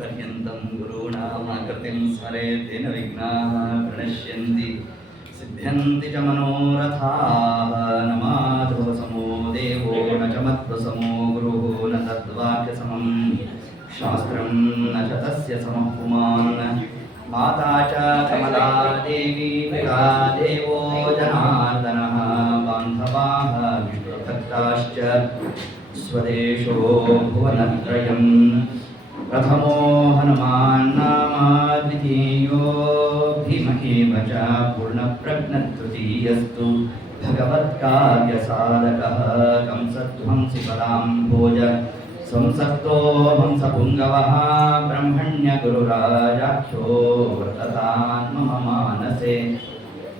पर्यन्तं गुरूणामाकृतिं स्मरेत् तेन विघ्नाः प्रणश्यन्ति सिद्ध्यन्ति च मनोरथाः। नमाधो समो देवो न च मत्प्रसमो गुरुः न तद्वाक्यसमं शास्त्रं न च तस्य समः पुमान्। माता च कमला देवी पिता देवो जनार्दनः बान्धवाः विष्णुभक्ताश्च स्वदेशो भुवनत्रयम्। प्रथमो हनुमान् नाम द्वितीयो भीमहेव च पूर्णप्रज्ञस्तृतीयस्तु भगवत्कार्यसाधकः कंसध्वंसिपदाम्भोज संसक्तो हंसपुङ्गवः ब्रह्मण्यगुरुराजाख्यो वर्ततान् मम मानसे।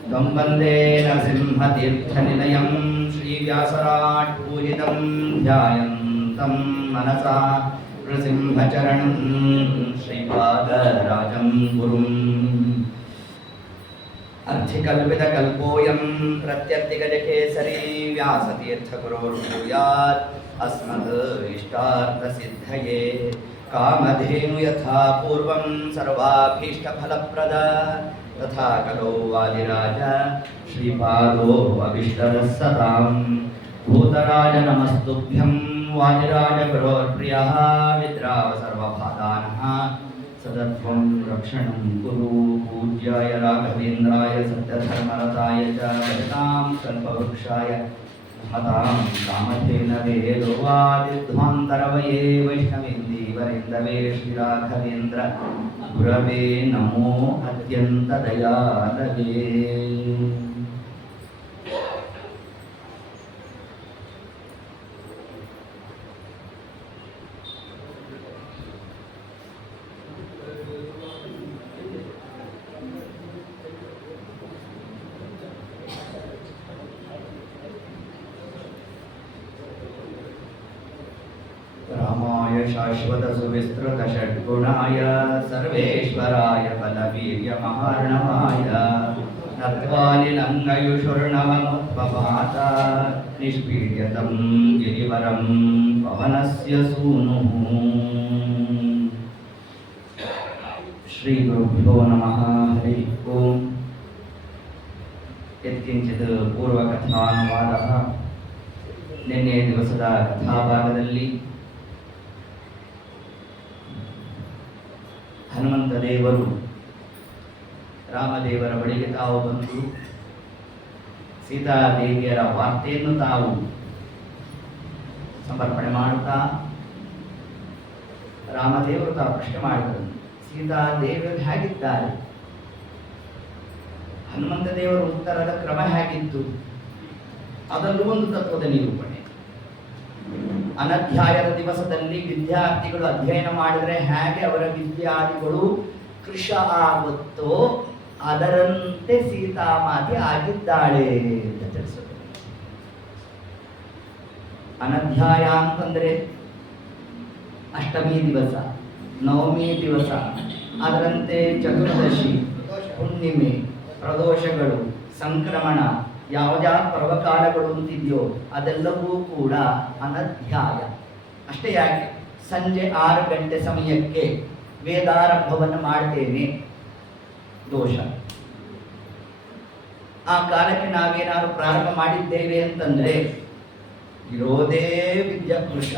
त्वं वन्दे नरसिंहतीर्थनिलयं श्रीव्यासराट् पूजितं ध्यायन्तं मनसा नृसिंहचरणं श्रीपादराजं गुरुम्। अर्थिकल्पितकल्पोऽयं प्रत्यर्थिगजकेसरी व्यासतीर्थगुरोर्भूयात् अस्मद् इष्टार्थसिद्धये। कामधेनु यथा पूर्वं सर्वाभीष्टफलप्रदा तथा कलो वादिराज श्रीपादो अभीष्टदः सतां। भूतराज नमस्तुभ्यं वादिराज गुरोर्प्रियः विद्राव सर्वबाधानः सदत्वं रक्षणं कुरु। पूज्याय राघवेन्द्राय सत्यधर्मरताय च भजतां कल्पवृक्षाय मतां कामधेनवे लोवादिध्वान्तरवये वैष्णवेन्दीवरेन्दवे श्रीराघवेन्द्र गुरवे नमो अत्यन्तदयालवे। रामाय शाश्वत सुविस्तृत षड्गुणाय सर्वेश्वराय बलवीर्यमहार्णवाय नत्वालिलङ्गयुषुर्नवमुत्पपात निष्पीड्यतं गिरिवरं पवनस्य सूनुः। श्रीगुरुभ्यो नमः। हरि ओं। यत्किंचित् पूर्वकथानुवादः। ನಿನ್ನೆ ದಿವಸದ ಕಥಾಭಾಗದಲ್ಲಿ ಹನುಮಂತ ದೇವರು ರಾಮದೇವರ ಬಳಿಗೆ ತಾವು ಬಂದು ಸೀತಾದೇವಿಯರ ವಾರ್ತೆಯನ್ನು ತಾವು ಸಮರ್ಪಣೆ ಮಾಡುತ್ತಾ ರಾಮದೇವರು ತಾವು ಪ್ರಶ್ನೆ ಮಾಡಿದರು, ಸೀತಾದೇವಿಯರು ಹೇಗಿದ್ದಾರೆ? ಹನುಮಂತ ದೇವರ ಉತ್ತರದ ಕ್ರಮ ಹೇಗಿತ್ತು? ಅದರಲ್ಲೂ ಒಂದು ತತ್ವದ ನಿರೂಪಣೆ. ಅನಧ್ಯಾಯದ ದಿವಸದಲ್ಲಿ ವಿದ್ಯಾರ್ಥಿಗಳು ಅಧ್ಯಯನ ಮಾಡಿದರೆ ಹೇಗೆ ಅವರ ವಿದ್ಯಾರ್ಥಿಗಳು ಕೃಶ ಆಗುತ್ತೋ ಅದರಂತೆ ಸೀತಾಮಾತೆ ಆಗಿದ್ದಾಳೆ ಅಂತ ತಿಳಿಸುತ್ತೆ. ಅನಧ್ಯಾಯ ಅಂತಂದ್ರೆ ಅಷ್ಟಮಿ ದಿವಸ, ನವಮಿ ದಿವಸ, ಅದರಂತೆ ಚತುರ್ದಶಿ, ಹುಣ್ಣಿಮೆ, ಪ್ರದೋಷಗಳು, ಸಂಕ್ರಮಣ, ಯಾವ ಪರ್ವಕಾಲಗಳು ಅಂತಿದೆಯೋ ಅದೆಲ್ಲವೂ ಕೂಡ ಅನಧ್ಯಾಯ. ಅಷ್ಟೇ ಯಾಕೆ, ಸಂಜೆ 6 ಗಂಟೆ ಸಮಯಕ್ಕೆ ವೇದಾರಂಭವನ್ನು ಮಾಡ್ತೇನೆ, ದೋಷ. ಆ ಕಾಲಕ್ಕೆ ನಾವೇನಾದ್ರು ಪ್ರಾರಂಭ ಮಾಡಿದ್ದೇವೆ ಅಂತಂದ್ರೆ ಇರೋದೇ ವಿದ್ಯಾಕೃಷ,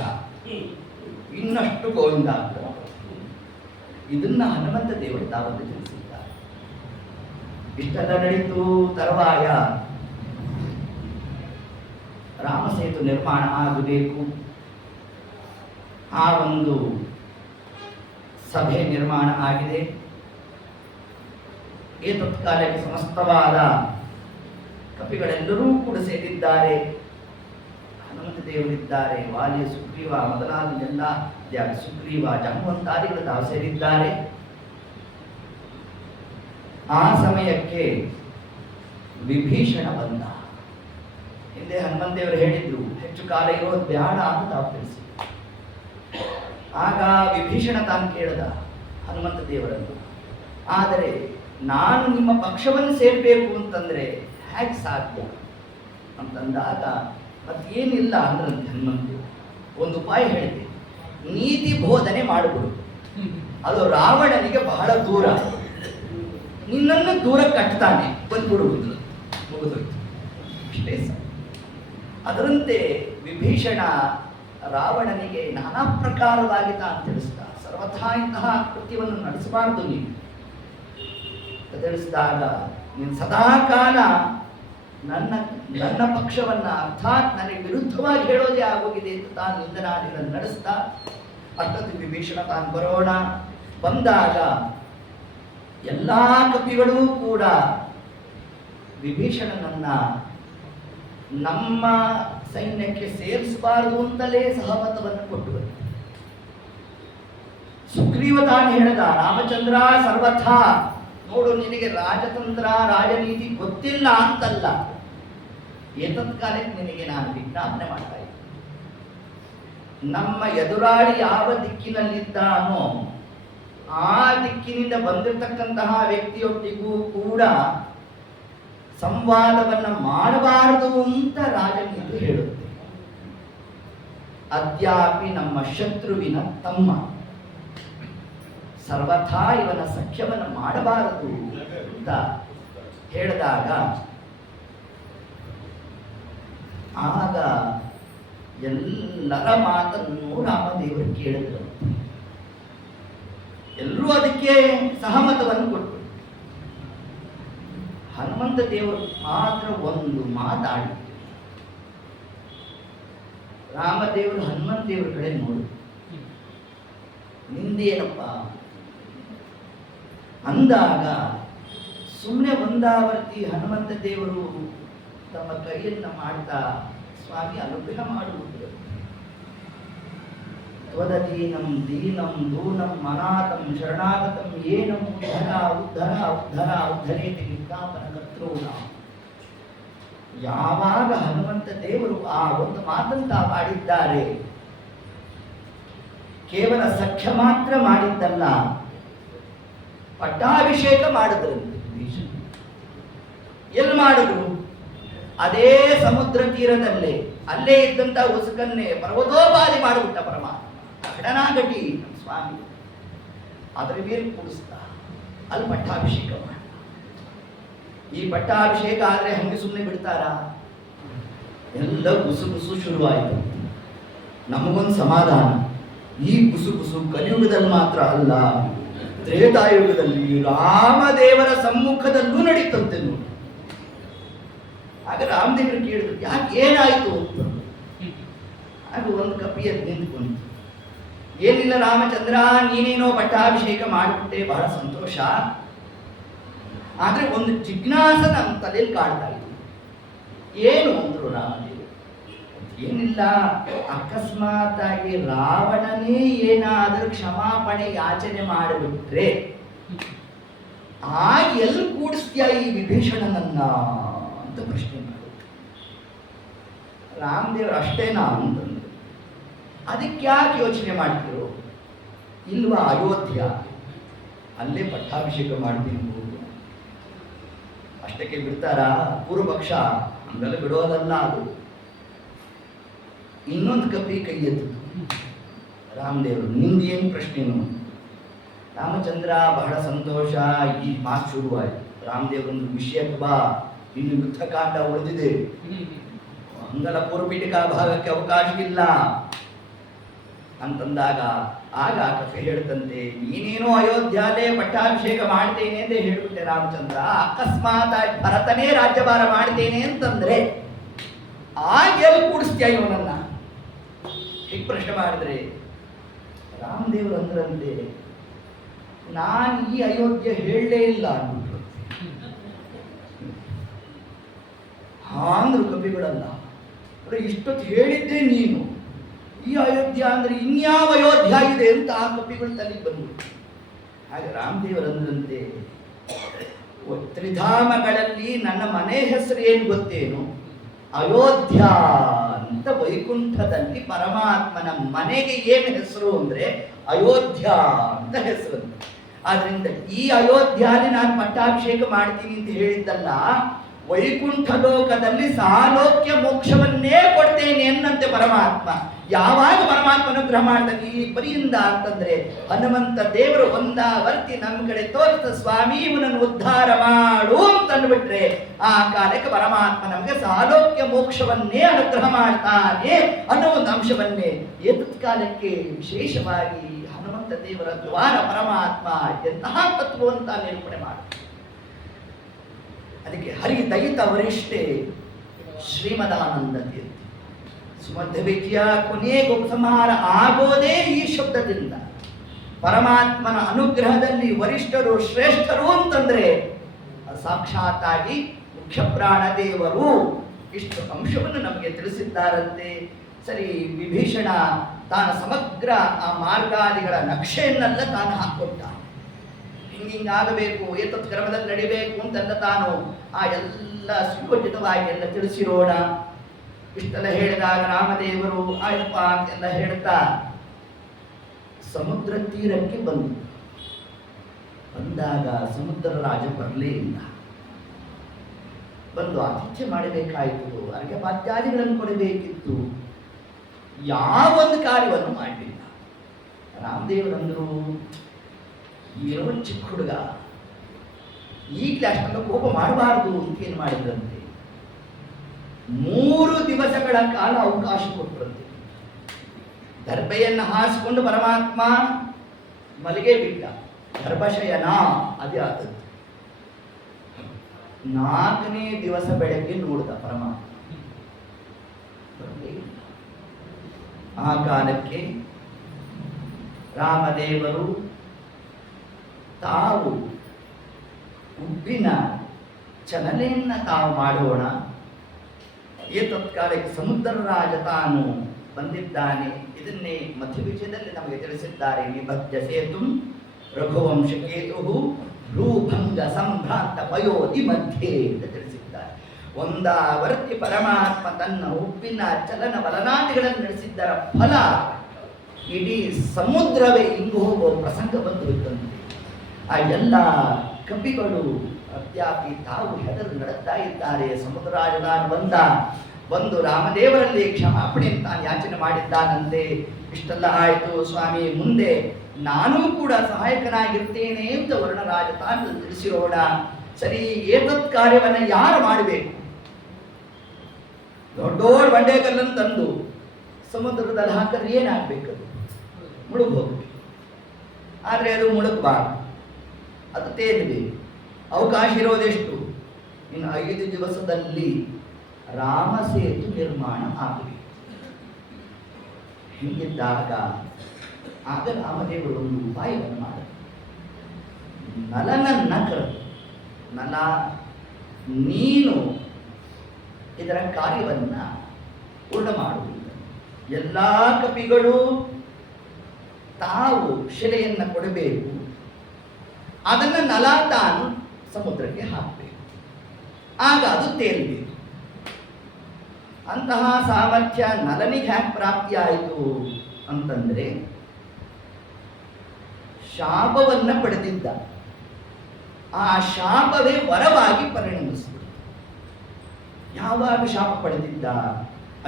ಇನ್ನಷ್ಟು ಗೋವಿಂದ. ಇದನ್ನ ಹನುಮಂತ ದೇವರು ತಾವಂದು ತಿಳಿಸಿದ್ದಾರೆ. ಇಷ್ಟೆಲ್ಲ ನಡೀತು. ತರುವಾಯ ರಾಮಸೇತು ನಿರ್ಮಾಣ ಆಗಬೇಕು. ಆ ಒಂದು ಸಭೆ ನಿರ್ಮಾಣ ಆಗಿದೆ. ಏತತ್ಕಾಲಕ್ಕೆ ಸಮಸ್ತವಾದ ಕಪಿಗಳೆಲ್ಲರೂ ಕೂಡ ಸೇರಿದ್ದಾರೆ. ಹನುಮಂತ ದೇವರಿದ್ದಾರೆ, ವಾಲಿ, ಸುಗ್ರೀವ ಮೊದಲಾದ ಸುಗ್ರೀವ, ಜಾಂಬವಂತಾದಿಗಳು ತಾವು ಸೇರಿದ್ದಾರೆ. ಆ ಸಮಯಕ್ಕೆ ವಿಭೀಷಣ ಬಂದ. ಹಿಂದೆ ಹನುಮಂತೇವರು ಹೇಳಿದ್ರು ಹೆಚ್ಚು ಕಾಲ ಇರೋದು ಬೇಡ ಅಂತ ತಾವು ತಿಳಿಸಿ. ಆಗ ವಿಭೀಷಣ ತಾನು ಕೇಳಿದ ಹನುಮಂತ ದೇವರನ್ನು, ಆದರೆ ನಾನು ನಿಮ್ಮ ಪಕ್ಷವನ್ನು ಸೇರಬೇಕು ಅಂತಂದ್ರೆ ಹೇಗೆ ಸಾಧ್ಯ ಅಂತಂದಾಗ ಮತ್ತೇನಿಲ್ಲ ಅಂದ್ರಂತೆ ಹನುಮಂತ. ಒಂದು ಉಪಾಯ ಹೇಳಿದೆ, ನೀತಿ ಬೋಧನೆ ಮಾಡಿಬಿಡು, ಅದು ರಾವಣನಿಗೆ ಬಹಳ ದೂರ, ನಿನ್ನನ್ನು ದೂರ ಕಟ್ತಾನೆ, ಬಂದ್ಬಿಡುವುದು, ಮುಗಿದೋಯ್ತು, ಅಷ್ಟೇ ಸಾಕು. ಅದರಂತೆ ವಿಭೀಷಣ ರಾವಣನಿಗೆ ನಾನಾ ಪ್ರಕಾರವಾಗಿ ತಾನು ತಿಳಿಸ್ದ, ಸರ್ವಥಾ ಇಂತಹ ಕೃತ್ಯವನ್ನು ನಡೆಸಬಾರದು ನೀನು ತಿಳಿಸಿದಾಗ, ನೀನು ಸದಾಕಾಲ ನನ್ನ ಪಕ್ಷವನ್ನ ಅರ್ಥಾತ್ ನನಗೆ ವಿರುದ್ಧವಾಗಿ ಹೇಳೋದೇ ಆಗೋಗಿದೆ ಅಂತ ತಾನು ನಿಂದನಾದಿಗಳನ್ನು ನಡೆಸ್ತಾ, ಅಷ್ಟೊತ್ತು ವಿಭೀಷಣ ತಾನು ಬರೋಣ ಬಂದಾಗ ಎಲ್ಲಾ ಕಪಿಗಳೂ ಕೂಡ ವಿಭೀಷಣನನ್ನ ನಮ್ಮ ಸೈನ್ಯಕ್ಕೆ ಸೇರಿಸಬಾರದು ಅಂತಲೇ ಸಹಮತವನ್ನು ಕೊಟ್ಟು ಸುಗ್ರೀವ ತಾನು ಹೇಳಿದ, ರಾಮಚಂದ್ರ ಸರ್ವಥಾ ನೋಡು, ನಿನಗೆ ರಾಜತಂತ್ರ ರಾಜನೀತಿ ಗೊತ್ತಿಲ್ಲ ಅಂತಲ್ಲ, ಏತತ್ಕಾಲಕ್ಕೆ ನಿನಗೆ ನಾನು ವಿಜ್ಞಾಪನೆ ಮಾಡ್ತಾ ಇದ್ದೆ, ನಮ್ಮ ಎದುರಾಳಿ ಯಾವ ದಿಕ್ಕಿನಲ್ಲಿದ್ದಾನೋ ಆ ದಿಕ್ಕಿನಿಂದ ಬಂದಿರತಕ್ಕಂತಹ ವ್ಯಕ್ತಿಯೊಟ್ಟಿಗೂ ಕೂಡ ಸಂವಾದವನ್ನ ಮಾಡಬಾರದು ಅಂತ ರಾಜನೀತಿ ಹೇಳುತ್ತೆ. ಅದ್ಯಾಪಿ ನಮ್ಮ ಶತ್ರುವಿನ ತಮ್ಮ, ಸರ್ವಥಾ ಇವನ ಸಖ್ಯವನ್ನು ಮಾಡಬಾರದು ಅಂತ ಹೇಳಿದಾಗ, ಆಗ ಎಲ್ಲರ ಮಾತನ್ನು ರಾಮದೇವರು ಕೇಳಿದ್ರು. ಎಲ್ಲರೂ ಅದಕ್ಕೆ ಸಹಮತವನ್ನು ಕೊಟ್ಟರು. ಹನುಮಂತ ದೇವರು ಮಾತ್ರ ಒಂದು ಮಾತಾಡಿ, ರಾಮದೇವರು ಹನುಮಂತ ದೇವರ ಕಡೆ ನೋಡು, ನಿಂದೇನಪ್ಪ ಅಂದಾಗ, ಸುಮ್ಮನೆ ಒಂದಾವರ್ತಿ ಹನುಮಂತ ದೇವರು ತಮ್ಮ ಕೈಯನ್ನ ಮಾಡ್ತಾ, ಸ್ವಾಮಿ ಅನುಗ್ರಹ ಮಾಡುವುದು, ತ್ವದಧೀನಂ ದೀನಂ ದೂನಂ ಅನಾಥಂ ಶರಣಾಗತಂ ಏನಂ ಉದ್ಧರ ಉದ್ಧರ ಉದ್ಧರ ಉದ್ಧರೇತಿ ವಿಜ್ಞಾಪನ ಕರ್ತೃಣ. ಯಾವಾಗ ಹನುಮಂತ ದೇವರು ಆ ಒಂದು ಮಾತಂತ ಮಾಡಿದ್ದಾರೆ, ಕೇವಲ ಸಖ್ಯ ಮಾತ್ರ ಮಾಡಿದ್ದಲ್ಲ, ಪಟ್ಟಾಭಿಷೇಕ ಮಾಡಿದ್ರಂತೆ. ಎಲ್ಲಿ ಮಾಡಿದ್ರು? ಅದೇ ಸಮುದ್ರ ತೀರದಲ್ಲೇ, ಅಲ್ಲೇ ಇದ್ದಂತ ಉಸುಕನ್ನೇ ಪರ್ವತೋಪಾದಿ ಮಾಡಿಬಿಟ್ಟ ಪರಮಾತ್ಮ, ಘಟನಾಘಟಿ ಸ್ವಾಮಿ. ಅದರ ಮೇಲೆ ಕೂಡಿಸ್ತಾ ಅಲ್ಲಿ ಪಟ್ಟಾಭಿಷೇಕ ಮಾಡ. ಈ ಪಟ್ಟಾಭಿಷೇಕ ಆದ್ರೆ ಹಂಗೆ ಸುಮ್ಮನೆ ಬಿಡ್ತಾರ? ಎಲ್ಲ ಗುಸು ಗುಸು ಶುರುವಾಯಿತು. ನಮಗೊಂದು ಸಮಾಧಾನ, ಈ ಗುಸು ಗುಸು ಕಲಿಯುಗದಲ್ಲಿ ಮಾತ್ರ ಅಲ್ಲ, ತ್ರೇತಾಯುಗದಲ್ಲಿ ರಾಮದೇವರ ಸಮ್ಮುಖದಲ್ಲೂ ನಡೀತಂತೆ ನೋಡಿ. ಆಗ ರಾಮದೇವರು ಕೇಳಿದ್ರು, ಯಾಕೆ ಏನಾಯ್ತು ಅಂತ. ಆಗ ಒಂದು ಕಪಿ ಎದ್ದು ನಿಂತ್ಕೊಂಡು, ಏನಿಲ್ಲ ರಾಮಚಂದ್ರ, ನೀನೇನೋ ಪಟ್ಟಾಭಿಷೇಕ ಮಾಡಿಬಿಟ್ಟೆ, ಬಹಳ ಸಂತೋಷ, ಆದ್ರೆ ಒಂದು ಜಿಜ್ಞಾಸ ನಮ್ಮ ತಲೆಯಲ್ಲಿ ಕಾಡ್ತಾ ಇತ್ತು. ಏನು ಅಂದ್ರು ರಾಮದೇವರು. ಏನಿಲ್ಲ, ಅಕಸ್ಮಾತ್ ಆಗಿ ರಾವಣನೇ ಏನಾದರೂ ಕ್ಷಮಾಪಣೆ ಯಾಚನೆ ಮಾಡಿಬಿಟ್ರೆ ಎಲ್ಲಿ ಕೂಡಿಸ್ತೀಯ ಈ ವಿಭೀಷಣನನ್ನ ಅಂತ ಪ್ರಶ್ನೆ ಮಾಡಿದ್ರು. ರಾಮದೇವರು ಅಷ್ಟೇನಾ ಅಂತಂದ್ರು. ಅದಕ್ಕೆ ಯಾಕೆ ಯೋಚನೆ ಮಾಡ್ತಿರೋ? ಇಲ್ವಾ ಅಯೋಧ್ಯ, ಅಲ್ಲೇ ಪಟ್ಟಾಭಿಷೇಕ ಮಾಡ್ತೀನಿ ಅಷ್ಟಕ್ಕೆ ಬಿಡ್ತಾರ? ಪೂರ್ವಪಕ್ಷ ಹಂಗೆಲ್ಲ ಬಿಡೋದಲ್ಲ ಅದು. ಇನ್ನೊಂದು ಕಪಿ ಕೈ ಎತ್ತು ರಾಮದೇವರು, ನಿಮ್ದು ಏನು ಪ್ರಶ್ನೆನು? ರಾಮಚಂದ್ರ ಬಹಳ ಸಂತೋಷ, ಈ ಮಾತು ಶುರುವಾಯಿತು. ರಾಮದೇವರೊಂದು ವಿಷಯಕ್ಕೆ ಬಾ, ಇನ್ನು ಯುದ್ಧಕಾಂಡ ಉಳಿದಿದೆ, ಹಂಗಲ ಪೂರ್ವಪೀಠಿಕಾ ಭಾಗಕ್ಕೆ ಅವಕಾಶವಿಲ್ಲ ಅಂತಂದಾಗ, ಆಗ ಕಥೆ ಹೇಳ್ತಂತೆ, ನೀನೇನೋ ಅಯೋಧ್ಯಾಲೇ ಪಟ್ಟಾಭಿಷೇಕ ಮಾಡ್ತೇನೆ ಅಂತ ಹೇಳ್ಬಿಟ್ಟೆ ರಾಮಚಂದ್ರ, ಅಕಸ್ಮಾತ್ ಆಗಿ ಭರತನೇ ರಾಜ್ಯಭಾರ ಮಾಡ್ತೇನೆ ಅಂತಂದ್ರೆ ಎಲ್ಲಿ ಕೂಡಿಸ್ತೀಯ ಇವನನ್ನ? ಹೀಗೆ ಪ್ರಶ್ನೆ ಮಾಡಿದ್ರೆ ರಾಮದೇವರು ಅಂದ್ರಂತೆ, ನಾನು ಈ ಅಯೋಧ್ಯ ಹೇಳಲೇ ಇಲ್ಲ ಅಂದ್ಬಿಟ್ರು. ಅಂದ್ರು ಕವಿಗಳಲ್ಲ, ಇಷ್ಟೊತ್ತು ಹೇಳಿದ್ದೆ ನೀನು, ಈ ಅಯೋಧ್ಯ ಅಂದ್ರೆ ಇನ್ಯಾವ ಅಯೋಧ್ಯ ಇದೆ ಅಂತ ಆ ಕಪಿಗಳು ತಲೆಗೆ ಬಂದ್ಬಿಟ್ಟು. ಹಾಗೆ ರಾಮದೇವರಂದ್ರಂತೆ, ತ್ರಿಧಾಮಗಳಲ್ಲಿ ನನ್ನ ಮನೆ ಹೆಸರು ಏನು ಗೊತ್ತೇನು? ಅಯೋಧ್ಯ ಅಂತ ವೈಕುಂಠದಲ್ಲಿ ಪರಮಾತ್ಮನ ಮನೆಗೆ ಏನು ಹೆಸರು ಅಂದ್ರೆ ಅಯೋಧ್ಯ ಅಂತ ಹೆಸರು. ಆದ್ರಿಂದ ಈ ಅಯೋಧ್ಯಲ್ಲಿ ನಾನು ಪಟ್ಟಾಭಿಷೇಕ ಮಾಡ್ತೀನಿ ಅಂತ ಹೇಳಿದ್ದಲ್ಲ, ವೈಕುಂಠ ಲೋಕದಲ್ಲಿ ಸಾಲೋಕ್ಯ ಮೋಕ್ಷವನ್ನೇ ಕೊಡ್ತೇನೆ ಅನ್ನಂತೆ ಪರಮಾತ್ಮ. ಯಾವಾಗ ಪರಮಾತ್ಮ ಅನುಗ್ರಹ ಮಾಡ್ತಾನೆ ಈ ಪರಿಯಿಂದ ಅಂತಂದ್ರೆ, ಹನುಮಂತ ದೇವರು ಒಂದಾವರ್ತಿ ನಮ್ಮ ಕಡೆ ತೋರಿಸ ಸ್ವಾಮಿ ಇವನನ್ನು ಉದ್ಧಾರ ಮಾಡು ಅಂತಂದ್ಬಿಟ್ರೆ ಆ ಕಾಲಕ್ಕೆ ಪರಮಾತ್ಮ ನಮಗೆ ಸಾಲೋಕ್ಯ ಮೋಕ್ಷವನ್ನೇ ಅನುಗ್ರಹ ಮಾಡ್ತಾನೆ ಅನ್ನೋ ಒಂದು ಅಂಶವನ್ನೇ ಏತತ್ ಕಾಲಕ್ಕೆ ವಿಶೇಷವಾಗಿ ಹನುಮಂತ ದೇವರ ದ್ವಾರ ಪರಮಾತ್ಮ ಎಂತಹ ತತ್ವ ಅಂತ ನಿರೂಪಣೆ ಮಾಡ್ತಾರೆ. ಅದಕ್ಕೆ ಹರಿದಯಿತ ವರಿಷ್ಠೆ ಶ್ರೀಮದಾನಂದ ತೀರ್ಥ ಸುಮಧ್ವಿದ್ಯ ಕೊನೆಗೆ ಉಪಸಂಹಾರ ಆಗೋದೇ ಈ ಶಬ್ದದಿಂದ. ಪರಮಾತ್ಮನ ಅನುಗ್ರಹದಲ್ಲಿ ವರಿಷ್ಠರು ಶ್ರೇಷ್ಠರು ಅಂತಂದ್ರೆ ಸಾಕ್ಷಾತ್ತಾಗಿ ಮುಖ್ಯ ಪ್ರಾಣದೇವರು ಇಷ್ಟು ಅಂಶವನ್ನು ನಮಗೆ ತಿಳಿಸಿದ್ದಾರಂತೆ. ಸರಿ, ವಿಭೀಷಣ ತಾನು ಸಮಗ್ರ ಆ ಮಾರ್ಗಾದಿಗಳ ನಕ್ಷೆಯನ್ನೆಲ್ಲ ತಾನು ಹಾಕೊಟ್ಟ. ಹಿಂಗಾಗಬೇಕು, ಏತತ್ ಕ್ರಮದಲ್ಲಿ ನಡಿಬೇಕು ಅಂತೆಲ್ಲ ತಾನು ಆ ಎಲ್ಲ ಸುಯೋಜಿತವಾಗಿ ಎಲ್ಲ ತಿಳಿಸಿರೋಣ. ಇಷ್ಟೆಲ್ಲ ಹೇಳಿದಾಗ ರಾಮದೇವರು ಆಯ್ತಪ್ಪ ಅಂತೆಲ್ಲ ಹೇಳ್ತಾ ಸಮುದ್ರ ತೀರಕ್ಕೆ ಬಂದಾಗ ಸಮುದ್ರ ರಾಜ ಬರಲೇ ಇಲ್ಲ. ಬಂದು ಆತಿಥ್ಯ ಮಾಡಬೇಕಾಯಿತು, ಅರ್ಘ್ಯ ಪಾತ್ಯಾದಿಗಳನ್ನು ಕೊಡಬೇಕಿತ್ತು. ಯಾವೊಂದು ಕಾರ್ಯವನ್ನು ಮಾಡಲಿಲ್ಲ. ರಾಮದೇವರಂದ್ರು, ಏನೋ ಚಿಕ್ಕ ಹುಡುಗ, ಈಗಲೇ ಅಷ್ಟೊಂದು ಕೋಪ ಮಾಡಬಾರದು ಅಂತ ಏನು ಮಾಡಿದ್ರಂತೆ, 3 ದಿವಸಗಳ ಕಾಲ ಅವಕಾಶ ಕೊಟ್ಟರಂತೆ. ದರ್ಬೆಯನ್ನು ಹಾರಿಸಿಕೊಂಡು ಪರಮಾತ್ಮ ಮಲಗೆ ಬಿಟ್ಟ. ಗರ್ಭಶಯನ ಅದೇ ಆದದ್ದು. 4ನೇ ದಿವಸ ಬೆಳಗ್ಗೆ ನೋಡಿದ ಪರಮಾತ್ಮ, ಆ ಕಾಲಕ್ಕೆ ರಾಮದೇವರು ತಾವು ಉಬ್ಬಿನ ಚಲನೆಯನ್ನ ತಾವು ಮಾಡೋಣ. ಏತತ್ಕಾಲಕ್ಕೆ ಸಮುದ್ರ ರಾಜ ತಾನು ಬಂದಿದ್ದಾನೆ. ಇದನ್ನೇ ಮಧ್ಯವಿಜಯದಲ್ಲಿ ನಮಗೆ ತಿಳಿಸಿದ್ದಾರೆ. ನಿಬದ್ಧ ಸೇತು ರಘುವಂಶ ಕೇತು ಭ್ರೂಭಂಗ ಸಂಭ್ರಾಂತ ಪಯೋಧಿ ಮಧ್ಯೆ ಅಂತ ತಿಳಿಸಿದ್ದಾರೆ. ಒಂದಾವರ್ತಿ ಪರಮಾತ್ಮ ತನ್ನ ಉಪ್ಪಿನ ಚಲನ ಬಲನಾದಿಗಳನ್ನು ನಡೆಸಿದ್ದರ ಫಲ ಇಡೀ ಸಮುದ್ರವೇ ಇಂಗು ಹೋಗುವ ಪ್ರಸಂಗ ಬಂದಿರುತ್ತಂತೆ. ಆ ಎಲ್ಲ ಕಪಿಗಳು ಅತ್ಯಾಪಿ ತಾವು ಹೆದರು ನಡೆಸ್ತಾ ಇದ್ದಾರೆ. ಸಮುದ್ರ ರಾಜ ಬಂದು ರಾಮದೇವರಲ್ಲಿ ಕ್ಷಮಾಪಣೆ ತಾನು ಯಾಚನೆ ಮಾಡಿದ್ದಾನಂತೆ. ಇಷ್ಟೆಲ್ಲ ಆಯಿತು ಸ್ವಾಮಿ, ಮುಂದೆ ನಾನೂ ಕೂಡ ಸಹಾಯಕನಾಗಿರ್ತೇನೆ ಅಂತ ವರ್ಣರಾಜ ತಾನು ತಿಳಿಸಿರೋಣ. ಸರಿ, ಏತತ್ ಕಾರ್ಯವನ್ನು ಯಾರು ಮಾಡಬೇಕು? ದೊಡ್ಡೋಡ್ ಬಂಡೆಕಲ್ಲನ್ನು ತಂದು ಸಮುದ್ರದಲ್ಲಿ ಹಾಕಿದ್ರೆ ಏನಾಗಬೇಕದು? ಮುಳುಗು ಹೋಗ್ಬೇಕು. ಆದರೆ ಅದು ಮುಳುಗಬಾರ್ದು, ಅದು ತೇಲಬೇಕು. ಅವಕಾಶ ಇರೋದೆಷ್ಟು? ಇನ್ನು 5 ದಿವಸದಲ್ಲಿ ರಾಮ ಸೇತು ನಿರ್ಮಾಣ ಆಗಬೇಕು. ಹೀಗಿದ್ದಾಗ ಆಗ ರಾಮದೇವರು ಒಂದು ಉಪಾಯವನ್ನು ಮಾಡಿದರು. ನಲನನ್ನ ಕರೆದು, ನಲ ನೀನು ಇದರ ಕಾರ್ಯವನ್ನ ಪೂರ್ಣ ಮಾಡುವುದಿಲ್ಲ. ಎಲ್ಲ ಕಪಿಗಳು ತಾವು ಶಿಲೆಯನ್ನು ಕೊಡಬೇಕು, ಅದನ್ನು ನಲ ತಾನು ಸಮುದ್ರಕ್ಕೆ ಹಾಕಬೇಕು, ಆಗ ಅದು ತೇಲ್ಬೇಕು. ಅಂತಹ ಸಾಮರ್ಥ್ಯ ನಲನಿಗೆ ಹ್ಯಾಕ್ ಪ್ರಾಪ್ತಿ ಆಯಿತು ಅಂತಂದ್ರೆ, ಶಾಪವನ್ನ ಪಡೆದಿದ್ದ. ಆ ಶಾಪವೇ ವರವಾಗಿ ಪರಿಣಮಿಸಿತು. ಯಾವಾಗ ಶಾಪ ಪಡೆದಿದ್ದ?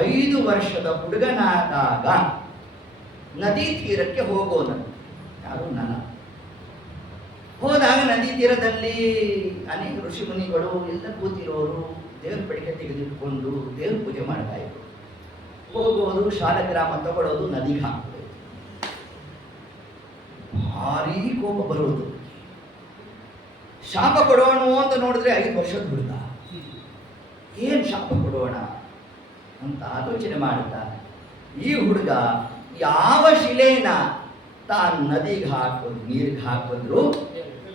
5 ವರ್ಷದ ಹುಡುಗನಾದಾಗ ನದಿ ತೀರಕ್ಕೆ ಹೋಗೋಣ. ಯಾರು? ನಲ. ಹೋದಾಗ ನದಿ ತೀರದಲ್ಲಿ ಅನೇಕ ಋಷಿ ಮುನಿಗಳು ಎಲ್ಲ ಕೂತಿರೋರು ದೇವ್ರ ಬೆಳಗ್ಗೆ ತೆಗೆದಿಟ್ಕೊಂಡು ದೇವ್ರ ಪೂಜೆ ಮಾಡ್ತಾ ಇದ್ರು. ಹೋಗೋದು, ಶಾಲಗ್ರಾಮ ತಗೊಳ್ಳೋದು, ನದಿಗೆ ಹಾಕೋದು. ಭಾರೀ ಕೋಪ ಬರುವುದು. ಶಾಪ ಕೊಡೋಣ ಅಂತ ನೋಡಿದ್ರೆ 5 ವರ್ಷದ ಹುಡುಗ, ಏನ್ ಶಾಪ ಕೊಡೋಣ ಅಂತ ಆಲೋಚನೆ ಮಾಡುತ್ತಾರೆ. ಈ ಹುಡುಗ ಯಾವ ಶಿಲೆನ ತಾನು ನದಿಗೆ ಹಾಕೋದು, ನೀರಿಗೆ ಹಾಕಿದ್ರು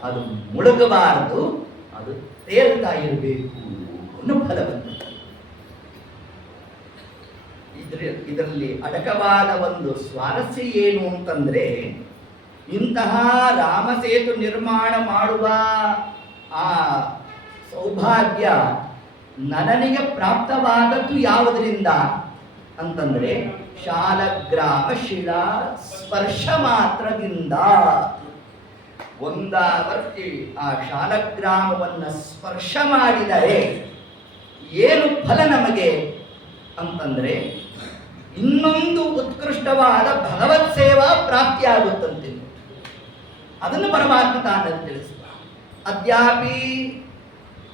ಅದು ಮುಳುಗಬಾರದು, ಅದು ತೇಲ್ತಾ ಇರಬೇಕು ಅನ್ನೋ ಫಲ ಬಂತು. ಇದರಲ್ಲಿ ಅಡಕವಾದ ಒಂದು ಸ್ವಾರಸ್ಯ ಏನು ಅಂತಂದ್ರೆ, ಇಂತಹ ರಾಮಸೇತು ನಿರ್ಮಾಣ ಮಾಡುವ ಆ ಸೌಭಾಗ್ಯ ನನಗೆ ಪ್ರಾಪ್ತವಾದದ್ದು ಯಾವುದರಿಂದ ಅಂತಂದ್ರೆ ಶಾಲಗ್ರಾಮ ಶಿಲಾ ಸ್ಪರ್ಶ ಮಾತ್ರದಿಂದ. ಒಂದಾವರ್ತಿ ಆ ಶಾಲಗ್ರಾಮವನ್ನ ಸ್ಪರ್ಶ ಮಾಡಿದರೆ ಏನು ಫಲ ನಮಗೆ ಅಂತಂದ್ರೆ ಇನ್ನೊಂದು ಉತ್ಕೃಷ್ಟವಾದ ಭಗವತ್ ಸೇವಾ ಪ್ರಾಪ್ತಿಯಾಗುತ್ತಂತೆ. ಅದನ್ನು ಪರಮಾತ್ಮ ತಾನಲ್ಲಿ ತಿಳಿಸಿದ. ಅದ್ಯಾಪಿ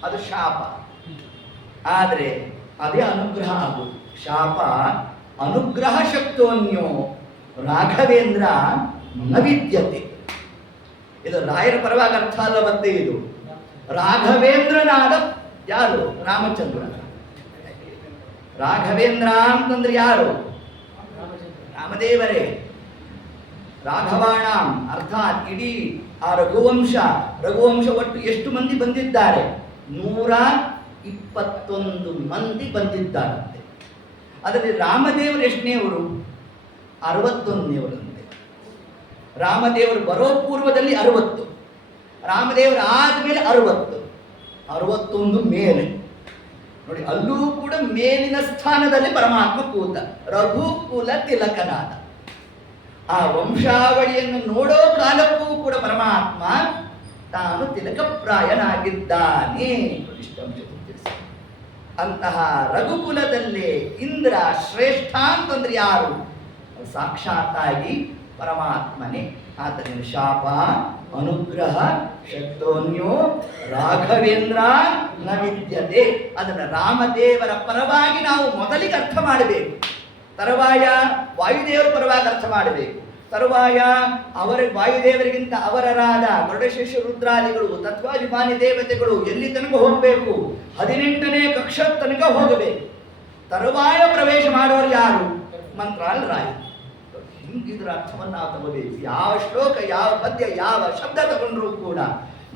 ಅದು ಶಾಪ, ಆದರೆ ಅದೇ ಅನುಗ್ರಹ ಆಗುವುದು. ಶಾಪ ಅನುಗ್ರಹ ಶಕ್ತೋನ್ಯೋ ರಾಘವೇಂದ್ರ ನ ವಿದ್ಯತೆ. ಇದು ರಾಯರ ಪರವಾಗಿ ಅರ್ಥ ಅಲ್ಲ. ಮತ್ತೆ ಇದು ರಾಘವೇಂದ್ರನಾದ ಯಾರು? ರಾಮಚಂದ್ರ. ರಾಘವೇಂದ್ರ ಅಂತಂದ್ರೆ ಯಾರು? ರಾಮದೇವರೇ. ರಾಘವಾಣ ಅರ್ಥಾತ್ ಇಡೀ ಆ ರಘುವಂಶ ಒಟ್ಟು ಎಷ್ಟು ಮಂದಿ ಬಂದಿದ್ದಾರೆ? 121 ಮಂದಿ ಬಂದಿದ್ದಾರಂತೆ. ಅದರಲ್ಲಿ ರಾಮದೇವರು ಎಷ್ಟನೇವರು? 61ನೇವರಂತೆ. ರಾಮದೇವರು ಬರೋ ಪೂರ್ವದಲ್ಲಿ 60, ರಾಮದೇವರು ಆದ್ಮೇಲೆ 61 ಮೇಲೆ ನೋಡಿ. ಅಲ್ಲೂ ಕೂಡ ಮೇಲಿನ ಸ್ಥಾನದಲ್ಲಿ ಪರಮಾತ್ಮ ಕೂತ ರಘುಕುಲ ತಿಲಕನಾದ. ಆ ವಂಶಾವಳಿಯನ್ನು ನೋಡೋ ಕಾಲಕ್ಕೂ ಕೂಡ ಪರಮಾತ್ಮ ತಾನು ತಿಲಕಪ್ರಾಯನಾಗಿದ್ದಾನೆ. ಅಂತಹ ರಘುಕುಲದಲ್ಲೇ ಇಂದ್ರ ಶ್ರೇಷ್ಠ ಅಂತಂದ್ರೆ ಯಾರು? ಸಾಕ್ಷಾತ್ತಾಗಿ ಪರಮಾತ್ಮನೇ. ಆದ್ದರಿಂದ ಶಾಪ ಅನುಗ್ರಹ ಶಕ್ತೋನ್ಯೋ ರಾಘವೇಂದ್ರ ನ ವಿದ್ಯತೆ. ಅದನ್ನು ರಾಮದೇವರ ಪರವಾಗಿ ನಾವು ಮೊದಲಿಗೆ ಅರ್ಥ ಮಾಡಬೇಕು. ತರುವಾಯ ವಾಯುದೇವರ ಪರವಾಗಿ ಅರ್ಥ ಮಾಡಬೇಕು. ತರುವಾಯ ಅವರ ವಾಯುದೇವರಿಗಿಂತ ಅವರರಾದ ಗರುಡಶೇಷ ರುದ್ರಾದಿಗಳು ತತ್ವಾಭಿಮಾನಿ ದೇವತೆಗಳು ಎಲ್ಲಿ ತನಕ ಹೋಗಬೇಕು? 18ನೇ ಕಕ್ಷ ತನಕ ಹೋಗಬೇಕು. ತರುವಾಯ ಪ್ರವೇಶ ಮಾಡೋರು ಯಾರು? ಮಂತ್ರಾಲರಾಯ. ಹಿಂಗಿದ್ರ ಅರ್ಥವನ್ನು ನಾವು ತಗೋಬೇಕು. ಯಾವ ಶ್ಲೋಕ, ಯಾವ ಪದ್ಯ, ಯಾವ ಶಬ್ದ ತಗೊಂಡ್ರೂ ಕೂಡ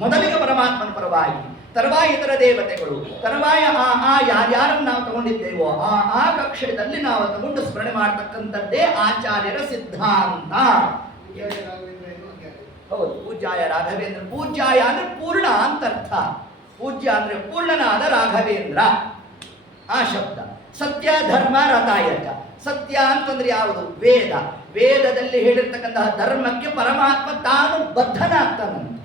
ಮೊದಲಿಗೆ ಪರಮಾತ್ಮನ ಪರವಾಗಿ, ತರುವಾಯ ಇತರ ದೇವತೆಗಳು, ತರುವಾಯ ಯಾರ್ಯಾರನ್ನು ನಾವು ತಗೊಂಡಿದ್ದೇವೋ ಆ ಕಕ್ಷೆಯಲ್ಲಿ ನಾವು ತಗೊಂಡು ಸ್ಮರಣೆ ಮಾಡತಕ್ಕಂಥದ್ದೇ ಆಚಾರ್ಯರ ಸಿದ್ಧಾಂತ. ಹೌದು, ಪೂಜ್ಯಾಯ ರಾಘವೇಂದ್ರ. ಪೂಜ್ಯಾಯ ಅಂದ್ರೆ ಪೂರ್ಣ ಅಂತ ಅರ್ಥ. ಪೂಜ್ಯ ಅಂದ್ರೆ ಪೂರ್ಣನಾದ ರಾಘವೇಂದ್ರ ಆ ಶಬ್ದ. ಸತ್ಯ ಧರ್ಮ ರಥಾಯತ. ಸತ್ಯ ಅಂತಂದ್ರೆ ಯಾವುದು? ವೇದ. ವೇದದಲ್ಲಿ ಹೇಳಿರ್ತಕ್ಕಂತಹ ಧರ್ಮಕ್ಕೆ ಪರಮಾತ್ಮ ತಾನು ಬದ್ಧನಾಗ್ತಾನಂತೆ.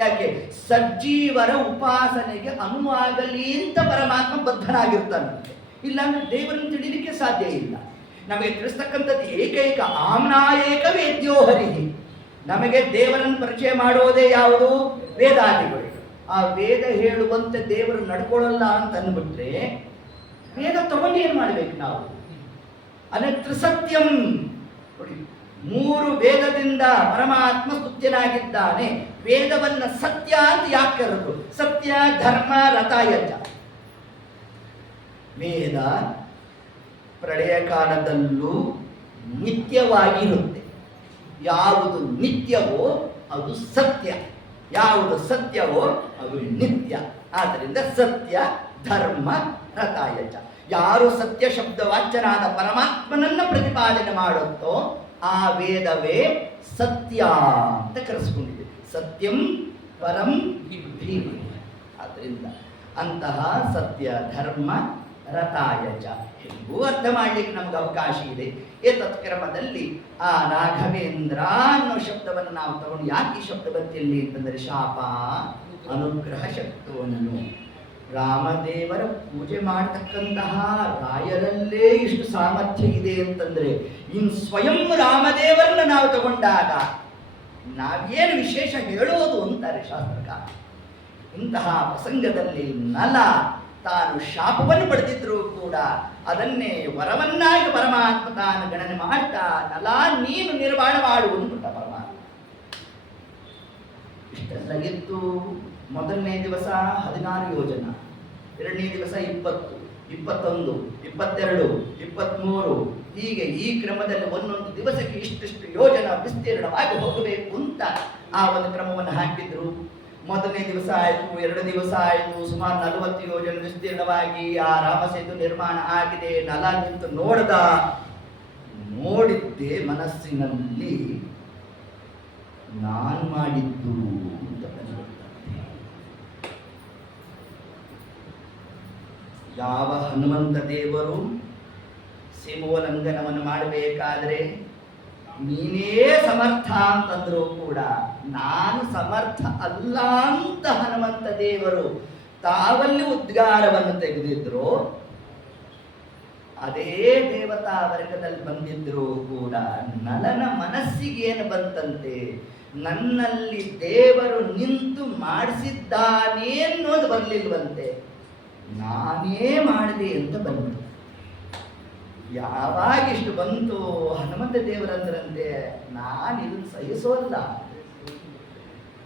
ಯಾಕೆ? ಸಜ್ಜೀವರ ಉಪಾಸನೆಗೆ ಅನುವಾಗಲಿ ಅಂತ ಪರಮಾತ್ಮ ಬದ್ಧನಾಗಿರ್ತಾನಂತೆ. ಇಲ್ಲಾಂದ್ರೆ ದೇವರನ್ನು ತಿಳಿಲಿಕ್ಕೆ ಸಾಧ್ಯ ಇಲ್ಲ. ನಮಗೆ ತಿಳಿಸ್ತಕ್ಕಂಥದ್ದು ಏಕೈಕ ಆಮ್ನಾಯೇಕ ವೇದ್ಯೋ ಹರಿಹಿ. ನಮಗೆ ದೇವರನ್ನು ಪರಿಚಯ ಮಾಡೋದೇ ಯಾವುದು? ವೇದಾದಿಗಳು. ಆ ವೇದ ಹೇಳುವಂತೆ ದೇವರು ನಡ್ಕೊಳ್ಳಲ್ಲ ಅಂತ ಅಂದ್ಬಿಟ್ರೆ ವೇದ ತಗೊಂಡು ಏನು ಮಾಡ್ಬೇಕು ನಾವು? ಅದೇ ತ್ರಿಸತ್ಯಂ ನೋಡಿ, 3 ವೇದದಿಂದ ಪರಮಾತ್ಮ ಸ್ತುತ್ಯನಾಗಿದ್ದಾನೆ. ವೇದವನ್ನ ಸತ್ಯ ಅಂತ ಯಾಕೆ ಕರೆದು? ಸತ್ಯ ಧರ್ಮ ರಥಾಯತ. ವೇದ ಪ್ರಳಯ ಕಾಲದಲ್ಲೂ ನಿತ್ಯವಾಗಿರುತ್ತೆ. ಯಾವುದು ನಿತ್ಯವೋ ಅದು ಸತ್ಯ, ಯಾವುದು ಸತ್ಯವೋ ಅದು ನಿತ್ಯ. ಆದ್ದರಿಂದ ಸತ್ಯ ಧರ್ಮ ರಥಾಯಚ. ಯಾರು ಸತ್ಯ ಶಬ್ದ ವಾಚ್ಯನಾದ ಪರಮಾತ್ಮನನ್ನ ಪ್ರತಿಪಾದನೆ ಮಾಡುತ್ತೋ ಆ ವೇದವೇ ಸತ್ಯ ಅಂತ ಕರೆಸ್ಕೊಂಡಿದೆ. ಸತ್ಯಂ ಪರಂ ಧೀಮಹಿ. ಆದ್ದರಿಂದ ಅಂತಹ ಸತ್ಯ ಧರ್ಮ ರಥಾಯಚ ಹೇಗೂ ಅರ್ಥ ಮಾಡ್ಲಿಕ್ಕೆ ನಮ್ಗೆ ಅವಕಾಶ ಇದೆ. ಏತತ್ ಕ್ರಮದಲ್ಲಿ ಆ ರಾಘವೇಂದ್ರ ಅನ್ನೋ ಶಬ್ದವನ್ನು ನಾವು ತಗೊಂಡು ಯಾಕೆ ಈ ಶಬ್ದ ಬಂತಿಲ್ಲಿ ಅಂತಂದರೆ ಶಾಪ ಅನುಗ್ರಹ ಶಕ್ತವನ್ನು ರಾಮದೇವರ ಪೂಜೆ ಮಾಡತಕ್ಕಂತಹ ರಾಯರಲ್ಲೇ ಇಷ್ಟು ಸಾಮರ್ಥ್ಯ ಇದೆ ಅಂತಂದ್ರೆ ಇನ್ನು ಸ್ವಯಂ ರಾಮದೇವರನ್ನ ನಾವು ತಗೊಂಡಾಗ ನಾವೇನು ವಿಶೇಷ ಹೇಳೋದು ಅಂತಾರೆ ಶಾಸ್ತ್ರಕಾರ. ಇಂತಹ ಪ್ರಸಂಗದಲ್ಲಿ ನಲ ತಾನು ಶಾಪವನ್ನು ಪಡೆದಿದ್ರು ಕೂಡ ಅದನ್ನೇ ವರವನ್ನಾಗಿ ಪರಮಾತ್ಮ ತಾನು ಗಣನೆ ಮಾಡ್ತಾ ನಲ ನೀನು ನಿರ್ಮಾಣ ಮಾಡುವುದು ಬಿಟ್ಟ ಪರಮಾತ್ಮ. ಇಷ್ಟೆಲ್ಲ ಇತ್ತು. ಮೊದಲನೇ ದಿವಸ 16 ಯೋಜನ, ಎರಡನೇ ದಿವಸ 20, 21, 22, 23 ಹೀಗೆ ಈ ಕ್ರಮದಲ್ಲಿ ಒಂದೊಂದು ದಿವಸಕ್ಕೆ ಇಷ್ಟಿಷ್ಟು ಯೋಜನ ವಿಸ್ತೀರ್ಣವಾಗಿ ಹೋಗಬೇಕು ಅಂತ ಆ ಒಂದು ಕ್ರಮವನ್ನು ಹಾಕಿದ್ರು. ಮೊದಲನೇ ದಿವಸ ಆಯಿತು, 2 ದಿವಸ ಆಯಿತು, ಸುಮಾರು 40 ಯೋಜನೆ ವಿಸ್ತೀರ್ಣವಾಗಿ ಆ ರಾಮಸೇತು ನಿರ್ಮಾಣ ಆಗಿದೆ. ನಲ ನಿಂತು ನೋಡಿದ್ದೆ ಮನಸ್ಸಿನಲ್ಲಿ ನಾನು ಮಾಡಿದ್ದು ಅಂತ ಯಾವ ಹನುಮಂತ ದೇವರು ಸಿಮೋಲ್ಲಂಘನವನ್ನು ಮಾಡಬೇಕಾದ್ರೆ ನೀನೇ ಸಮರ್ಥ ಅಂತಂದ್ರು ಕೂಡ ನಾನು ಸಮರ್ಥ ಅಲ್ಲ ಅಂತ ಹನುಮಂತ ದೇವರು ತಾವಲ್ಲಿ ಉದ್ಗಾರವನ್ನು ತೆಗೆದಿದ್ರು. ಅದೇ ದೇವತಾ ವರ್ಗದಲ್ಲಿ ಬಂದಿದ್ರು ಕೂಡ ನಲನ ಮನಸ್ಸಿಗೆ ಏನು ಬಂತಂತೆ, ನನ್ನಲ್ಲಿ ದೇವರು ನಿಂತು ಮಾಡಿಸಿದ್ದಾನೆ ಅನ್ನೋದು ಬರಲಿಲ್ವಂತೆ, ನಾನೇ ಮಾಡಿದೆ ಅಂತ ಬಂತು. ಯಾವಾಗ ಇಷ್ಟು ಬಂತು ಹನುಮಂತ ದೇವರಂದ್ರಂತೆ, ನಾನು ಇದನ್ನು ಸಹಿಸೋಲ್ಲ.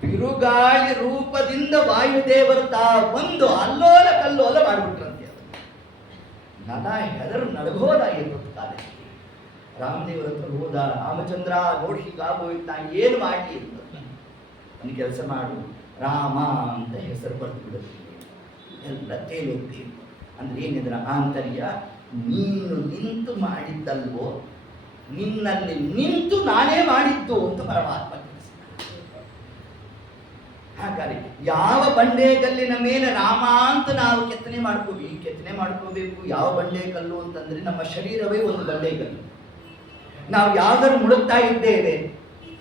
ಬಿರುಗಾಳಿ ರೂಪದಿಂದ ವಾಯುದೇವರು ಬಂದು ಅಲ್ಲೋಲ ಕಲ್ಲೋಲ ಮಾಡಿಬಿಟ್ರಂತೆ. ನಲ ಹೆದರು ನಡಗೋದಾಗಿತ್ತು ಕಾಲಕ್ಕೆ. ರಾಮದೇವರ ಹತ್ರ ಹೋದ, ರಾಮಚಂದ್ರ ನೋಡಿ ಹೀಗಾಗೋಯ್ತು, ನಾ ಏನು ಮಾಡಿ ಅಂತ. ಒಂದು ಕೆಲಸ ಮಾಡು, ರಾಮ ಅಂತ ಹೆಸರು ಬರೆದು ಬಿಡುತ್ತೆ, ಎಲ್ಲ ತೇಲುತ್ತೆ. ಅಂದ್ರೆ ಏನಿದ್ರ ಆಂತರ್ಯ, ನೀನು ನಿಂತು ಮಾಡಿದ್ದಲ್ವೋ, ನಿನ್ನಲ್ಲಿ ನಿಂತು ನಾನೇ ಮಾಡಿದ್ದು ಅಂತ ಪರಮಾತ್ಮ ತಿಳಿಸಿದ. ಹಾಗಾದ್ರೆ ಯಾವ ಬಂಡೆಗಲ್ಲಿನ ಮೇಲೆ ರಾಮ ಅಂತ ನಾವು ಕೆತ್ತನೆ ಮಾಡ್ಕೋಬೇಕು. ಯಾವ ಬಂಡೆ ಕಲ್ಲು ಅಂತಂದ್ರೆ ನಮ್ಮ ಶರೀರವೇ ಒಂದು ಬಂಡೆಗಲ್ಲು. ನಾವು ಯಾವ್ದಾದ್ರು ಮುಳುಗ್ತಾ ಇದ್ದೇವೆ,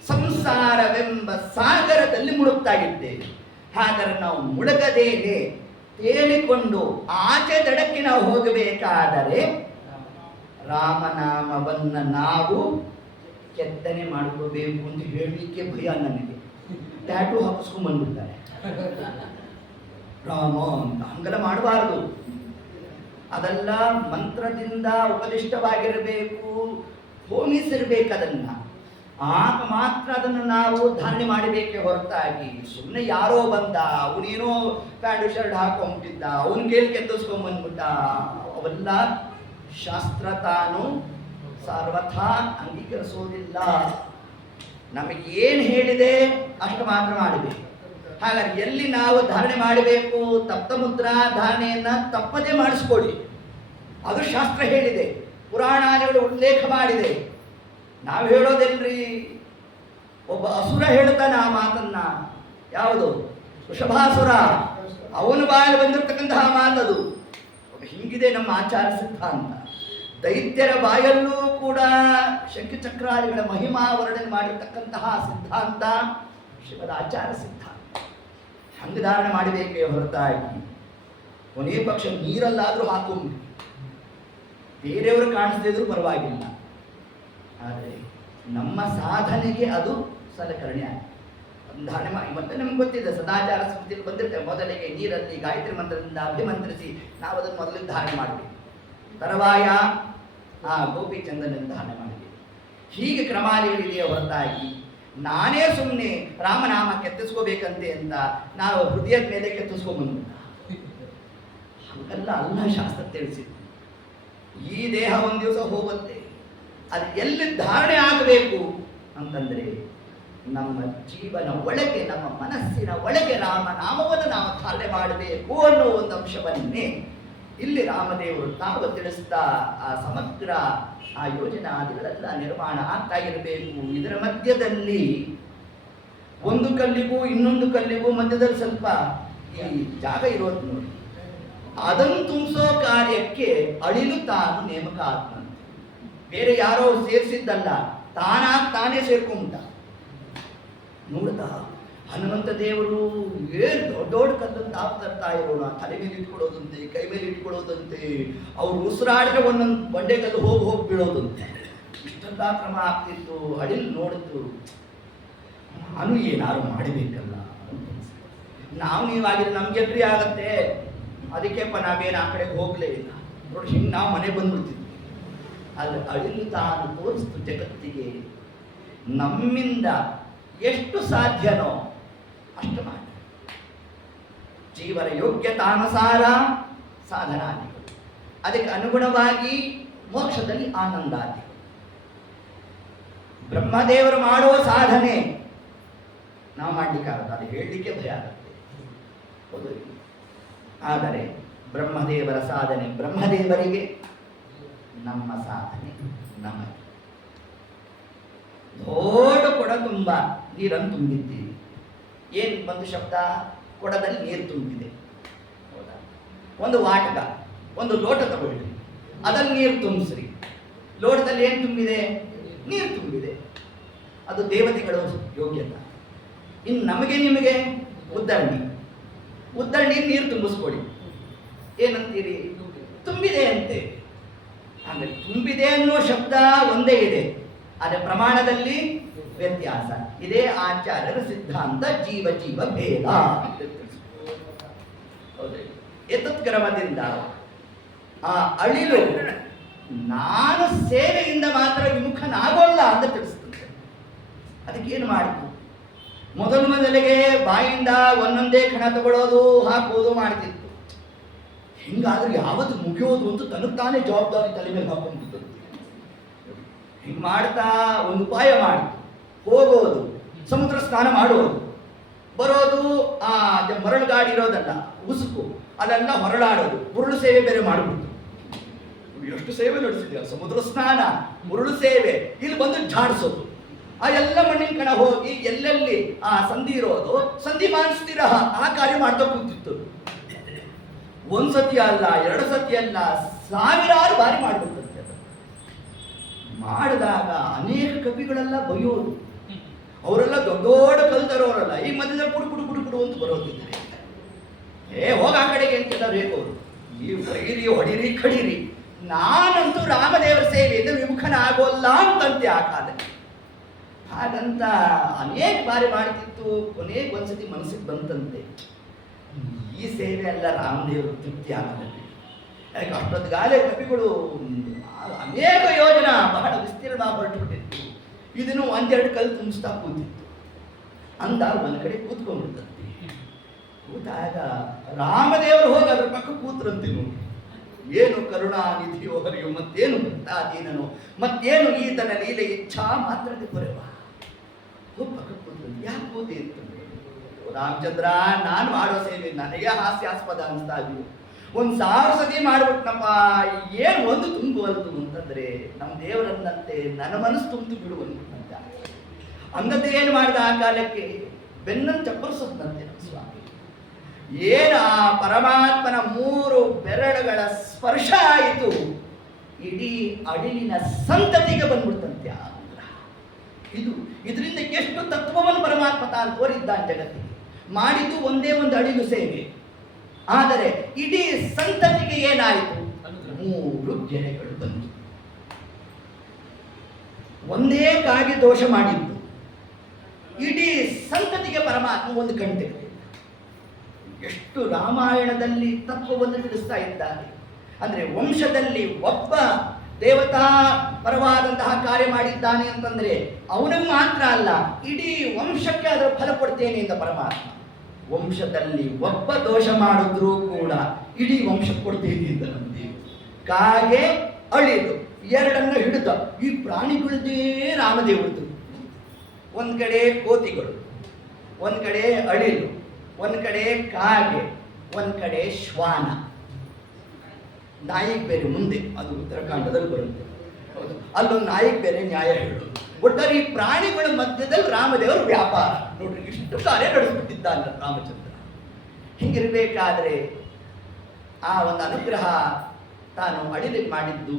ಸಂಸಾರವೆಂಬ ಸಾಗರದಲ್ಲಿ ಮುಳುಗ್ತಾ ಇದ್ದೇವೆ. ಹಾಗಾದ್ರೆ ನಾವು ಮುಳುಗದೇನೆ ತೇಲಿಕೊಂಡು ಆಚೆ ದಡಕ್ಕೆ ನಾವು ಹೋಗಬೇಕಾದರೆ ರಾಮನಾಮವನ್ನ ನಾವು ಕೆತ್ತನೆ ಮಾಡ್ಕೋಬೇಕು ಅಂತ ಹೇಳಲಿಕ್ಕೆ ಭಯ. ನನಗೆ ಟ್ಯಾಟೂ ಹಾಕಿಸ್ಕೊಂಡ್ ಬಂದ್ಬಿಡ್ತಾರೆ ರಾಮ ಅಂತ. ಹಂಗೆಲ್ಲ ಮಾಡಬಾರ್ದು. ಅದೆಲ್ಲ ಮಂತ್ರದಿಂದ ಉಪದಿಷ್ಟವಾಗಿರಬೇಕು, ಹೋಮಿಸಿರ್ಬೇಕು. ಅದನ್ನ ಆಗ ಮಾತ್ರ ಅದನ್ನು ನಾವು ಧಾರಣೆ ಮಾಡಬೇಕೇ ಹೊರತಾಗಿ ಸುಮ್ಮನೆ ಯಾರೋ ಬಂದ, ಅವನೇನೋ ಪ್ಯಾಂಟ್ ಶರ್ಟ್ ಹಾಕೊಂಡ್ಬಿಟ್ಟಿದ್ದ, ಅವನ ಕೇಳಿ ಕೆತ್ತಿಸ್ಕೊಂಡ್ಬಂದ್ಬಿಟ್ಟ, ಅವೆಲ್ಲ ಶಾಸ್ತ್ರ ತಾನು ಸರ್ವಥಾ ಅಂಗೀಕರಿಸೋದಿಲ್ಲ. ನಮಗೆ ಏನು ಹೇಳಿದೆ ಅಷ್ಟು ಮಾತ್ರ ಮಾಡಬೇಕು. ಹಾಗಾಗಿ ಎಲ್ಲಿ ನಾವು ಧಾರಣೆ ಮಾಡಬೇಕು, ತಪ್ತ ಮುದ್ರಾ ಧಾರಣೆಯನ್ನ ತಪ್ಪದೇ ಮಾಡಿಸ್ಕೊಳ್ಳಿ. ಅದು ಶಾಸ್ತ್ರ ಹೇಳಿದೆ, ಪುರಾಣಗಳು ಉಲ್ಲೇಖ ಮಾಡಿದೆ. ನಾವು ಹೇಳೋದೆಲ್ರಿ, ಒಬ್ಬ ಅಸುರ ಹೇಳ್ತಾನೆ ಆ ಮಾತನ್ನ. ಯಾವುದು? ವೃಷಭಾಸುರ. ಅವನು ಬಾಯಲ್ಲಿ ಬಂದಿರತಕ್ಕಂತಹ ಮಾತದು. ಹಿಂಗಿದೆ ನಮ್ಮ ಆಚಾರ ಸಿದ್ಧಾಂತ. ದೈತ್ಯರ ಬಾಯಲ್ಲೂ ಕೂಡ ಶಂಖಚಕ್ರಾದಿಗಳ ಮಹಿಮಾ ವರ್ಣನೆ ಮಾಡಿರ್ತಕ್ಕಂತಹ ಸಿದ್ಧಾಂತ ಶಿವದ ಆಚಾರ ಸಿದ್ಧಾಂತ. ಹಂಗೆ ಧಾರಣೆ ಮಾಡಬೇಕೇ ಹೊರತಾಗಿ ಕೊನೆ ಪಕ್ಷ ನೀರಲ್ಲಾದ್ರೂ ಹಾಕೊಂಡು ಬೇರೆಯವರು ಕಾಣಿಸ್ತಿದ್ರು ಪರವಾಗಿಲ್ಲ, ಆದರೆ ನಮ್ಮ ಸಾಧನೆಗೆ ಅದು ಸಲಕರಣೆ ಆಗಿದೆ. ಧಾರಣೆ ಮಾಡಿ ಮತ್ತೆ ನಮ್ಗೆ ಗೊತ್ತಿದೆ, ಸದಾಚಾರ ಸ್ಮೃತಿಯಲ್ಲಿ ಬಂದಿರ್ತೇವೆ. ಮೊದಲಿಗೆ ನೀರಲ್ಲಿ ಗಾಯತ್ರಿ ಮಂತ್ರದಿಂದ ಅಭಿಮಂತ್ರಿಸಿ ನಾವು ಅದನ್ನು ಮೊದಲಿಗೆ ಧಾರಣೆ ಮಾಡಬೇಕು. ತರುವಾಯ ಗೋಪಿಚಂದನನ್ನು ಧಾರಣೆ ಮಾಡಬೇಕು. ಹೀಗೆ ಕ್ರಮಾವಳಿಗಳಿದೆಯೇ ಹೊರತಾಗಿ ನಾನೇ ಸುಮ್ಮನೆ ರಾಮನಾಮ ಕೆತ್ತಿಸ್ಕೋಬೇಕಂತೆ ಅಂತ ನಾವು ಹೃದಯದ ಮೇಲೆ ಕೆತ್ತಿಸ್ಕೊಂಡ್ಬಂದು ಹಾಗೆಲ್ಲ ಅಲ್ಲ ಶಾಸ್ತ್ರ ತಿಳಿಸಿದ್ದು. ಈ ದೇಹ ಒಂದು ದಿವಸ ಹೋಗುತ್ತೆ, ಅದು ಎಲ್ಲಿ ಧಾರಣೆ ಆಗಬೇಕು ಅಂತಂದ್ರೆ ನಮ್ಮ ಜೀವನ ಒಳಗೆ, ನಮ್ಮ ಮನಸ್ಸಿನ ಒಳಗೆ ರಾಮನಾಮವನ್ನು ನಾವು ಧಾರಣೆ ಮಾಡಬೇಕು ಅನ್ನೋ ಒಂದು ಅಂಶವನ್ನೇ ಇಲ್ಲಿ ರಾಮದೇವರು ತಾವು ತಿಳಿಸ್ತಾ ಆ ಸಮಗ್ರ ಆ ಯೋಜನಾದಿಗಳೆಲ್ಲ ನಿರ್ಮಾಣ ಆಗ್ತಾ ಇರಬೇಕು. ಇದರ ಮಧ್ಯದಲ್ಲಿ ಒಂದು ಕಲ್ಲಿಗೂ ಇನ್ನೊಂದು ಕಲ್ಲಿಗೂ ಮಧ್ಯದಲ್ಲಿ ಸ್ವಲ್ಪ ಈ ಜಾಗ ಇರೋದು ನೋಡಿ, ಅದನ್ನು ತುಂಬಿಸೋ ಕಾರ್ಯಕ್ಕೆ ಅಳಿಲು ತಾನು ನೇಮಕ ಆತ್ಮಂತೆ. ಬೇರೆ ಯಾರೋ ಸೇರಿಸಿದ್ದಲ್ಲ, ತಾನೇ ಸೇರ್ಕೊಂಡ. ನೋಡ್ದ ಹನುಮಂತ ದೇವರು ಏನು ದೊಡ್ಡ ದೊಡ್ಡ ಕಲ್ಲನ್ನು ತಾವು ತರ್ತಾ ಇರೋಣ, ತಲೆ ಮೇಲೆ ಇಟ್ಕೊಳ್ಳೋದಂತೆ, ಕೈ ಮೇಲೆ ಇಟ್ಕೊಳ್ಳೋದಂತೆ, ಅವ್ರು ಉಸಿರಾಡಿದ್ರೆ ಒಂದೊಂದು ಬಂಡೆಕಲ್ಲು ಹೋಗಿ ಬೀಳೋದಂತೆ. ಇಷ್ಟೆಲ್ಲ ಕ್ರಮ ಆಗ್ತಿತ್ತು. ಅಡಿಲ್ ನೋಡಿದ್ರು, ನಾನು ಏನಾದ್ರು ಮಾಡಬೇಕಲ್ಲ. ನಾವು ನೀವಾಗಿದ್ರೆ ನಮ್ಗೆ ಎಲ್ರಿ ಆಗತ್ತೆ, ಅದಕ್ಕೆಪ್ಪ ನಾವೇನು ಆ ಕಡೆಗೆ ಹೋಗ್ಲೇ ಇಲ್ಲ. ನೋಡಿ ಹಿಂಗೆ ನಾವು ಮನೆ ಬಂದ್ಬಿಡ್ತಿದ್ವಿ. ಅಲ್ಲಿ ಅಳಿಲು ತಾನು ತೋರಿಸ್ತು ಜಗತ್ತಿಗೆ, ನಮ್ಮಿಂದ ಎಷ್ಟು ಸಾಧ್ಯನೋ ಅಷ್ಟು ಮಾಡಿ. ಜೀವನ ಯೋಗ್ಯತಾನುಸಾರ ಸಾಧನಾದಿಗಳು, ಅದಕ್ಕೆ ಅನುಗುಣವಾಗಿ ಮೋಕ್ಷದಲ್ಲಿ ಆನಂದಾದಿಗಳು. ಬ್ರಹ್ಮದೇವರು ಮಾಡುವ ಸಾಧನೆ ನಾವು ಮಾಡಲಿಕ್ಕಾಗುತ್ತೆ, ಅದು ಹೇಳಲಿಕ್ಕೆ ಭಯ ಆಗುತ್ತೆ, ಹೌದು. ಆದರೆ ಬ್ರಹ್ಮದೇವರ ಸಾಧನೆ ಬ್ರಹ್ಮದೇವರಿಗೆ, ನಮ್ಮ ಸಾಧನೆ ನಮಗೆ. ದೊಡ್ಡ ಕೊಡ ತುಂಬ ನೀರನ್ನು ತುಂಬಿದ್ದೀವಿ. ಏನು ಬಂದು ಶಬ್ದ? ಕೊಡದಲ್ಲಿ ನೀರು ತುಂಬಿದೆ, ಹೌದಾ? ಒಂದು ವಾಟಕ ಒಂದು ಲೋಟ ತಗೊಳ್ಳಿ, ಅದರಲ್ಲಿ ನೀರು ತುಂಬಿಸ್ರಿ. ಲೋಟದಲ್ಲಿ ಏನು ತುಂಬಿದೆ? ನೀರು ತುಂಬಿದೆ. ಅದು ದೇವತೆಗಳ ಯೋಗ್ಯತೆ. ಇನ್ನು ನಮಗೆ ನಿಮಗೆ ಉದ್ದರಣಿ ನೀರು ತುಂಬಿಸ್ಕೊಡಿ. ಏನಂತೀರಿ? ತುಂಬಿದೆ ಅಂತೆ. ಆಮೇಲೆ ತುಂಬಿದೆ ಅನ್ನೋ ಶಬ್ದ ಒಂದೇ ಇದೆ, ಆದರೆ ಪ್ರಮಾಣದಲ್ಲಿ ವ್ಯತ್ಯಾಸ. ಇದೇ ಆಚಾರ್ಯರ ಸಿದ್ಧಾಂತ, ಜೀವ ಜೀವ ಭೇದ. ಎತ್ತತ್ ಕ್ರಮದಿಂದ ಆ ಅಳಿಲು ನಾನು ಸೇವೆಯಿಂದ ಮಾತ್ರ ವಿಮುಖನಾಗೋಲ್ಲ ಅಂತ ತಿಳಿಸ್ತದೆ. ಅದಕ್ಕೇನು ಮಾಡಿತು? ಮೊದಲಿಗೆ ಬಾಯಿಂದ ಒಂದೊಂದೇ ಕಣ ತಗೊಳ್ಳೋದು, ಹಾಕೋದು ಮಾಡ್ತಿತ್ತು. ಹಿಂಗಾದ್ರೆ ಯಾವತ್ತು ಮುಗಿಯೋದು ಅಂತ ತನಗ್ತಾನೇ ಜವಾಬ್ದಾರಿ ತಲೆ ಮೇಲೆ ಹಾಕೊಂಡ್ಬಿಟ್ಟು ಹಿಂಗೆ ಮಾಡ್ತಾ ಒಂದು ಉಪಾಯ ಮಾಡಿ ಹೋಗೋದು, ಸಮುದ್ರ ಸ್ನಾನ ಮಾಡೋದು, ಬರೋದು. ಆ ಮರಳು ಗಾಡಿ ಇರೋದಲ್ಲ, ಉಸುಕು ಅಲ್ಲೆಲ್ಲ ಹೊರಳಾಡೋದು, ಉರುಳು ಸೇವೆ ಬೇರೆ ಮಾಡಿಬಿಟ್ಟು. ಎಷ್ಟು ಸೇವೆ ನಡೆಸಿದ್ಯಾ? ಸಮುದ್ರ ಸ್ನಾನ, ಉರುಳು ಸೇವೆ, ಇಲ್ಲಿ ಬಂದು ಝಾಡಿಸೋದು. ಆ ಎಲ್ಲ ಮಣ್ಣಿನ ಕಣ ಹೋಗಿ ಎಲ್ಲೆಲ್ಲಿ ಆ ಸಂಧಿ ಇರೋದು ಸಂಧಿ ಮಾಡಿಸ್ತೀರ ಆ ಕಾರ್ಯ ಮಾಡ್ತಾ ಕೂತಿತ್ತು. ಒಂದ್ಸತಿ ಅಲ್ಲ, ಎರಡು ಸತಿ ಅಲ್ಲ, ಸಾವಿರಾರು ಬಾರಿ ಮಾಡ್ಬಿಡ್ತಂತೆ. ಮಾಡಿದಾಗ ಅನೇಕ ಕವಿಗಳೆಲ್ಲ ಬೈಯೋರು. ಅವರೆಲ್ಲ ದೊಡ್ಡ ಕಲ್ತರೋರಲ್ಲ, ಈ ಮಧ್ಯದಲ್ಲಿ ಪುಡು ಪುಡು ಪುಡು ಪುಡು ಅಂತ ಬರೋದಿದ್ದಾರೆ. ಹೋಗ ಆ ಕಡೆಗೆ ಅಂತೆಲ್ಲ ರೇಕೋರು. ಈ ಹೊರಗಿರಿ, ಹೊಡಿರಿ, ಕಡೀರಿ. ನಾನಂತೂ ರಾಮದೇವರ ಸೇವೆಯಿಂದ ವಿಮುಖನ ಆಗೋಲ್ಲ ಅಂತಂತೆ ಆ ಕಾಲದಲ್ಲಿ. ಹಾಗಂತ ಅನೇಕ ಬಾರಿ ಮಾಡ್ತಿತ್ತು. ಕೊನೆಗೆ ಒಂದ್ಸತಿ ಮನಸ್ಸಿಗೆ ಬಂತಂತೆ, ಈ ಸೇವೆ ಎಲ್ಲ ರಾಮದೇವರು ತೃಪ್ತಿ ಆಗದಲ್ಲಿ. ಯಾಕೆ ಅಷ್ಟೊತ್ತಿಗಾಲೇ ಕವಿಗಳು ಅನೇಕ ಯೋಜನಾ ಬಹಳ ವಿಸ್ತೀರ್ಣ ಹೊರಟುಬಿಟ್ಟಿತ್ತು. ಇದನ್ನು ಒಂದೆರಡು ಕಲ್ಲು ತುಂಬಿಸ್ತಾ ಕೂತಿತ್ತು. ಅಂದಾಗ ಒಂದು ಕಡೆ ಕೂತ್ಕೊಂಡ್ಬಿಡ್ತಂತೆ. ಕೂತಾಗ ರಾಮದೇವರು ಹೋಗಿ ಅದ್ರ ಪಕ್ಕ ಕೂತ್ರಂತೆ. ನೋಡಿ, ಏನು ಕರುಣಾನಿಧಿಯೋ ಹರಿಯೋ, ಮತ್ತೇನು ಭಕ್ತಾಧೀನನು, ಮತ್ತೇನು ಈತನ ಲೀಲೆ ಇಚ್ಛಾ ಮಾತ್ರಕ್ಕೆ ಬರೆವ. ಪಕ್ಕ ಕೂತ್ರಂತೆ. ಯಾಕೆ ಕೂತಿ ಅಂತಂದ್ರೆ, ರಾಮಚಂದ್ರ, ನಾನು ಮಾಡೋ ಸೇವೆ ನನಗೆ ಹಾಸ್ಯಾಸ್ಪದ ಅನಿಸ್ತಾ ಇದ್ವು. 1000 ಸತಿ ಮಾಡ್ಬಿಟ್ನಪ್ಪ, ಏನು ಒಂದು ತುಂಬುವಂತು ಅಂತಂದ್ರೆ ನಮ್ಮ ದೇವರನ್ನಂತೆ ನನ್ನ ಮನಸ್ಸು ತುಂಬು ಬಿಡುವಂತ ಅಂದದ್ದೇ. ಏನು ಮಾಡಿದ ಆ ಕಾಲಕ್ಕೆ ಬೆನ್ನನ್ನು ಚಪ್ಪರಿಸೋದಂತೆ ನಮ್ಮ ಸ್ವಾಮಿ. ಏನು ಆ ಪರಮಾತ್ಮನ 3 ಬೆರಳುಗಳ ಸ್ಪರ್ಶ ಆಯಿತು, ಇಡೀ ಅಡಿಲಿನ ಸಂತತಿಗೆ ಬಂದ್ಬಿಡ್ತಂತೆ ಆ ಅನುಗ್ರಹ. ಇದರಿಂದ ಎಷ್ಟು ತತ್ವವನ್ನು ಪರಮಾತ್ಮ ತಾನು ತೋರಿದ್ದಾನೆ ಜಗತ್ತಿಗೆ. ಮಾಡಿದ್ದು ಒಂದೇ ಒಂದು ಅಡಿಲು ಸೇವೆ, ಆದರೆ ಇಡೀ ಸಂತತಿಗೆ ಏನಾಯಿತು? 3 ಗೆರೆಗಳು ಬಂತು. ಒಂದೇ ಕಾಗಿ ದೋಷ ಮಾಡಿದ್ದು ಇಡೀ ಸಂತತಿಗೆ ಪರಮಾತ್ಮ ಒಂದು ಗಂಟೆ. ಎಷ್ಟು ರಾಮಾಯಣದಲ್ಲಿ ತತ್ವವನ್ನು ತಿಳಿಸ್ತಾ ಇದ್ದಾರೆ ಅಂದ್ರೆ, ವಂಶದಲ್ಲಿ ಒಬ್ಬ ದೇವತಾ ಪರವಾದಂತಹ ಕಾರ್ಯ ಮಾಡಿದ್ದಾನೆ ಅಂತಂದ್ರೆ ಅವನಿಗೆ ಮಾತ್ರ ಅಲ್ಲ, ಇಡೀ ವಂಶಕ್ಕೆ ಅದರ ಫಲ ಕೊಡ್ತೇನೆ ಅಂತ ಪರಮಾತ್ಮ. ವಂಶದಲ್ಲಿ ಒಬ್ಬ ದೋಷ ಮಾಡಿದ್ರೂ ಕೂಡ ಇಡೀ ವಂಶಕ್ಕೆ ಕೊಡ್ತೇನೆ ಅಂತ ನಮ್ದು. ಕಾಗೆ ಅಳಿಲು ಎರಡನ್ನ ಹಿಡಿದ ಈ ಪ್ರಾಣಿಗಳದ್ದೇ ರಾಮದೇವ್ರದ್ದು. ಒಂದ್ ಕಡೆ ಕೋತಿಗಳು, ಒಂದ್ ಕಡೆ ಅಳಿಲು, ಒಂದ್ ಕಡೆ ಕಾಗೆ, ಒಂದ್ ಕಡೆ ಶ್ವಾನ. ನಾಯಿಗೆ ಬೇರೆ ಮುಂದೆ, ಅದು ಉತ್ತರಾಖಂಡದಲ್ಲಿ ಬರುತ್ತೆ. ಹೌದು, ಅಲ್ಲೊಂದು ನಾಯಿಗೆ ಬೇರೆ ನ್ಯಾಯ ಹೇಳೋದು. ಒಟ್ಟಾರೆ ಈ ಪ್ರಾಣಿಗಳ ಮಧ್ಯದಲ್ಲಿ ರಾಮದೇವರು ವ್ಯಾಪಾರ. ನೋಡ್ರಿ, ಇಷ್ಟು ಕಾರ್ಯ ನಡೆಸ್ಬಿಟ್ಟಿದ್ದಾನೆ ರಾಮಚಂದ್ರ. ಹಿಂಗಿರ್ಬೇಕಾದ್ರೆ ಆ ಒಂದು ಅನುಗ್ರಹ ತಾನು ಅಡಿಲಿಗೆ ಮಾಡಿದ್ದು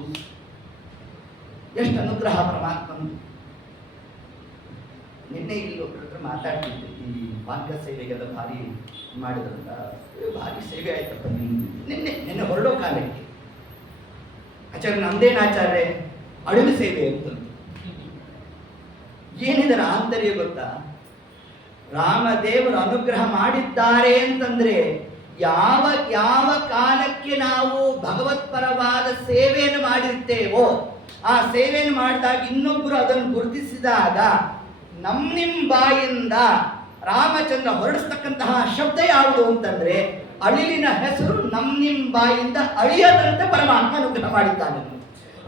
ಎಷ್ಟು ಅನುಗ್ರಹ ಪರಮಾತ್ಮನ. ನಿನ್ನೆ ಇಲ್ಲಿ ಒಬ್ಬರ ಹತ್ರ ಮಾತಾಡ್ತಿದ್ದೆ, ಈ ಮಾರ್ಗ ಸೇವೆಗೆಲ್ಲ ಭಾರಿ ಮಾಡಿದ್ರಂತ. ಭಾರಿ ಸೇವೆ ಆಯ್ತಪ್ಪ ನಿನ್ನೆ ಹೊರಡೋ ಕಾಲಕ್ಕೆ ಆಚಾರ್ಯ ನಮ್ದೇನು ಆಚಾರ್ಯ ಅಡಿಲು ಸೇವೆ ಅಂತಂದು. ಏನಿದರ ಆಂತರ್ಯ ಗೊತ್ತಾ? ರಾಮದೇವರು ಅನುಗ್ರಹ ಮಾಡಿದ್ದಾರೆ ಅಂತಂದ್ರೆ ಯಾವ ಯಾವ ಕಾಲಕ್ಕೆ ನಾವು ಭಗವತ್ಪರವಾದ ಸೇವೆಯನ್ನು ಮಾಡಿರ್ತೇವೋ ಆ ಸೇವೆಯನ್ನು ಮಾಡಿದಾಗ ಇನ್ನೊಬ್ಬರು ಅದನ್ನು ಗುರುತಿಸಿದಾಗ ನಿಮ್ಮ ಬಾಯಿಂದ ರಾಮಚಂದ್ರ ಹೊರಡಿಸ್ತಕ್ಕಂತಹ ಶಬ್ದ ಯಾವುದು ಅಂತಂದ್ರೆ ಅಳಿಲಿನ ಹೆಸರು ನಿಮ್ಮ ಬಾಯಿಂದ ಅಳಿಯದಂತೆ ಪರಮಾತ್ಮ ಅನುಗ್ರಹ ಮಾಡಿದ್ದಾನೆ.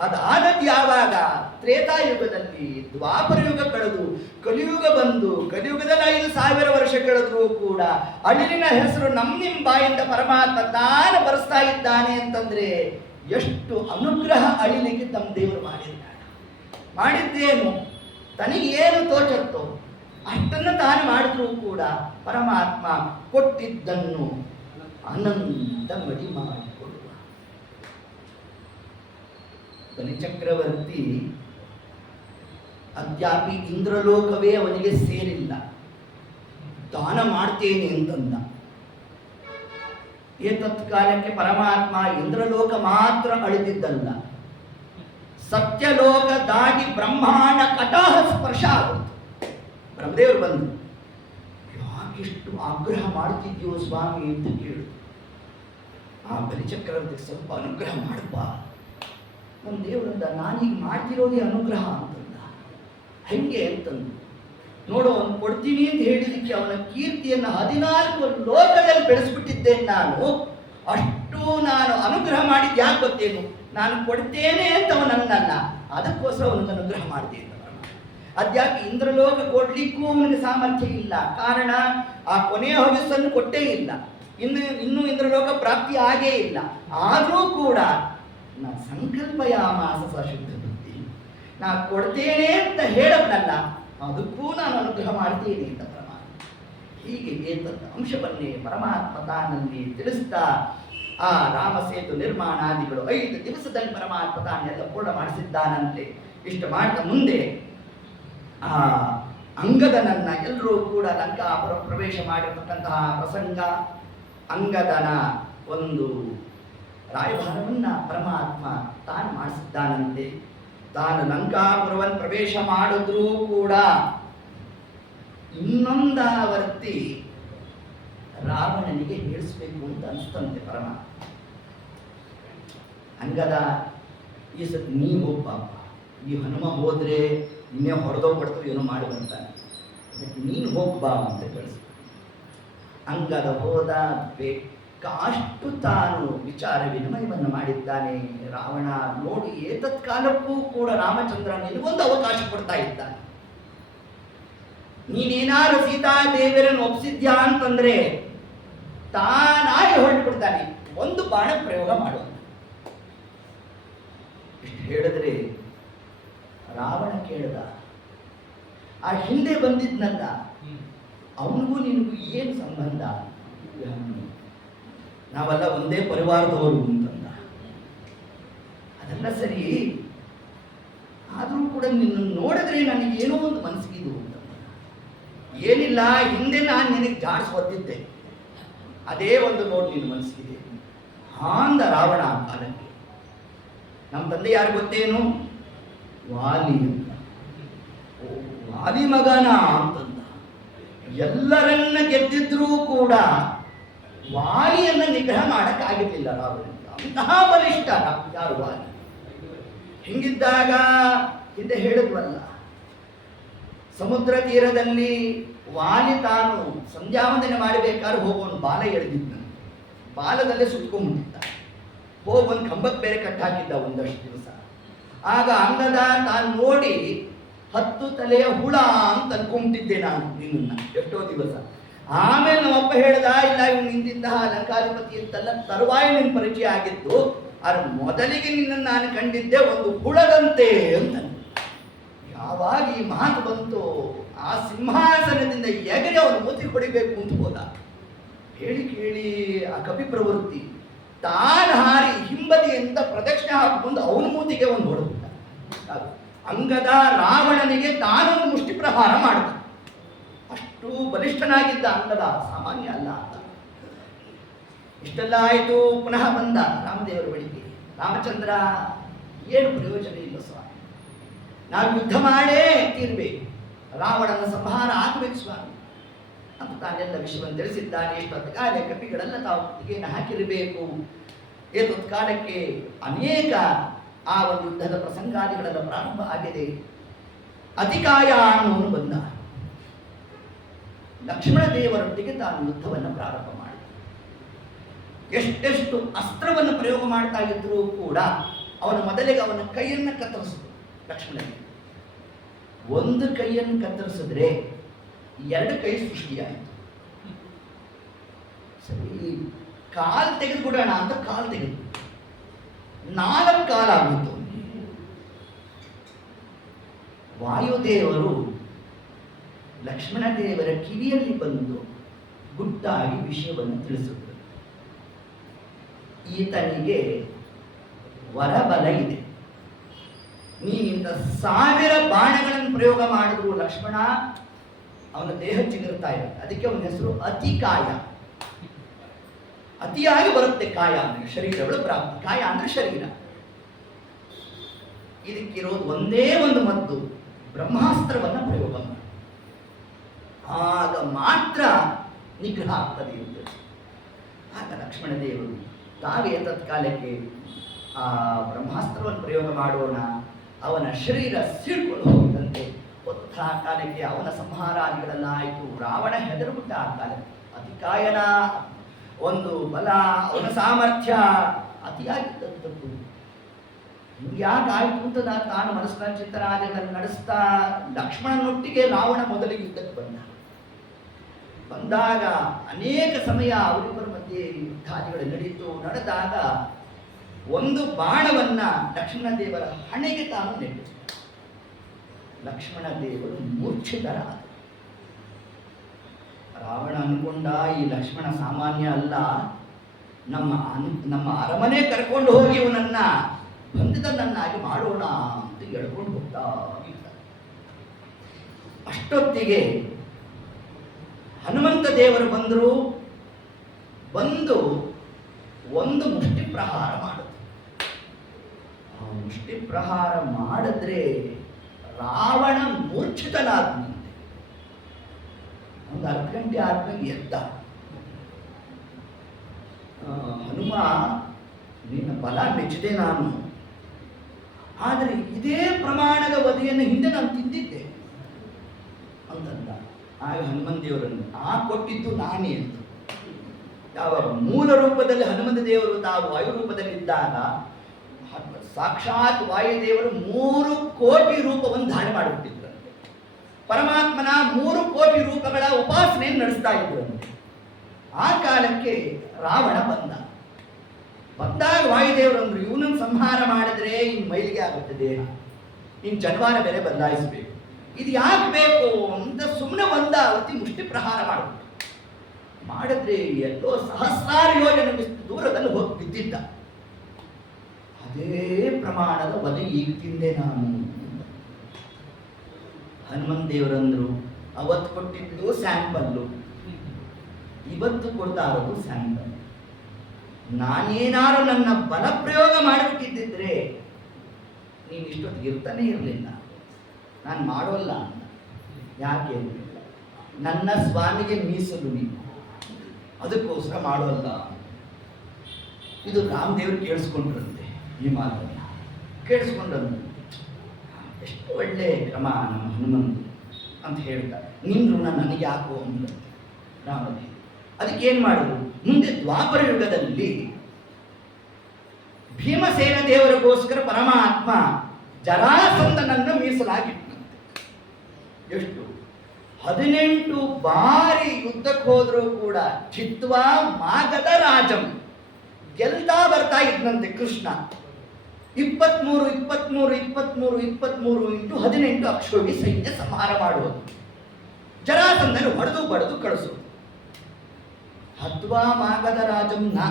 ಅದಾದದ್ದು ಯಾವಾಗ? ತ್ರೇತಾಯುಗದಲ್ಲಿ. ದ್ವಾಪರ ಯುಗ ಕಳೆದು ಕಲಿಯುಗ ಬಂದು, ಕಲಿಯುಗದಲ್ಲಿ 5000 ವರ್ಷ ಕಳೆದ್ರೂ ಕೂಡ ಅಳಿಲಿನ ಹೆಸರು ನಿಮ್ಮ ಬಾಯಿಂದ ಪರಮಾತ್ಮ ತಾನು ಬರೆಸ್ತಾ ಇದ್ದಾನೆ ಅಂತಂದ್ರೆ ಎಷ್ಟು ಅನುಗ್ರಹ ಅಳಿಲಿಕ್ಕೆ ತಮ್ಮ ದೇವರು ಮಾಡಿದ್ದಾನೆ. ಮಾಡಿದ್ದೇನು ತನಗೇನು ತೋಚತ್ತೋ ಅಷ್ಟನ್ನು ತಾನು ಮಾಡಿದ್ರೂ ಕೂಡ ಪರಮಾತ್ಮ ಕೊಟ್ಟಿದ್ದನ್ನು ಅನಂತ ಮಡಿ ಮಾಡಿಕೊಡುವ. ಬಲಿಚಕ್ರವರ್ತಿ ಅದ್ಯಾಪಿ ಇಂದ್ರಲೋಕವೇ ಅವನಿಗೆ ಸೇರಿಲ್ಲ, ದಾನ ಮಾಡ್ತೇನೆ ಅಂತಂದ. ಏತತ್ಕಾಲಕ್ಕೆ ಪರಮಾತ್ಮ ಇಂದ್ರಲೋಕ ಮಾತ್ರ ಅಳಿದಿದ್ದಲ್ಲ, ಸತ್ಯಲೋಕ ದಾಟಿ ಬ್ರಹ್ಮಾಂಡ ಕಟಾಹ ಸ್ಪರ್ಶ ಆಗುತ್ತೆ. ಬ್ರಹ್ಮದೇವರು ಬಂದು, ಯಾಕಿಷ್ಟು ಆಗ್ರಹ ಮಾಡ್ತಿದ್ಯೋ ಸ್ವಾಮಿ ಅಂತ ಕೇಳು. ಆ ಬಲಿಚಕ್ರವರ್ತಿ ಸ್ವಲ್ಪ ಅನುಗ್ರಹ ಮಾಡಪ್ಪ. ನಮ್ಮ ದೇವರಿಂದ ನಾನೀಗ ಮಾಡ್ತಿರೋದೇ ಅನುಗ್ರಹ ಅಂತಂದ. ಹೆಂಗೆ ಅಂತಂದು, ನೋಡು, ಅವನು ಕೊಡ್ತೀನಿ ಅಂತ ಹೇಳಿದಕ್ಕೆ ಅವನ ಕೀರ್ತಿಯನ್ನು 14 ಲೋಕದಲ್ಲಿ ಬೆಳೆಸ್ಬಿಟ್ಟಿದ್ದೇನೆ ನಾನು. ಅಷ್ಟು ನಾನು ಅನುಗ್ರಹ ಮಾಡಿದ್ದು ಯಾಕೆ ಗೊತ್ತೇನು? ನಾನು ಕೊಡ್ತೇನೆ ಅಂತ ಅವನನ್ನಲ್ಲ, ಅದಕ್ಕೋಸ್ಕರ ಅವನಿಗೆ ಅನುಗ್ರಹ ಮಾಡ್ತೇನೆ. ಅದ್ಯಾಕೆ ಇಂದ್ರಲೋಕ ಕೊಡ್ಲಿಕ್ಕೂ ಅವನಿಗೆ ಸಾಮರ್ಥ್ಯ ಇಲ್ಲ. ಕಾರಣ, ಆ ಕೊನೆಯ ಹವಿಸ್ಸನ್ನು ಕೊಟ್ಟೇ ಇಲ್ಲ, ಇನ್ನೂ ಇಂದ್ರಲೋಕ ಪ್ರಾಪ್ತಿ ಆಗೇ ಇಲ್ಲ. ಆದರೂ ಕೂಡ ನಾ ಸಂಕಲ್ಪಯಾಮಾಸ ಶುದ್ಧ ಬುದ್ಧಿ, ನಾ ಕೊಡ್ತೇನೆ ಅಂತ ಹೇಳದ್ನಲ್ಲ, ಅದಕ್ಕೂ ನಾನು ಅನುಗ್ರಹ ಮಾಡ್ತೇನೆ ಅಂತ ಪರಮಾತ್ಮ. ಹೀಗೆ ಏತದ ಅಂಶವನ್ನೇ ಪರಮಾತ್ಮ ತಾನಲ್ಲಿ ತಿಳಿಸ್ತಾ ಆ ರಾಮಸೇತು ನಿರ್ಮಾಣಾದಿಗಳು 5 ದಿವಸದಲ್ಲಿ ಪರಮಾತ್ಮ ತಾನೆಲ್ಲ ಪೂರ್ಣ ಮಾಡಿಸಿದ್ದಾನಂತೆ. ಇಷ್ಟು ಮಾಡಿದ ಮುಂದೆ ಆ ಅಂಗದನನ್ನ ಎಲ್ಲರೂ ಕೂಡ ಲಂಕಾಪುರ ಪ್ರವೇಶ ಮಾಡಿರತಕ್ಕಂತಹ ಪ್ರಸಂಗ, ಅಂಗದನ ಒಂದು ರಾಯಭಾರವನ್ನ ಪರಮಾತ್ಮ ತಾನು ಮಾಡಿಸಿದ್ದಾನಂತೆ. ತಾನು ಲಂಕಾಪುರವನ್ನು ಪ್ರವೇಶ ಮಾಡಿದ್ರೂ ಕೂಡ ಇನ್ನೊಂದಾವರ್ತಿ ರಾವಣನಿಗೆ ಹೇಳಿಸ್ಬೇಕು ಅಂತ ಅನಿಸ್ತಂತೆ ಪರಮಾತ್ಮ. ಅಂಗದ, ಈ ಸತಿ ನೀ ಹೋಗ್ಬಾಪ, ಈ ಹನುಮ ಹೋದ್ರೆ ಇನ್ನೇ ಹೊಡೆದೋಗ್ಬಿಡ್ತು ಏನೋ ಮಾಡಿ ಬಂತಾನೆ, ನೀನು ಹೋಗ್ಬಾ ಅಂತ ಕಳಿಸ್ತು. ಅಂಗದ ಹೋದ, ಬೇಕಾಷ್ಟು ತಾನು ವಿಚಾರ ವಿನಿಮಯವನ್ನು ಮಾಡಿದ್ದಾನೆ. ರಾವಣ ನೋಡಿ ಏತತ್ ಕಾಲಕ್ಕೂ ಕೂಡ ರಾಮಚಂದ್ರ ನಿನಗೊಂದು ಅವಕಾಶ ಕೊಡ್ತಾ ಇದ್ದಾನೆ. ನೀನೇನಾರು ಸೀತಾದೇವಿಯರನ್ನು ಒಪ್ಪಿಸಿದ್ಯಾ ಅಂತಂದ್ರೆ ತಾನಾಗಿ ಹೊರಟುಬಿಡ್ತಾನೆ, ಒಂದು ಬಾಣ ಪ್ರಯೋಗ ಮಾಡುವ. ಇಷ್ಟು ಹೇಳಿದ್ರೆ ರಾವಣ ಕೇಳಿದ, ಆ ಹಿಂದೆ ಬಂದಿದ್ನಲ್ಲ ಅವನಿಗೂ ನಿನಗೂ ಏನು ಸಂಬಂಧ? ನಾವೆಲ್ಲ ಒಂದೇ ಪರಿವಾರದವರು ಅಂತಂದ. ಅದೆಲ್ಲ ಸರಿ, ಆದರೂ ಕೂಡ ನಿನ್ನ ನೋಡಿದ್ರೆ ನನಗೇನೋ ಒಂದು ಮನಸ್ಸಿಗಿದು ಅಂತಂದ. ಏನಿಲ್ಲ, ಹಿಂದೆ ನಾನು ನಿನಗೆ ಜಾಡ್ಸ್ ಒದ್ದಿದ್ದೆ, ಅದೇ ಒಂದು ನೋಡಿ ನಿನ್ನ ಮನಸ್ಸಿಗಿದೆ ಅಂದ ರಾವಣ. ಆ ಕಾಲಕ್ಕೆ ನಮ್ಮ ತಂದೆ ಯಾರು ಗೊತ್ತೇನು? ವಾಲಿ ಅಂತ. ವಾಲಿ ಮಗನ ಅಂತಂದ. ಎಲ್ಲರನ್ನ ಗೆದ್ದಿದ್ರೂ ಕೂಡ ವಾಲಿಯನ್ನ ನಿಗ್ರಹ ಮಾಡಕ್ಕಾಗಿರ್ಲಿಲ್ಲ ರಾವಣನಿಗೆ. ಅಂತಹ ಬಲಿಷ್ಠ ಯಾರು ವಾಲಿ. ಹಿಂಗಿದ್ದಾಗ ಹಿಂದೆ ಹೇಳಿದ್ವಲ್ಲ, ಸಮುದ್ರ ತೀರದಲ್ಲಿ ವಾಲಿ ತಾನು ಸಂಧ್ಯಾವಂದನೆ ಮಾಡಬೇಕಾದ್ರೆ ಹೋಗೋನು ಬಾಲ ಎಳೆದಿದ್ದ, ಬಾಲದಲ್ಲೇ ಸುತ್ಕೊಂಡ್ಬಿಟ್ಟಿದ್ದ. ಹೋಗೊಂದು ಕಂಬಕ್ಕೆ ಬೇರೆ ಕಟ್ಟಾಕಿದ್ದ ಒಂದಷ್ಟು ದಿವಸ. ಆಗ ಅಂಗದ ತಾನು ನೋಡಿ 10 ತಲೆಯ ಹುಳ ಅಂತ ಅನ್ಕೊಂಬಿಟ್ಟಿದ್ದೆ ನಾನು ನಿನ್ನ ಎಷ್ಟೋ ದಿವಸ. ಆಮೇಲೆ ನಮ್ಮಪ್ಪ ಹೇಳ್ದ, ಇಲ್ಲ ಇವನು ನಿಂತಿದ್ದ ಲಂಕಾಧಿಪತಿ ಅಂತಲ್ಲ, ತರುವಾಯ ನಿನ್ನ ಪರಿಚಯ ಆಗಿದ್ದು, ಆದ್ರೆ ಮೊದಲಿಗೆ ನಿನ್ನನ್ನು ನಾನು ಕಂಡಿದ್ದೆ ಒಂದು ಹುಳದಂತೆ ಅಂತ. ಯಾವಾಗ ಈ ಮಾತು ಬಂತು, ಆ ಸಿಂಹಾಸನದಿಂದ ಎಗರಿ ಅವನು ಮೂತಿ ಹೊಡಿಬೇಕು ಅಂತ ಹೋದ. ಹೇಳಿ ಕೇಳಿ ಆ ಕಪಿ ಪ್ರವೃತ್ತಿ, ತಾನು ಹಾರಿ ಹಿಂಬದಿಯಿಂದ ಪ್ರದಕ್ಷಿಣೆ ಹಾಕಿಕೊಂಡು ಅವನ ಮೂತಿಗೆ ಒಂದು ಹೊಡೆದ. ಅಂಗದ ರಾವಣನಿಗೆ ತಾನೊಂದು ಮುಷ್ಟಿ ಪ್ರಹಾರ ಮಾಡಿದ. ಅಷ್ಟು ಬಲಿಷ್ಠನಾಗಿದ್ದ ಅಂಗದ, ಸಾಮಾನ್ಯ ಅಲ್ಲ ಅಂತ. ಇಷ್ಟೆಲ್ಲ ಆಯಿತು. ಪುನಃ ಬಂದ ರಾಮದೇವರ ಬಳಿಗೆ. ರಾಮಚಂದ್ರ, ಏನು ಪ್ರಯೋಜನ ಇಲ್ಲ ಸ್ವಾಮಿ, ನಾವು ಯುದ್ಧ ಮಾಡೇ ತೀರ್ಬೇಕು, ರಾವಣನ ಸಂಹಾರ ಆಗಬೇಕು ಸ್ವಾಮಿ ಅಂತ ತಾನೆಲ್ಲ ವಿಷಯವನ್ನು ತಿಳಿಸಿದ್ದಾನೆ. ಇಷ್ಟೊತ್ತಗಾಲೆ ಕಪಿಗಳೆಲ್ಲ ತಾವು ಕುತ್ತಿಗೆಯನ್ನು ಹಾಕಿರಬೇಕು. ಏತತ್ಕಾಲಕ್ಕೆ ಅನೇಕ ಆ ಒಂದು ಯುದ್ಧದ ಪ್ರಸಂಗಾದಿಗಳೆಲ್ಲ ಪ್ರಾರಂಭ ಆಗಿದೆ. ಅತಿಕಾಯ ಅನ್ನೋನು ಬಂದ. ಲಕ್ಷ್ಮಣ ದೇವರೊಟ್ಟಿಗೆ ತಾನು ಯುದ್ಧವನ್ನು ಪ್ರಾರಂಭ ಮಾಡಿದ. ಎಷ್ಟೆಷ್ಟು ಅಸ್ತ್ರವನ್ನು ಪ್ರಯೋಗ ಮಾಡ್ತಾ ಇದ್ರೂ ಕೂಡ ಅವನ ಮೊದಲಿಗೆ ಅವನ ಕೈಯನ್ನು ಕತ್ತರಿಸಿದ್ರು. ಲಕ್ಷ್ಮಣನಿಗೆ ಒಂದು ಕೈಯನ್ನು ಕತ್ತರಿಸಿದ್ರೆ 2 ಕೈ ಸೃಷ್ಟಿಯಾಯಿತು. ಸರಿ, ಕಾಲು ತೆಗೆದುಬಿಡೋಣ ಅಂತ ಕಾಲು ತೆಗೆದು 4 ಕಾಲಾಗಿತ್ತು. ವಾಯುದೇವರು ಲಕ್ಷ್ಮಣ ದೇವರ ಕಿವಿಯಲ್ಲಿ ಬಂದು ಗುಟ್ಟಾಗಿ ವಿಷಯವನ್ನು ತಿಳಿಸಿದ್ರು. ಈತನಿಗೆ ವರಬಲ ಇದೆ, ನೀನಿಂದ 1000 ಬಾಣಗಳನ್ನು ಪ್ರಯೋಗ ಮಾಡಿದ್ರು ಲಕ್ಷ್ಮಣ ಅವನ ದೇಹ ಚಿಗುರ್ತಾ ಇರುತ್ತೆ. ಅದಕ್ಕೆ ಅವನ ಹೆಸರು ಅತಿಕಾಯ. ಅತಿಯಾಗಿ ಬರುತ್ತೆ ಕಾಯ ಅಂದ್ರೆ ಶರೀರಗಳು ಪ್ರಾಪ್ತಿ, ಕಾಯ ಅಂದ್ರೆ ಶರೀರ. ಇದಕ್ಕಿರೋದು ಒಂದೇ ಒಂದು ಮದ್ದು, ಬ್ರಹ್ಮಾಸ್ತ್ರವನ್ನ ಪ್ರಯೋಗ ಮಾಡಿ, ಆಗ ಮಾತ್ರ ನಿಗ್ರಹ ಆಗ್ತದೆ ಇರ್ತದೆ. ಆಗ ಲಕ್ಷ್ಮಣ ದೇವರು ತಾವೇ ತತ್ಕಾಲಕ್ಕೆ ಆ ಬ್ರಹ್ಮಾಸ್ತ್ರವನ್ನು ಪ್ರಯೋಗ ಮಾಡೋಣ, ಅವನ ಶರೀರ ಸೀಳ್ಕೊಂಡು ಹೋಗಿದಂತೆ ಹೊತ್ತ ಕಾಲಕ್ಕೆ ಅವನ ಸಂಹಾರಾದಿಗಳೆಲ್ಲ ಆಯಿತು. ರಾವಣ ಹೆದರುಬಿಟ್ಟ ಆ ಕಾಲಕ್ಕೆ. ಅತಿಕಾಯನ ಒಂದು ಬಲ, ಅವನ ಸಾಮರ್ಥ್ಯ ಅತಿಯಾಗಿದ್ದದ್ದು. ಹಿಂಗ್ಯಾಕಾಯ್ತು ಅಂತ ತಾನು ಮನಸ್ಸಿನ ಚಿಂತನಾದಿಗಳನ್ನು ನಡೆಸ್ತಾ ಲಕ್ಷ್ಮಣನೊಟ್ಟಿಗೆ ರಾವಣ ಮೊದಲಿಗೆ ಯುದ್ಧಕ್ಕೆ ಬಂದಾಗ ಅನೇಕ ಸಮಯ ಅವರಿಬ್ಬರ ಮಧ್ಯೆ ಯುದ್ಧಾದಿಗಳು ನಡೆದಾಗ ಒಂದು ಬಾಣವನ್ನ ಲಕ್ಷ್ಮಣ ದೇವರ ಹಣೆಗೆ ತಾನು ನೆಟ್ಟಿದ್ದ. ಲಕ್ಷ್ಮಣ ದೇವರು ಮೂರ್ಛಿತರಾದ. ರಾವಣ ಅನ್ಕೊಂಡ ಈ ಲಕ್ಷ್ಮಣ ಸಾಮಾನ್ಯ ಅಲ್ಲ, ನಮ್ಮ ಅರಮನೆ ಕರ್ಕೊಂಡು ಹೋಗಿ ಇವನನ್ನ ಬಂಧಿತನನ್ನಾಗಿ ಮಾಡೋಣ ಅಂತ ಹೇಳ್ಕೊಂಡು ಹೋಗ್ತಾ ಇದ್ದ. ಅಷ್ಟೊತ್ತಿಗೆ ಹನುಮಂತ ದೇವರು ಬಂದು ಒಂದು ಮುಷ್ಟಿ ಪ್ರಹಾರ ಮಾಡಿದ್ರು. ಆ ಮುಷ್ಟಿ ಪ್ರಹಾರ ಮಾಡಿದ್ರೆ ರಾವಣ ಮೂರ್ಛಿತನಾದಂತೆ. ಒಂದು ಅರ್ಧ ಗಂಟೆ ಆದ್ಮೇಲೆ ಎದ್ದ. ಹನುಮ, ನಿನ್ನ ಬಲ ಮೆಚ್ಚಿದೆ ನಾನು, ಆದರೆ ಇದೇ ಪ್ರಮಾಣದ ವಧೆಯನ್ನು ಹಿಂದೆ ನಾನು ತಿಂದಿದ್ದೆ ಅಂತಂದ. ಆಗ ಹನುಮಂತ ದೇವರನ್ನು ಕೊಟ್ಟಿದ್ದು ನಾನೇ ಅಂತ. ಯಾವ ಮೂಲ ರೂಪದಲ್ಲಿ ಹನುಮಂತ ದೇವರು ತಾವು ವಾಯು ರೂಪದಲ್ಲಿದ್ದಾಗ ಸಾಕ್ಷಾತ್ ವಾಯುದೇವರು 3 ಕೋಟಿ ರೂಪವನ್ನು ಧಾರಣೆ ಮಾಡಿಬಿಟ್ಟಿದ್ರಂತೆ. ಪರಮಾತ್ಮನ 3 ಕೋಟಿ ರೂಪಗಳ ಉಪಾಸನೆಯನ್ನು ನಡೆಸ್ತಾ ಇದ್ರಂತೆ. ಆ ಕಾಲಕ್ಕೆ ರಾವಣ ಬಂದಾಗ ವಾಯುದೇವರಂದ್ರು, ಇವನನ್ನು ಸಂಹಾರ ಮಾಡಿದ್ರೆ ಇನ್ನು ಮೈಲಿಗೆ ಆಗುತ್ತೆ ದೇಹ, ಇನ್ನು ಜನ್ವಾನ ಬೇರೆ ಬದಲಾಯಿಸಬೇಕು, ಇದು ಯಾಕೆ ಬೇಕು ಅಂತ ಸುಮ್ಮನೆ ಅವತ್ತಿ ಮುಷ್ಟಿ ಪ್ರಹಾರ ಮಾಡಿದ್ರೆ ಎಲ್ಲೋ ಸಹಸ್ರಾರು ಯೋಜನೆ ದೂರದಲ್ಲಿ ಹೋಗಿ ಬಿದ್ದಿದ್ದ. ಅದೇ ಪ್ರಮಾಣದ ವಧೆ ಈಗ ತಿಂದೆ ನಾನು. ಹನುಮಂತ ದೇವರಂದ್ರು, ಅವತ್ತು ಕೊಟ್ಟಿದ್ದು ಸ್ಯಾಂಪಲ್ಲು, ಇವತ್ತು ಕೊಡ್ತಾ ಇರೋದು ಸ್ಯಾಂಪಲ್. ನಾನೇನಾರು ನನ್ನ ಬಲ ಪ್ರಯೋಗ ಮಾಡಿಬಿಟ್ಟಿದ್ದಿದ್ರೆ ನೀನು ಇಷ್ಟೊತ್ತಿಗೆ ಇರ್ತಾನೆ ಇರಲಿಲ್ಲ. ನಾನು ಮಾಡೋಲ್ಲ ಅಂತ. ಯಾಕೆ? ನನ್ನ ಸ್ವಾಮಿಗೆ ಮೀಸಲು ನೀನು, ಅದಕ್ಕೋಸ್ಕರ ಮಾಡೋಲ್ಲ. ಇದು ರಾಮದೇವರು ಕೇಳಿಸ್ಕೊಂಡ್ರಂತೆ. ಈ ಮಾತನ್ನು ಕೇಳಿಸ್ಕೊಂಡ್ರಂತೆ. ಎಷ್ಟು ಒಳ್ಳೆ ಕ್ರಮ ನಮ್ಮ ಹನುಮಂತ ಅಂತ ಹೇಳ್ತಾರೆ. ನಿನ್ನ ಋಣ ನನಗೆ ಯಾಕೋ ಅಂದ್ರಂತೆ ರಾಮದೇವರು. ಅದಕ್ಕೇನು ಮಾಡಿದ್ರು? ಮುಂದೆ ದ್ವಾಪರ ಯುಗದಲ್ಲಿ ಭೀಮಸೇನ ದೇವರಿಗೋಸ್ಕರ ಪರಮಾತ್ಮ ಜರಾಸಂಧನನ್ನು ಮೀಸಲಾಗಿಟ್ಟಂತೆ. ಎಷ್ಟು? 18 ಬಾರಿ ಯುದ್ಧಕ್ಕೆ ಹೋದರೂ ಕೂಡ ಚಿತ್ವಾ ಮಾಗದ ರಾಜಂ ಗೆಲ್ತಾ ಬರ್ತಾ ಇದ್ದಂತೆ ಕೃಷ್ಣ. 23 into 18 ಅಕ್ಷೋಹಿ ಸೈನ್ಯ ಸಂಹಾರ ಮಾಡುವುದು, ಜರಾಸಂಧನ ಹೊಡೆದು ಬಡಿದು ಕಳಿಸು. ಹತ್ವಾ ಮಾಗದ ರಾಜಂ ನ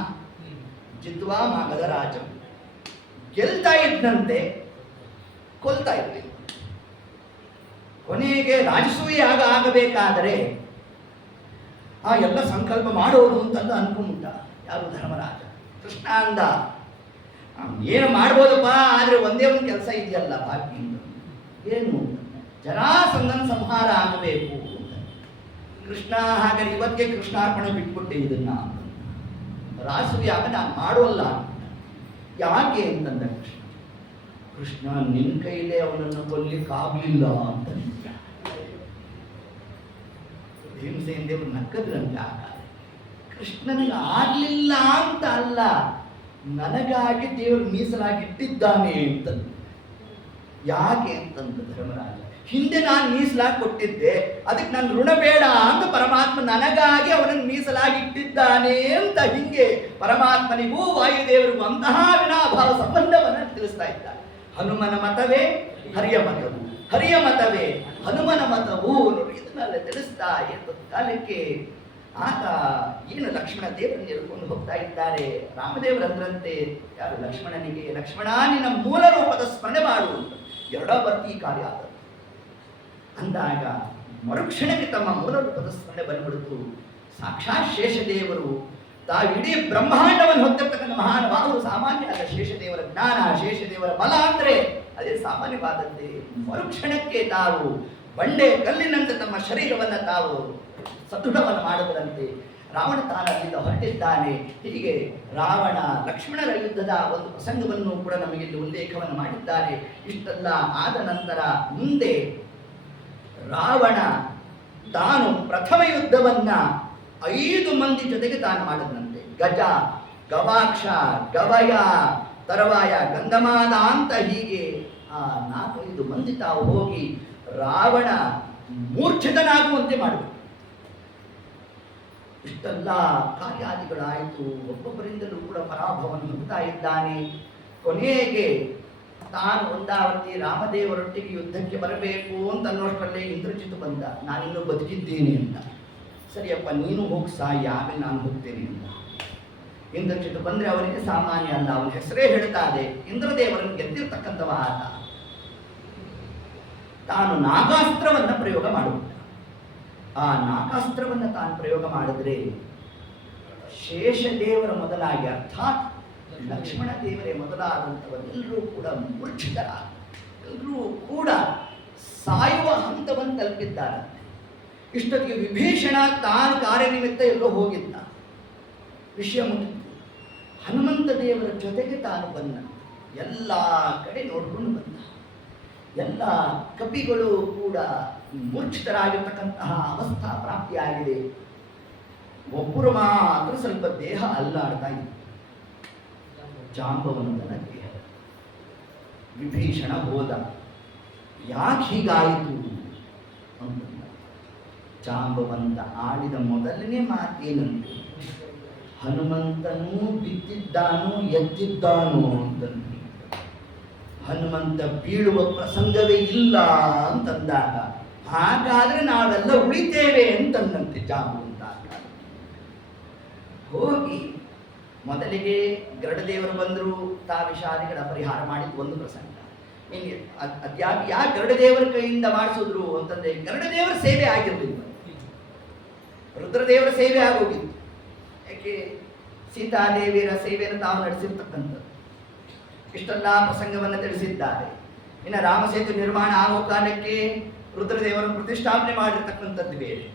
ಜಿತ್ವಾ ಮಾಗದ ರಾಜಂ, ಗೆಲ್ತಾ ಇದ್ದಂತೆ ಕೊಲ್ತಾ ಇರ್ಲಿಲ್ಲ. ಕೊನೆಗೆ ರಾಜಸೂಯ ಆಗಬೇಕಾದರೆ ಆ ಎಲ್ಲ ಸಂಕಲ್ಪ ಮಾಡೋದು ಅಂತಂದು ಅನ್ಕೊಂಬಿಟ್ಟ. ಯಾರು? ಧರ್ಮರಾಜ. ಕೃಷ್ಣ ಅಂದ, ಏನು ಮಾಡ್ಬೋದಪ್ಪ, ಆದರೆ ಒಂದೇ ಒಂದು ಕೆಲಸ ಇದೆಯಲ್ಲ ಬಾಕಿ. ಏನು? ಜರಾಸಂಧನ ಸಂಹಾರ ಆಗಬೇಕು. ಕೃಷ್ಣ, ಹಾಗಾದ್ರೆ ಇವತ್ತೇ ಕೃಷ್ಣಾರ್ಪಣೆ ಬಿಟ್ಬಿಟ್ಟೆ ಇದನ್ನ. ರಾಜಸೂಯ ನಾನು ಮಾಡೋಲ್ಲ. ಯಾಕೆ ಅಂತಂದ ಕೃಷ್ಣ, ನಿನ್ನ ಕೈಲೇ ಅವನನ್ನು ಕೊಲ್ಲಿಕ್ಕಾಗಲಿಲ್ಲ ಅಂತ. ಭೀಮಸೇನ ದೇವರು ನಕ್ಕದ್ರಂತೆ. ಆಗ ಕೃಷ್ಣನಿಗೆ ಆಗ್ಲಿಲ್ಲ ಅಂತ ಅಲ್ಲ, ನನಗಾಗಿ ದೇವರು ಮೀಸಲಾಗಿಟ್ಟಿದ್ದಾನೆ ಅಂತ. ಯಾಕೆ ಅಂತಂದ ಧರ್ಮರಾಜ, ಹಿಂದೆ ನಾನು ಮೀಸಲಾಗಿ ಕೊಟ್ಟಿದ್ದೆ, ಅದಕ್ಕೆ ನನ್ನ ಋಣ ಬೇಡ ಅಂತ ಪರಮಾತ್ಮ ನನಗಾಗಿ ಅವನನ್ನು ಮೀಸಲಾಗಿಟ್ಟಿದ್ದಾನೆ ಅಂತ. ಹಿಂಗೆ ಪರಮಾತ್ಮನಿಗೂ ವಾಯುದೇವರಿಗೂ ಅಂತಹ ವಿನಾಭಾವ ಸಂಬಂಧವನ್ನು ತಿಳಿಸ್ತಾ ಇದ್ದಾರೆ. ಹನುಮನ ಮತವೇ ಹರಿಯ ಮತವು, ಹರಿಯ ಮತವೇ ಹನುಮನ ಮತವು. ಇದನ್ನೆಲ್ಲ ತಿಳಿಸ್ತಾ ಇದ್ದ ಕಾಲಕ್ಕೆ ಆಗ ಏನು ಲಕ್ಷ್ಮಣ ದೇವರನ್ನು ಎಳ್ಕೊಂಡು ಹೋಗ್ತಾ ಇದ್ದಾರೆ. ರಾಮದೇವರಂದ್ರಂತೆ ಯಾರು? ಲಕ್ಷ್ಮಣನಿಗೆ, ಲಕ್ಷ್ಮಣ ನಿನ್ನ ಮೂಲ ರೂಪದ ಸ್ಮರಣೆ ಮಾಡು. ಎರಡಾವರ್ತಿ ಕಾರ್ಯ ಆದದ್ದು. ಅಂದಾಗ ಮರುಕ್ಷಣಕ್ಕೆ ತಮ್ಮ ಮೂಲ ರೂಪದ ಸ್ಮರಣೆ ಬಂದ್ಬಿಡ್ತು. ಸಾಕ್ಷಾತ್ ಶೇಷದೇವರು ತಾವಿಡೀ ಬ್ರಹ್ಮಾಂಡವನ್ನು ಹೊತ್ತಿರ್ತಕ್ಕಂಥ ಮಹಾನುಭಾವರು. ಸಾಮಾನ್ಯವಾದ ಶೇಷದೇವರ ಜ್ಞಾನ, ಶೇಷದೇವರ ಬಲ ಅಂದರೆ ಅದೇ ಸಾಮಾನ್ಯವಾದದ್ದೇ. ಮರುಕ್ಷಣಕ್ಕೆ ತಾವು ಬಂಡೆ ಕಲ್ಲಿನಂತೆ ತಮ್ಮ ಶರೀರವನ್ನು ತಾವು ಸದೃಢವನ್ನು ಮಾಡುವುದಂತೆ ರಾವಣ ತಾನಲ್ಲಿಂದ ಹೊರಟಿದ್ದಾನೆ. ಹೀಗೆ ರಾವಣ ಲಕ್ಷ್ಮಣರ ಯುದ್ಧದ ಒಂದು ಪ್ರಸಂಗವನ್ನು ಕೂಡ ನಮಗೆ ಉಲ್ಲೇಖವನ್ನು ಮಾಡಿದ್ದಾರೆ. ಇಷ್ಟೆಲ್ಲ ಆದ ನಂತರ ಮುಂದೆ ರಾವಣ ತಾನು ಪ್ರಥಮ ಯುದ್ಧವನ್ನ 5 ಮಂದಿ ಜೊತೆಗೆ ತಾನು ಮಾಡಿದಂತೆ. ಗಜ, ಗವಾಕ್ಷ, ಗವಯ, ತರವಾಯ, ಗಂಧಮಾದ ಅಂತ ಹೀಗೆ 4-5 ಮಂದಿ ತಾವು ಹೋಗಿ ರಾವಣ ಮೂರ್ಛಿತನಾಗುವಂತೆ ಮಾಡಬೇಕು. ಇಷ್ಟೆಲ್ಲ ಕಾರ್ಯಾದಿಗಳಾಯಿತು. ಒಬ್ಬೊಬ್ಬರಿಂದಲೂ ಕೂಡ ಪರಾಭವವನ್ನು ಹೊಂದುತ್ತಾ ಇದ್ದಾನೆ. ಕೊನೆಗೆ ತಾನು ಒಂದಾವರ್ತಿ ರಾಮದೇವರೊಟ್ಟಿಗೆ ಯುದ್ಧಕ್ಕೆ ಬರಬೇಕು ಅಂತ ಅನ್ನೋಷ್ಟರಲ್ಲೇ ಇಂದ್ರಜಿತ್ ಬಂದ. ನಾನಿನ್ನೂ ಬದುಕಿದ್ದೇನೆ ಅಂತ. ಸರಿಯಪ್ಪ, ನೀನು ಹೋಗಿ ಸಾಯಿ, ಆಮೇಲೆ ನಾನು ಹೋಗ್ತೇನೆ ಅಂತ. ಇಂದ್ರಜಿತ್ ಬಂದರೆ ಅವನಿಗೆ ಸಾಮಾನ್ಯ ಅಲ್ಲ. ಅವನ ಹೆಸರೇ ಹೇಳ್ತಾ ಇದೆ. ಇಂದ್ರದೇವರನ್ನು ಗೆದ್ದಿರ್ತಕ್ಕಂಥವ ಆತ. ತಾನು ನಾಗಾಸ್ತ್ರವನ್ನು ಪ್ರಯೋಗ ಮಾಡುತ್ತ. ಆ ನಾಗಾಸ್ತ್ರವನ್ನು ತಾನು ಪ್ರಯೋಗ ಮಾಡಿದ್ರೆ ಶೇಷದೇವರ ಮೊದಲಾಗಿ, ಅರ್ಥಾತ್ ಲಕ್ಷ್ಮಣ ದೇವರೇ ಮೊದಲಾದಂಥವರೆಲ್ಲರೂ ಕೂಡ ಮೂರ್ಛಿತರಾದ, ಎಲ್ಲರೂ ಕೂಡ ಸಾಯುವ ಹಂತವನ್ನು ತಲುಪಿದ್ದಾರೆ. ಇಷ್ಟೊತ್ತಿಗೆ ವಿಭೀಷಣ ತಾನು ಕಾರ್ಯನಿಮಿತ್ತ ಎಲ್ಲೋ ಹೋಗಿದ್ದ. ವಿಷಯ ಮುಗಿತು. ಹನುಮಂತ ದೇವರ ಜೊತೆಗೆ ತಾನು ಬಂದ. ಎಲ್ಲ ಕಡೆ ನೋಡ್ಕೊಂಡು ಬಂದ. ಎಲ್ಲ ಕಪಿಗಳು ಕೂಡ ಮೂರ್ಛಿತರಾಗಿರ್ತಕ್ಕಂತಹ ಅವಸ್ಥಾ ಪ್ರಾಪ್ತಿಯಾಗಿದೆ. ಒಬ್ಬರು ಮಾತ್ರ ಸ್ವಲ್ಪ ದೇಹ ಅಲ್ಲಾಡ್ತಾ ಇತ್ತು. ಜಾಂಬವಂತನ ದೇಹ. ವಿಭೀಷಣ ಹೋದ. ಯಾಕೆ ಹೀಗಾಯಿತು ಅಂತ ಜಾಂಬವಂತ ಆಡಿದ ಮೊದಲನೇ ಮಾತೇನಂತೆ, ಹನುಮಂತನೂ ಬಿದ್ದಿದ್ದಾನೋ ಎದ್ದಿದ್ದಾನೋ ಅಂತಂದು. ಹನುಮಂತ ಬೀಳುವ ಪ್ರಸಂಗವೇ ಇಲ್ಲ ಅಂತಂದಾಗ, ಹಾಗಾದ್ರೆ ನಾವೆಲ್ಲ ಉಳಿತೇವೆ ಅಂತಂದಂತೆ ಜಾಂಬವಂತ. ಹೋಗಿ ಮೊದಲಿಗೆ ಗರುಡದೇವರು ಬಂದರು. ವಿಷಾದಿಗಳ ಪರಿಹಾರ ಮಾಡಿದ್ದು ಒಂದು ಪ್ರಸಂಗ. ಇನ್ನು ಅದ್ಯಾಕೆ ಯಾಕೆ ಗರುಡದೇವರ ಕೈಯಿಂದ ಮಾಡಿಸಿದ್ರು ಅಂತಂದ್ರೆ, ಗರುಡದೇವರ ಸೇವೆ ಆಗಿರಲಿಲ್ಲ, ರುದ್ರದೇವರ ಸೇವೆ ಆಗೋಗಿತ್ತು. ಯಾಕೆ ಸೀತಾದೇವಿಯರ ಸೇವೆಯನ್ನು ತಾವು ನಡೆಸಿರ್ತಕ್ಕಂಥದ್ದು. ಇಷ್ಟೆಲ್ಲ ಪ್ರಸಂಗವನ್ನು ತಿಳಿಸಿದ್ದಾರೆ. ಇನ್ನು ರಾಮಸೇತು ನಿರ್ಮಾಣ ಆಗೋ ಕಾಲಕ್ಕೆ ರುದ್ರದೇವರನ್ನು ಪ್ರತಿಷ್ಠಾಪನೆ ಮಾಡಿರ್ತಕ್ಕಂಥದ್ದು ಬೇರೆ.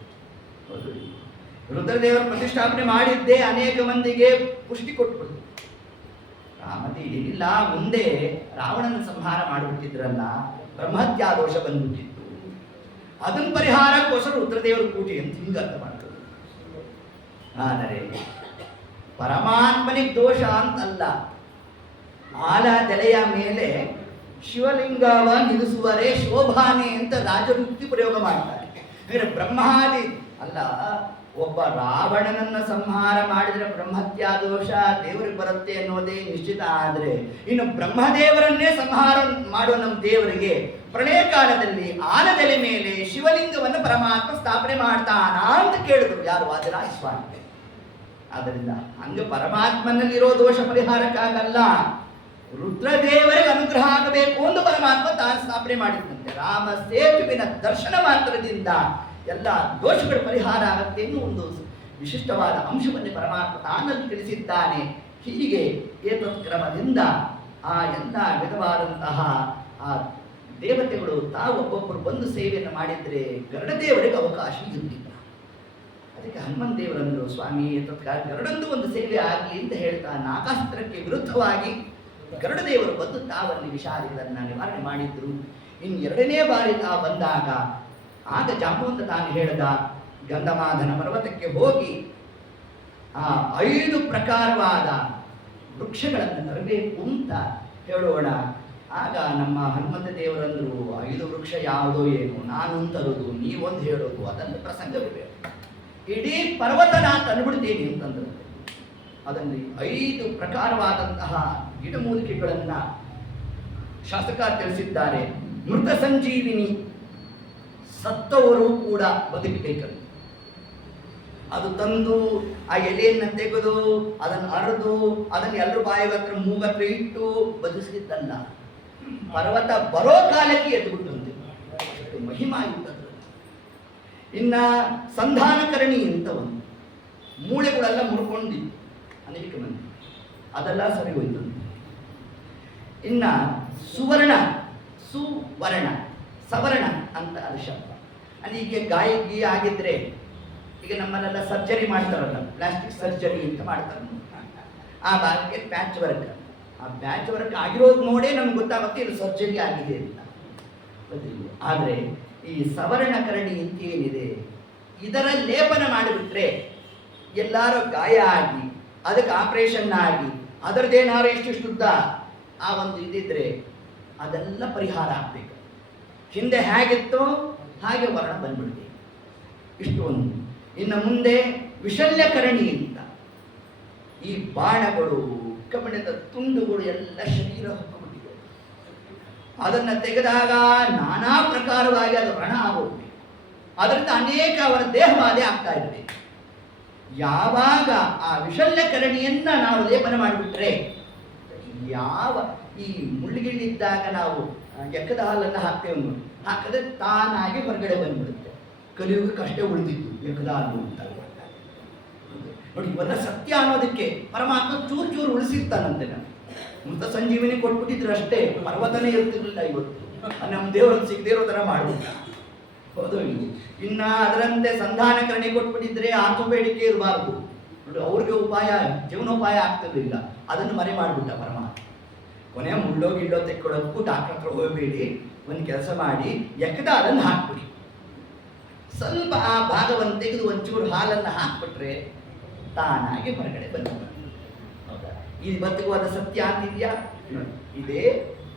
ರುದ್ರದೇವರ ಪ್ರತಿಷ್ಠಾಪನೆ ಮಾಡಿದ್ದೇ ಅನೇಕ ಮಂದಿಗೆ ಪುಷ್ಟಿ ಕೊಟ್ಬಿಡ್ತು. ರಾಮದೇವಿಲ್ಲ, ಮುಂದೆ ರಾವಣನ ಸಂಹಾರ ಮಾಡಿಬಿಟ್ಟಿದ್ರಲ್ಲ, ಬ್ರಹ್ಮಹತ್ಯಾ ದೋಷ ಬಂದ್ಬಿಟ್ಟಿತ್ತು. ಅದನ್ನ ಪರಿಹಾರಕ್ಕೋಸ್ಕರ ರುದ್ರದೇವರ ಪೂಜೆ ಅಂತ ಹಿಂಗೆ ಅರ್ಥ ಮಾಡ್ತದೆ. ಆದರೆ ಪರಮಾತ್ಮನಿಗೆ ದೋಷ ಅಂತಲ್ಲ, ಆಲದೆಲೆಯ ಮೇಲೆ ಶಿವಲಿಂಗವ ನಿಲ್ಲಿಸುವರೇ ಶೋಭಾನೆ ಅಂತ ರಾಜರು ಯುಕ್ತಿ ಪ್ರಯೋಗ ಮಾಡ್ತಾರೆ. ಹಾಗೆ ಬ್ರಹ್ಮಾದಿ ಅಲ್ಲ, ಒಬ್ಬ ರಾವಣನನ್ನ ಸಂಹಾರ ಮಾಡಿದರೆ ಬ್ರಹ್ಮತ್ಯಾ ದೋಷ ದೇವರಿಗೆ ಬರುತ್ತೆ ಅನ್ನೋದೇ ನಿಶ್ಚಿತ. ಆದರೆ ಇನ್ನು ಬ್ರಹ್ಮದೇವರನ್ನೇ ಸಂಹಾರ ಮಾಡುವ ನಮ್ಮ ದೇವರಿಗೆ ಪ್ರಳಯ ಕಾಲದಲ್ಲಿ ಆಲದೆಲೆ ಮೇಲೆ ಶಿವಲಿಂಗವನ್ನು ಪರಮಾತ್ಮ ಸ್ಥಾಪನೆ ಮಾಡ್ತಾನ ಅಂತ ಕೇಳಿದ್ರು ಯಾರು? ವಾದಿರಾಜ ಸ್ವಾಮಿ. ಆದ್ದರಿಂದ ಹಂಗ ಪರಮಾತ್ಮನಲ್ಲಿರೋ ದೋಷ ಪರಿಹಾರಕ್ಕಾಗಲ್ಲ, ರುದ್ರದೇವರಿಗೆ ಅನುಗ್ರಹ ಆಗಬೇಕು ಅಂತ ಪರಮಾತ್ಮ ತಾನು ಸ್ಥಾಪನೆ ಮಾಡಿದಂತೆ. ರಾಮ ಸೇತುವಿನ ದರ್ಶನ ಮಾತ್ರದಿಂದ ಎಲ್ಲ ದೋಷಗಳ ಪರಿಹಾರ ಆಗುತ್ತೆ ಎನ್ನುವ ಒಂದು ವಿಶಿಷ್ಟವಾದ ಅಂಶವನ್ನೇ ಪರಮಾತ್ಮ ತಾನಲ್ಲಿ ತಿಳಿಸಿದ್ದಾನೆ. ಹೀಗೆ ಏತತ್ ಕ್ರಮದಿಂದ ಆ ಎಲ್ಲ ವಿಧವಾದಂತಹ ಆ ದೇವತೆಗಳು ತಾವು ಒಬ್ಬೊಬ್ಬರು ಬಂದು ಸೇವೆಯನ್ನು ಮಾಡಿದರೆ ಗರುಡದೇವರಿಗೆ ಅವಕಾಶ ಇರಲಿಲ್ಲ. ಅದಕ್ಕೆ ಹನುಮಂತ ದೇವರಂದರು, ಸ್ವಾಮಿ ಗರುಡಂದು ಒಂದು ಸೇವೆ ಆಗಲಿ ಅಂತ ಹೇಳ್ತಾ ನಾಗಾಸ್ತ್ರಕ್ಕೆ ವಿರುದ್ಧವಾಗಿ ಗರುಡದೇವರು ಬಂದು ತಾವಲ್ಲಿ ವಿಷಾದಿಗಳನ್ನು ನಿವಾರಣೆ ಮಾಡಿದ್ರು. ಇನ್ನು 2ನೇ ಬಾರಿ ತಾವು ಬಂದಾಗ ಆಗ ಜಾಂಬವಂತ ತಾನು ಹೇಳಿದ, ಗಂಧಮಾದನ ಪರ್ವತಕ್ಕೆ ಹೋಗಿ ಆ 5 ಪ್ರಕಾರವಾದ ವೃಕ್ಷಗಳನ್ನು ತರಬೇಕು ಅಂತ ಹೇಳೋಣ. ಆಗ ನಮ್ಮ ಹನುಮಂತ ದೇವರಂದ್ರು, 5 ವೃಕ್ಷ ಯಾವುದೋ ಏನು, ನಾನು ತರೋದು ನೀವೊಂದು ಹೇಳೋದು ಅದನ್ನು ಪ್ರಸಂಗವಿದೆ, ಇಡೀ ಪರ್ವತನ ತಂದುಬಿಡ್ತೀನಿ ಅಂತಂದ್ರೆ. ಅದರಲ್ಲಿ 5 ಪ್ರಕಾರವಾದಂತಹ ಗಿಡಮೂಲಿಕೆಗಳನ್ನು ಶಾಸ್ತ್ರಕಾರ ತಿಳಿಸಿದ್ದಾರೆ. ಮೃತ ಸಂಜೀವಿನಿ, ಸತ್ತವರು ಕೂಡ ಬದುಕಬೇಕಂತ ಅದು ತಂದು ಆ ಎಲೆಯನ್ನು ತೆಗೆದು ಅದನ್ನು ಅರೆದು ಅದನ್ನು ಎಲ್ಲರೂ ಬಾಯಿಗೆ ಹತ್ರ ಮೂಗತ್ರ ಇಟ್ಟು ಬದುಕಿದ್ದಲ್ಲ. ಪರ್ವತ ಬರೋ ಕಾಲಕ್ಕೆ ಎದ್ದುಬಿಟ್ಟಂತೆ. ಅಷ್ಟು ಮಹಿಮಾ ಇದ್ದದ್ರಲ್ಲಿ. ಇನ್ನ ಸಂಧಾನಕರಣಿ ಅಂತ ಒಂದು ಮೂಳೆಗಳೆಲ್ಲ ಮುರ್ಕೊಂಡಿತ್ತು ಅನೇಕ ಮಂದಿ, ಅದೆಲ್ಲ ಸರಿ ಹೋಯ್ತು. ಇನ್ನ ಸುವರ್ಣ, ಸುವರ್ಣ, ಸವರ್ಣ ಅಂತ ಅದು ಶಬ್ದ. ಅಂದ್ರೆ ಈಗ ಗಾಯ ಆಗಿದ್ರೆ ಈಗ ನಮ್ಮಲ್ಲೆಲ್ಲ ಸರ್ಜರಿ ಮಾಡ್ತಾರಲ್ಲ, ಪ್ಲಾಸ್ಟಿಕ್ ಸರ್ಜರಿ ಅಂತ ಮಾಡ್ತಾರೆ, ಆ ಭಾಗಕ್ಕೆ ಪ್ಯಾಚ್ ವರ್ಕ್. ಆ ಪ್ಯಾಚ್ ವರ್ಕ್ ಆಗಿರೋದು ನೋಡೇ ನಮ್ಗೆ ಗೊತ್ತಾಗುತ್ತೆ ಇದು ಸರ್ಜರಿ ಆಗಿದೆ ಅಂತ. ಆದರೆ ಈ ಸವರ್ಣಕರಣಿ ಅಂತ ಏನಿದೆ, ಇದರ ಲೇಪನ ಮಾಡಿಬಿಟ್ರೆ ಎಲ್ಲಾರು ಗಾಯ ಆಗಿ ಅದಕ್ಕೆ ಆಪರೇಷನ್ ಆಗಿ ಅದರದ್ದೇನಾರು ಇಷ್ಟಿಷ್ಟುದ್ದ ಆ ಒಂದು ಇದಿದ್ರೆ ಅದೆಲ್ಲ ಪರಿಹಾರ ಆಗಬೇಕು. ಹಿಂದೆ ಹೇಗಿತ್ತು ಹಾಗೆ ವರ್ಣ ಬಂದ್ಬಿಡ್ತೀವಿ. ಇಷ್ಟು ಒಂದು. ಇನ್ನು ಮುಂದೆ ವಿಶಲ್ಯಕರಣಿ ಅಂತ, ಈ ಬಾಣಗಳು, ಕಬ್ಬಿಣದ ತುಂಡುಗಳು ಎಲ್ಲ ಶರೀರ ಹೊಕ್ಕಬಿಟ್ಟಿದೆ. ಅದನ್ನು ತೆಗೆದಾಗ ನಾನಾ ಪ್ರಕಾರವಾಗಿ ಅದು ರಣ ಆಗೋಗ್ಬೇಕು. ಅದರಿಂದ ಅನೇಕ ಅವರ ದೇಹವಾದೆ ಆಗ್ತಾ ಇರಬೇಕು. ಯಾವಾಗ ಆ ವಿಶಲ್ಯಕರಣಿಯನ್ನ ನಾವು ಲೇಪನ ಮಾಡಿಬಿಟ್ರೆ, ಯಾವ ಈ ಮುಳ್ಳುಗಿಳ್ಳಿದ್ದಾಗ ನಾವು ಎಕ್ಕದ ಹಾಲನ್ನು ಹಾಕ್ತೇವೆ ನೋಡಿ, ಹಾಕಿದ್ರೆ ತಾನಾಗಿ ಹೊರಗಡೆ ಬಂದ್ಬಿಡುತ್ತೆ. ಕಲಿಯುಗಕ್ಕೆ ಅಷ್ಟೇ ಉಳಿದಿತ್ತು ಎಕ್ಕದ ಹಾಲು ಅಂತ ನೋಡಿ. ಇವೆಲ್ಲ ಸತ್ಯ ಅನ್ನೋದಕ್ಕೆ ಪರಮಾತ್ಮ ಚೂರು ಚೂರು ಉಳಿಸಿರ್ತಾನಂತೆ. ನಾನು ಮೃತ ಸಂಜೀವಿನಿ ಕೊಟ್ಬಿಟ್ಟಿದ್ರೆ ಅಷ್ಟೇ, ಪರ್ವತನೇ ಇರ್ತಿರ್ಲಿಲ್ಲ ಇವತ್ತು. ನಮ್ಮ ದೇವರನ್ನು ಸಿಗದೇ ಇರೋ ಥರ ಮಾಡ್ಬಿಟ್ಟ. ಹೌದು. ಇನ್ನ ಅದರಂತೆ ಸಂಧಾನಕರಣಿ ಕೊಟ್ಬಿಟ್ಟಿದ್ರೆ ಆರ್ಥೋಪೇಡಿಕೆ ಇರಬಾರ್ದು ನೋಡಿ, ಅವ್ರಿಗೆ ಉಪಾಯ, ಜೀವನೋಪಾಯ ಆಗ್ತಿರ್ಲಿಲ್ಲ. ಅದನ್ನು ಮರೆ ಮಾಡಿಬಿಟ್ಟ ಪರಮಾತ್ಮ. ಕೊನೆ ಮುಳ್ಳೋ ಗಿಳ್ಳೋ ತೆಕ್ಕೊಡೋಕ್ಕೂ ಡಾಕ್ಟರ್ ಹತ್ರ ಹೋಗಬೇಡಿ, ಒಂದು ಕೆಲಸ ಮಾಡಿ ಎಕ್ಕದ ಹಾಲನ್ನು ಹಾಕ್ಬಿಡಿ. ಸ್ವಲ್ಪ ಆ ಭಾಗವನ್ನು ತೆಗೆದು ಒಂಚೂರು ಹಾಲನ್ನು ಹಾಕ್ಬಿಟ್ರೆ ತಾನಾಗಿ ಹೊರಗಡೆ ಬಂದ. ಹೌದಾ? ಈ ಬದುಕುವಾದ ಸತ್ಯ ಅಂತಿದೆಯಾ ನೋಡಿ. ಇದೇ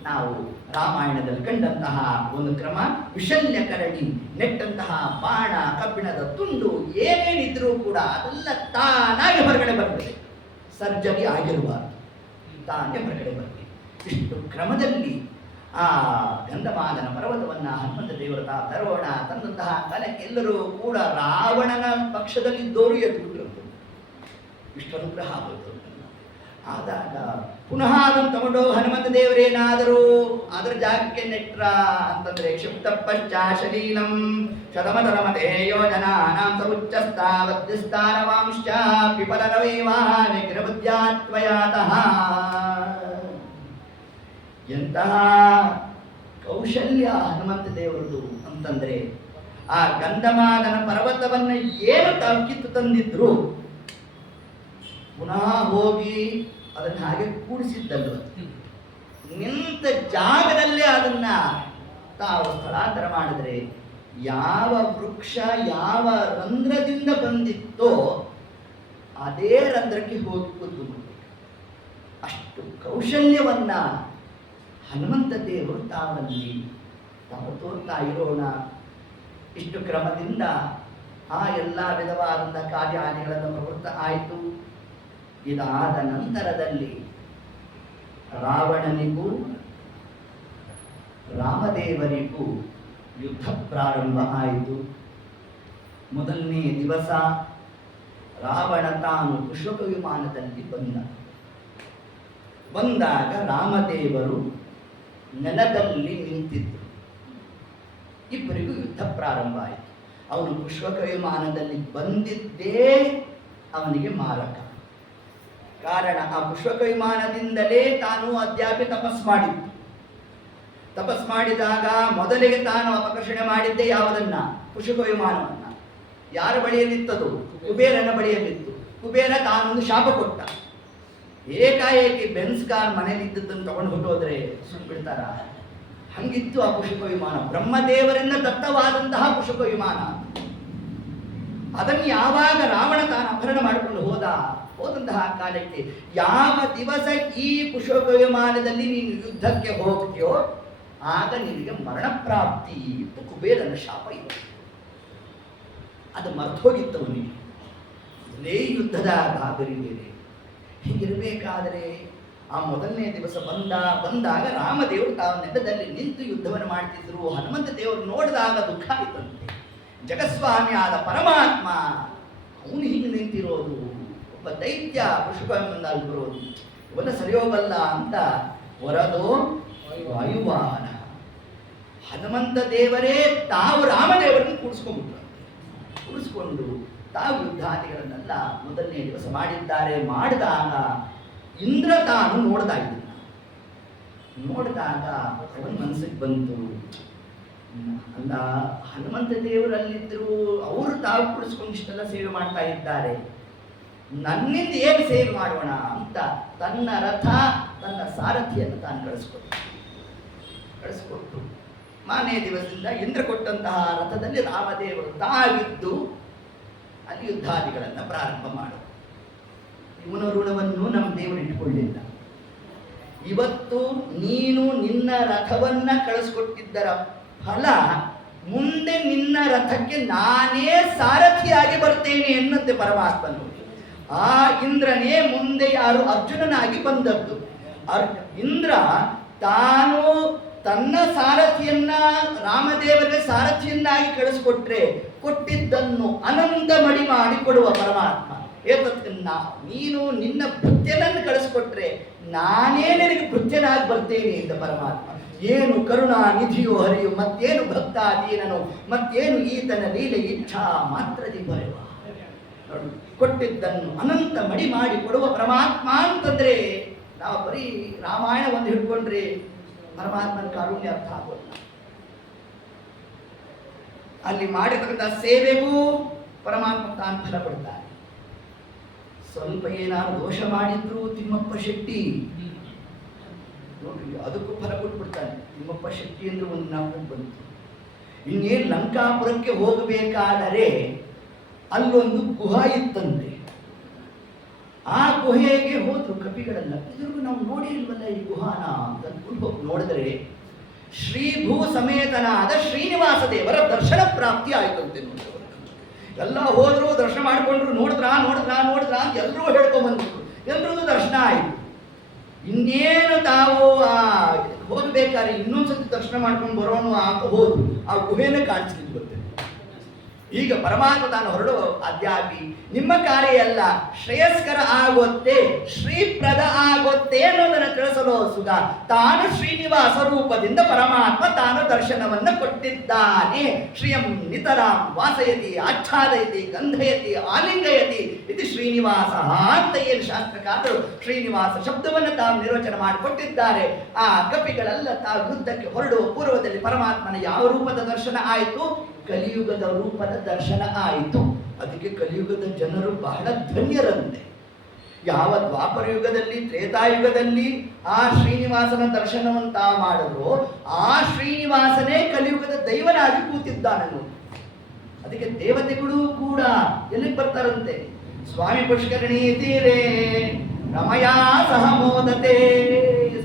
ನಾವು ರಾಮಾಯಣದಲ್ಲಿ ಕಂಡಂತಹ ಒಂದು ಕ್ರಮ. ವಿಶಲ್ಯಕರಣಿ, ನೆಟ್ಟಂತಹ ಬಾಣ, ಕಬ್ಬಿಣದ ತುಂಡು ಏನೇನಿದ್ರೂ ಕೂಡ ಅದೆಲ್ಲ ತಾನಾಗಿ ಹೊರಗಡೆ ಬರ್ತದೆ. ಸರ್ಜರಿ ಆಗಿರಬಾರ್ದು, ತಾನೇ ಹೊರಗಡೆ ಬರ್ತದೆ. ಇಷ್ಟು ಕ್ರಮದಲ್ಲಿ ಆ ಗಂಧಮಾದನ ಪರ್ವತವನ್ನ ಹನುಮಂತ ದೇವರ ತರೋಣ ತಂದಂತಹ ಕಾಲಕ್ಕೆ ಎಲ್ಲರೂ ಕೂಡ ರಾವಣನ ಪಕ್ಷದಲ್ಲಿದ್ದವರು ಎದ್ದುಬಿಟ್ರು. ಇಷ್ಟು ಅನುಗ್ರಹ ಆಗುತ್ತೆ. ಆದಾಗ ಪುನಃ ಅದನ್ನು ತಗೊಂಡು ಹನುಮಂತ ದೇವರೇನಾದರೂ ಅದರ ಜಾಗಕ್ಕೆ ನೆಟ್ರ ಅಂತಂದ್ರೆ ಕ್ಷಿಪ್ತ ಪಶ್ಚಾಶಲೀಲಂ ಶತಮತರಮತೆ ಯೋಜನಾನಾಂ ಸೌಚ್ಚಸ್ತಾವದ್ಯಸ್ಥಾನವಾಂಶ್ಚ ವಿಫಲರವೈವಾನ್ ವಿಗ್ರಹಬುದ್ಧ್ಯಾತ್ವಯಾತಃ. ಎಂತಹ ಕೌಶಲ್ಯ ಹನುಮಂತ ದೇವರದು ಅಂತಂದ್ರೆ, ಆ ಗಂಧಮಾದನ ಪರ್ವತವನ್ನು ಏನು ಕಿತ್ತು ತಂದಿದ್ರು ಪುನಃ ಹೋಗಿ ಅದನ್ನು ಹಾಗೆ ಕೂಡಿಸಿದ್ದಲ್ವ, ನಿಂತ ಜಾಗದಲ್ಲೇ ಅದನ್ನ ತಾವು ಸ್ಥಳಾಂತರ ಮಾಡಿದ್ರೆ ಯಾವ ವೃಕ್ಷ ಯಾವ ರಂಧ್ರದಿಂದ ಬಂದಿತ್ತೋ ಅದೇ ರಂಧ್ರಕ್ಕೆ ಹೋಗಿ ಕೂತು. ಅಷ್ಟು ಕೌಶಲ್ಯವನ್ನ ಹನುಮಂತ ದೇವರು ತಾವಲ್ಲಿ ತಾವು ತೋರ್ತಾ ಇರೋಣ. ಇಷ್ಟು ಕ್ರಮದಿಂದ ಆ ಎಲ್ಲ ವಿಧವಾದಂಥ ಕಾರ್ಯಾದಿಗಳನ್ನು ಪ್ರವೃತ್ತ ಆಯಿತು. ಇದಾದ ನಂತರದಲ್ಲಿ ರಾವಣನಿಗೂ ರಾಮದೇವರಿಗೂ ಯುದ್ಧ ಪ್ರಾರಂಭ ಆಯಿತು. ಮೊದಲನೇ ದಿವಸ ರಾವಣ ತಾನು ಪುಷ್ಪಕ ವಿಮಾನದಲ್ಲಿ ಬಂದಾಗ ರಾಮದೇವರು ನೆಲದಲ್ಲಿ ನಿಂತಿದ್ದರು. ಇಬ್ಬರಿಗೂ ಯುದ್ಧ ಪ್ರಾರಂಭ ಆಯಿತು. ಅವನು ಪುಷ್ಪಕ ವಿಮಾನದಲ್ಲಿ ಬಂದಿದ್ದೇ ಅವನಿಗೆ ಮಾರಕ. ಕಾರಣ ಆ ಪುಷ್ಪಕ ವಿಮಾನದಿಂದಲೇ ತಾನು ಅದ್ಯಾಪಿ ತಪಸ್ ಮಾಡಿದಾಗ ಮೊದಲಿಗೆ ತಾನು ಅಪಕರ್ಷಣೆ ಮಾಡಿದ್ದೇ ಯಾವುದನ್ನ? ಪುಷ್ಪಕ ವಿಮಾನವನ್ನ. ಯಾರ ಬಳಿಯಲ್ಲಿತ್ತದು? ಕುಬೇರನ ಬಳಿಯಲ್ಲಿತ್ತು. ಕುಬೇರ ತಾನೊಂದು ಶಾಪ ಕೊಟ್ಟ. ಏಕಾಏಕಿ ಬೆನ್ಸ್ ಕಾರ್ ಮನೇಲಿ ಇದ್ದದ್ದನ್ನು ತಗೊಂಡು ಹೊಟ್ಟೋದ್ರೆ ಸುಳ್ಬಿಡ್ತಾರ? ಹಂಗಿತ್ತು ಆ ಪುಷ್ಪಕ ವಿಮಾನ. ಬ್ರಹ್ಮದೇವರಿಂದ ದತ್ತವಾದಂತಹ ಪುಷ್ಪಕ ವಿಮಾನ. ಅದನ್ನು ಯಾವಾಗ ರಾವಣ ತಾನು ಅಪಹರಣ ಮಾಡಿಕೊಂಡು ಹೋದಂತಹ ಕಾಲಕ್ಕೆ ಯಾವ ದಿವಸ ಈ ಪುಷ್ಪಕ ವಿಮಾನದಲ್ಲಿ ನೀನು ಯುದ್ಧಕ್ಕೆ ಹೋಗ್ತೀಯೋ ಆಗ ನಿನಗೆ ಮರಣ ಪ್ರಾಪ್ತಿ ಇತ್ತು. ಕುಬೇರನ ಶಾಪ ಇತ್ತು. ಅದು ಮರ್ತೋಗಿತ್ತವನಿಗೆ. ಇದೇ ಯುದ್ಧದ ಗಾಬರಿಬೇರೆ. ಹೀಗಿರಬೇಕಾದರೆ ಆ ಮೊದಲನೇ ದಿವಸ ಬಂದಾಗ ರಾಮದೇವರು ತಾವು ನೆಲದಲ್ಲಿ ನಿಂತು ಯುದ್ಧವನ್ನು ಮಾಡ್ತಿದ್ರು. ಹನುಮಂತ ದೇವರು ನೋಡಿದಾಗ ದುಃಖ ಆಯಿತಂತೆ. ಜಗಸ್ವಾಮಿ ಆದ ಪರಮಾತ್ಮ ಅವನು ಹೀಗೆ ನಿಂತಿರೋದು, ಒಬ್ಬ ದೈತ್ಯ ಪುಷ್ಪದಲ್ಲಿ ಬರೋದು, ಇವೆಲ್ಲ ಸರಿಯೋಗಲ್ಲ ಅಂತ ಹೊರದು ವಾಯುವಾಹನ. ಹನುಮಂತ ದೇವರೇ ತಾವು ರಾಮದೇವರನ್ನು ಕೂಡಿಸ್ಕೊಂಡು ತಾವು ಯುದ್ಧಾದಿಗಳನ್ನೆಲ್ಲ ಮೊದಲನೇ ದಿವಸ ಮಾಡಿದ್ದಾರೆ. ಮಾಡಿದಾಗ ಇಂದ್ರ ತಾನು ನೋಡಿದಾಗ ಅವನ ಮನಸ್ಸಿಗೆ ಬಂತು, ಅಲ್ಲ ಹನುಮಂತ ದೇವರಲ್ಲಿದ್ದರು, ಅವರು ತಾವು ಕುಡಿಸ್ಕೊಂಡು ಇಷ್ಟೆಲ್ಲ ಸೇವೆ ಮಾಡ್ತಾ ಇದ್ದಾರೆ, ನನ್ನಿಂದ ಏನು ಸೇವೆ ಮಾಡೋಣ ಅಂತ ತನ್ನ ರಥ ತನ್ನ ಸಾರಥಿಯನ್ನು ತಾನು ಕಳಿಸ್ಕೊಟ್ಟು ಮಾರನೇ ದಿವಸದಿಂದ ಇಂದ್ರ ಕೊಟ್ಟಂತಹ ರಥದಲ್ಲಿ ರಾಮದೇವರು ತಾವಿದ್ದು ಅಲ್ಲಿ ಯುದ್ಧಾದಿಗಳನ್ನು ಪ್ರಾರಂಭ ಮಾಡು. ಇವನ ಋಣವನ್ನು ನಮ್ಮ ದೇವರು ಇಟ್ಕೊಳ್ಳಿಲ್ಲ. ಇವತ್ತು ನೀನು ನಿನ್ನ ರಥವನ್ನ ಕಳಿಸ್ಕೊಟ್ಟಿದ್ದರ ಫಲ ಮುಂದೆ ನಿನ್ನ ರಥಕ್ಕೆ ನಾನೇ ಸಾರಥಿಯಾಗಿ ಬರ್ತೇನೆ ಎನ್ನುತ್ತೆ ಪರಮಾತ್ಮನು. ಆ ಇಂದ್ರನೇ ಮುಂದೆ ಯಾರು ಅರ್ಜುನನಾಗಿ ಬಂದದ್ದು. ಇಂದ್ರ ತಾನು ತನ್ನ ಸಾರಥಿಯನ್ನ ರಾಮದೇವರಿಗೆ ಸಾರಥಿಯನ್ನಾಗಿ ಕಳಿಸ್ಕೊಟ್ರೆ ಕೊಟ್ಟಿದ್ದನ್ನು ಅನಂತ ಮಡಿ ಮಾಡಿ ಕೊಡುವ ಪರಮಾತ್ಮ. ಏತನ್ನ ನೀನು ನಿನ್ನ ಭೃತ್ಯನನ್ನು ಕಳಿಸ್ಕೊಟ್ರೆ ನಾನೇ ನಿನಗೆ ಭೃತ್ಯನಾಗಿ ಬರ್ತೇನೆ ಅಂತ ಪರಮಾತ್ಮ. ಏನು ಕರುಣಾ ನಿಧಿಯೋ ಹರಿಯು, ಮತ್ತೇನು ಭಕ್ತಾದೀನನು, ಮತ್ತೇನು ಈತನ ಲೀಲೆ ಇಚ್ಛಾ ಮಾತ್ರದಿ ಬರುವ. ಕೊಟ್ಟಿದ್ದನ್ನು ಅನಂತ ಮಡಿ ಮಾಡಿ ಕೊಡುವ ಪರಮಾತ್ಮ ಅಂತಂದ್ರೆ ನಾವು ಬರೀ ರಾಮಾಯಣ ಒಂದು ಹಿಡ್ಕೊಂಡ್ರೆ ಪರಮಾತ್ಮನ ಕಾರುಣ್ಯ ಅರ್ಥ ಆಗೋಲ್ಲ. ಅಲ್ಲಿ ಮಾಡಿರ್ತಕ್ಕಂಥ ಸೇವೆಗೂ ಪರಮಾತ್ಮ ತಾನು ಫಲ ಕೊಡ್ತಾನೆ. ಸ್ವಲ್ಪ ಏನಾದ್ರು ದೋಷ ಮಾಡಿದ್ರು ತಿಮ್ಮಪ್ಪ ಶೆಟ್ಟಿ ನೋಡ್ರಿ ಅದಕ್ಕೂ ಫಲ ಕೊಟ್ಬಿಡ್ತಾನೆ. ತಿಮ್ಮಪ್ಪ ಶೆಟ್ಟಿ ಅಂದ್ರೆ ಒಂದು ನಾವು ಬಂತು. ಇನ್ನೇನು ಲಂಕಾಪುರಕ್ಕೆ ಹೋಗಬೇಕಾದರೆ ಅಲ್ಲೊಂದು ಗುಹಾ ಇತ್ತಂತೆ. ಆ ಗುಹೆಗೆ ಹೋದ್ರು ಕಪಿಗಳೆಲ್ಲ. ಇದ್ರಿಗೂ ನಾವು ನೋಡಿಲ್ವಲ್ಲ ಈ ಗುಹಾನ ಅಂತ ಹೋಗಿ ನೋಡಿದ್ರೆ ಶ್ರೀಭೂ ಸಮೇತನಾದ ಶ್ರೀನಿವಾಸ ದೇವರ ದರ್ಶನ ಪ್ರಾಪ್ತಿ ಆಯ್ತಂತೆ. ನೋಡಿದವರು ಎಲ್ಲ ಹೋದ್ರು, ದರ್ಶನ ಮಾಡಿಕೊಂಡ್ರು, ನೋಡಿದ್ರ ಅಂತ ಎಲ್ಲರೂ ಹೇಳ್ಕೊಂಡ್ಬಂದ್ರು. ಎಲ್ರಿಗೂ ದರ್ಶನ ಆಯ್ತು. ಇನ್ನೇನು ತಾವು ಹೋಗ್ಬೇಕಾದ್ರೆ ಇನ್ನೊಂದ್ಸತಿ ದರ್ಶನ ಮಾಡ್ಕೊಂಡು ಬರೋಣ ಅಂತ ಹೋದ್ರು. ಆ ಗುಹೆನೇ ಕಾಣಿಸ್ಲಿಕ್ಕೆ ಬರ್ತದೆ. ಈಗ ಪರಮಾತ್ಮ ತಾನು ಹೊರಡು ಅದ್ಯಾಪಿ ನಿಮ್ಮ ಕಾರ್ಯ ಎಲ್ಲ ಶ್ರೇಯಸ್ಕರ ಆಗುತ್ತೆ, ಶ್ರೀಪ್ರದ ಆಗುತ್ತೆ ಅನ್ನೋದನ್ನು ತಿಳಿಸಲು ಸುಗ ತಾನು ಶ್ರೀನಿವಾಸ ರೂಪದಿಂದ ಪರಮಾತ್ಮ ತಾನು ದರ್ಶನವನ್ನು ಕೊಟ್ಟಿದ್ದಾನೆ. ಶ್ರಿಯಂ ನಿತರಾಂ ವಾಸಯತಿ ಆಚ್ಛಾದಯತಿ ಗಂಧಯತಿ ಆಲಿಂಗಯತಿ ಇದು ಶ್ರೀನಿವಾಸ ಅಂತ ಏನು ಶಾಸ್ತ್ರಕಾರರು ಶ್ರೀನಿವಾಸ ಶಬ್ದವನ್ನು ತಾವು ನಿರ್ವಚನ ಮಾಡಿಕೊಟ್ಟಿದ್ದಾರೆ. ಆ ಕಪಿಗಳೆಲ್ಲ ತಾವು ಯುದ್ಧಕ್ಕೆ ಹೊರಡುವ ಪೂರ್ವದಲ್ಲಿ ಪರಮಾತ್ಮನ ಯಾವ ರೂಪದ ದರ್ಶನ ಆಯಿತು? ಕಲಿಯುಗದ ರೂಪದ ದರ್ಶನ ಆಯಿತು. ಅದಕ್ಕೆ ಕಲಿಯುಗದ ಜನರು ಬಹಳ ಧನ್ಯರಂತೆ. ಯಾವ ದ್ವಾಪರ ಯುಗದಲ್ಲಿ ತ್ರೇತಾಯುಗದಲ್ಲಿ ಆ ಶ್ರೀನಿವಾಸನ ದರ್ಶನವಂತ ಮಾಡಿದ್ರು, ಆ ಶ್ರೀನಿವಾಸನೇ ಕಲಿಯುಗದ ದೈವನಾಗಿ ಕೂತಿದ್ದಾನನು. ಅದಕ್ಕೆ ದೇವತೆಗಳು ಕೂಡ ಎಲ್ಲಿಗೆ ಬರ್ತಾರಂತೆ? ಸ್ವಾಮಿ ಪುಷ್ಕರಣಿ ತೀರೇ ರಮಯಾ ಸಹ ಮೋದತೆ.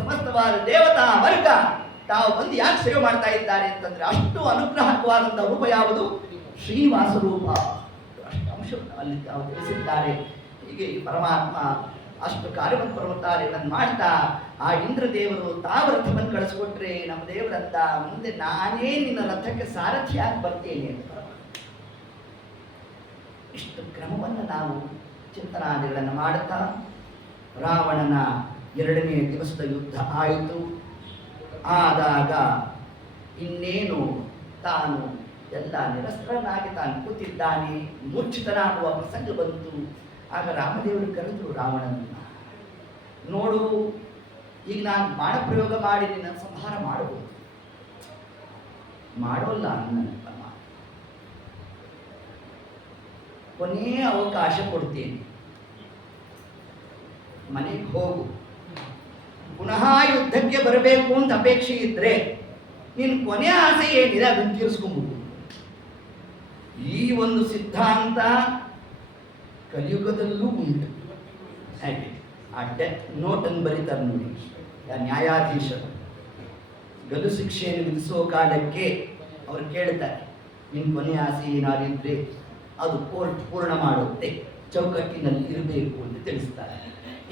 ಸಮಸ್ತವಾದ ದೇವತಾ ವರ್ಗ ತಾವು ಬಂದು ಯಾಕೆ ಸೇವೆ ಮಾಡ್ತಾ ಇದ್ದಾರೆ ಅಂತಂದ್ರೆ ಅಷ್ಟು ಅನುಗ್ರಹಕವಾದಂತಹ ರೂಪ ಯಾವುದು? ಶ್ರೀನಿವಾಸ ರೂಪ. ಅಷ್ಟು ಅಂಶವನ್ನು ಅಲ್ಲಿ ತಾವು ತಿಳಿಸಿದ್ದಾರೆ. ಹೀಗೆ ಪರಮಾತ್ಮ ಅಷ್ಟು ಕಾರ್ಯವನ್ನು ಪರ್ವತಾರಿಗಳನ್ನು ಮಾಡ್ತಾ ಆ ಇಂದ್ರದೇವರು ತಾವು ರಥವನ್ನು ಕಳಿಸ್ಕೊಟ್ರೆ ನಮ್ಮ ದೇವರಂತ ಮುಂದೆ ನಾನೇ ನಿನ್ನ ರಥಕ್ಕೆ ಸಾರಥಿಯಾಗಿ ಬರ್ತೇನೆ ಅಂತ. ಇಷ್ಟು ಕ್ರಮವನ್ನು ನಾವು ಚಿಂತನಾದಿಗಳನ್ನು ಮಾಡುತ್ತಾ ರಾವಣನ 2ನೇ ದಿವಸದ ಯುದ್ಧ ಆಯಿತು. ಆದಾಗ ಇನ್ನೇನು ತಾನು ಎಲ್ಲ ನಿರಸ್ತ್ರನಾಗಿ ತಾನು ಕೂತಿದ್ದಾನೆ, ಮೂರ್ಛಿತನಾಗುವ ಪ್ರಸಂಗ ಬಂತು. ಆಗ ರಾಮದೇವರು ಕರೆದ್ರು ರಾವಣನನ್ನ, ನೋಡು ಈಗ ನಾನು ಬಾಣ ಪ್ರಯೋಗ ಮಾಡಿ ನಿನ್ನ ಸಂಹಾರ ಮಾಡಬಹುದು, ಮಾಡೋಲ್ಲ ನನ್ನ ಕೊನೆಯ ಅವಕಾಶ ಕೊಡ್ತೇನೆ, ಮನೆಗೆ ಹೋಗು, ಪುನಃ ಯುದ್ಧಕ್ಕೆ ಬರಬೇಕು ಅಂತ ಅಪೇಕ್ಷೆ ಇದ್ರೆ ನಿನ್ನ ಕೊನೆಯ ಆಸೆ ಏನಿದೆ ಅದನ್ನು ತೀರಿಸ್ಕೊಂಡ್ಬಿಡು. ಈ ಒಂದು ಸಿದ್ಧಾಂತ ಕಲಿಯುಗದಲ್ಲೂ ಉಂಟು. ಹಾಗೆ ಆ ಡೆತ್ ನೋಟ್ ಅನ್ನು ಬರೀತಾರೆ ನೋಡಿ ನ್ಯಾಯಾಧೀಶರು. ಗಲ್ಲು ಶಿಕ್ಷೆಯನ್ನು ವಿಧಿಸೋ ಕಾಲಕ್ಕೆ ಅವರು ಕೇಳ್ತಾರೆ, ನಿನ್ನ ಕೊನೆಯ ಆಸೆ ಏನಾದ್ರು ಇದ್ರೆ ಅದು ಕೋರ್ಟ್ ಪೂರ್ಣ ಮಾಡುತ್ತೆ, ಚೌಕಟ್ಟಿನಲ್ಲಿ ಇರಬೇಕು ಅಂತ ತಿಳಿಸ್ತಾರೆ.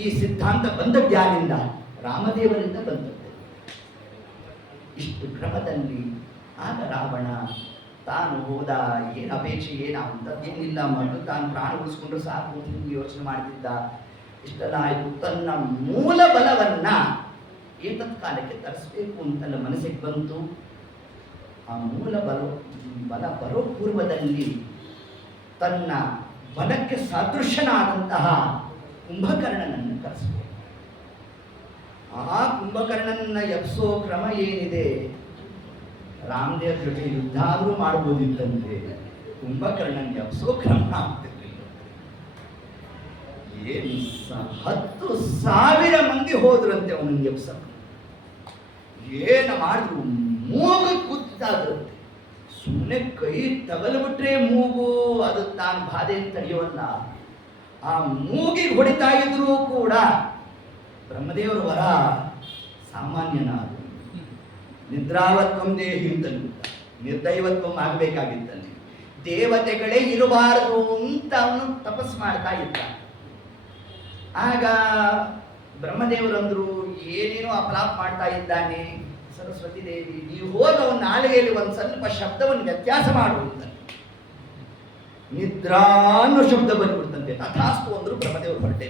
ಈ ಸಿದ್ಧಾಂತ ಬಂದದ್ದು ಯಾರಿಂದ? ರಾಮದೇವರಿಂದ ಬಂದದ್ದು. ಇಷ್ಟು ಕ್ರಮದಲ್ಲಿ ಆಗ ರಾವಣ ತಾನು ಹೋದ, ಏನು ಅಪೇಕ್ಷೆ ಏನಿಲ್ಲ ಮೊದಲು ತಾನು ಪ್ರಾಣ ಉಳಿಸ್ಕೊಂಡ್ರೆ ಸಾಕು ಯೋಚನೆ ಮಾಡ್ತಿದ್ದ. ಇಷ್ಟೆಲ್ಲ ಆಯಿತು. ತನ್ನ ಮೂಲ ಬಲವನ್ನ ಏತತ್ ಕಾಲಕ್ಕೆ ತರಿಸ್ಬೇಕು ಅಂತೆಲ್ಲ ಮನಸ್ಸಿಗೆ ಬಂತು. ಆ ಮೂಲ ಬಲ ಬರೋ ಪೂರ್ವದಲ್ಲಿ ತನ್ನ ಬಲಕ್ಕೆ ಸದೃಶನಾದಂತಹ ಕುಂಭಕರ್ಣನನ್ನು ಕರೆಸಬೇಕು. ಆ ಕುಂಭಕರ್ಣನನ್ನ ಎಬ್ಸೋ ಕ್ರಮ ಏನಿದೆ, ರಾಮದೇವ್ರ ಜೊತೆ ಯುದ್ಧ ಆದರೂ ಮಾಡ್ಬೋದಿತ್ತಂತೆ, ಕುಂಭಕರ್ಣನ್ ಎಬ್ಸೋ ಕ್ರಮ ಆಗ್ತಿರ್ಲಿಲ್ಲ. ಏನು 10,000 ಮಂದಿ ಹೋದ್ರಂತೆ ಅವನನ್ನು ಎಬ್ಸಕ್ಕೆ. ಏನು ಮಾಡಿದ್ರು ಮೂಗು ಕುತ್ತಾದ್ರಂತೆ. ಸುಮ್ಮನೆ ಕೈ ತಗಲ್ಬಿಟ್ರೆ ಮೂಗು ಅದು ತಾನು ಬಾಧೆ ತಡೆಯುವಲ್ಲ. ಆ ಮೂಗಿಗೆ ಹೊಡಿತಾ ಇದ್ರೂ ಕೂಡ ಬ್ರಹ್ಮದೇವರ ವರ ಸಾಮಾನ್ಯನಾದ ನಿದ್ರಾವತ್ವಂ ದೇಹಿ ಅಂತಲೂ ನಿರ್ದೈವತ್ವಂ ಆಗಬೇಕಾಗಿತ್ತಲ್ಲಿ. ದೇವತೆಗಳೇ ಇರಬಾರದು ಅಂತ ಅವನು ತಪಸ್ ಮಾಡ್ತಾ ಇದ್ದ. ಆಗ ಬ್ರಹ್ಮದೇವರಂದ್ರು, ಏನೇನೋ ಅಪಲಾಪ ಮಾಡ್ತಾ ಇದ್ದಾನೆ, ಸರಸ್ವತಿ ದೇವಿ ನೀವು ಹೋದ ಅವನ ನಾಲಿಗೆಯಲ್ಲಿ ಒಂದು ಸ್ವಲ್ಪ ಶಬ್ದವನ್ನು ವ್ಯತ್ಯಾಸ ಮಾಡುವಂತ. ನಿದ್ರಾ ಅನ್ನೋ ಶಬ್ದ ಬಂದ್ಬಿಡ್ತಂತೆ. ತಥಾಸ್ತು ಅಂದ್ರು ಬ್ರಹ್ಮದೇವರು ಹೊರಟೆ.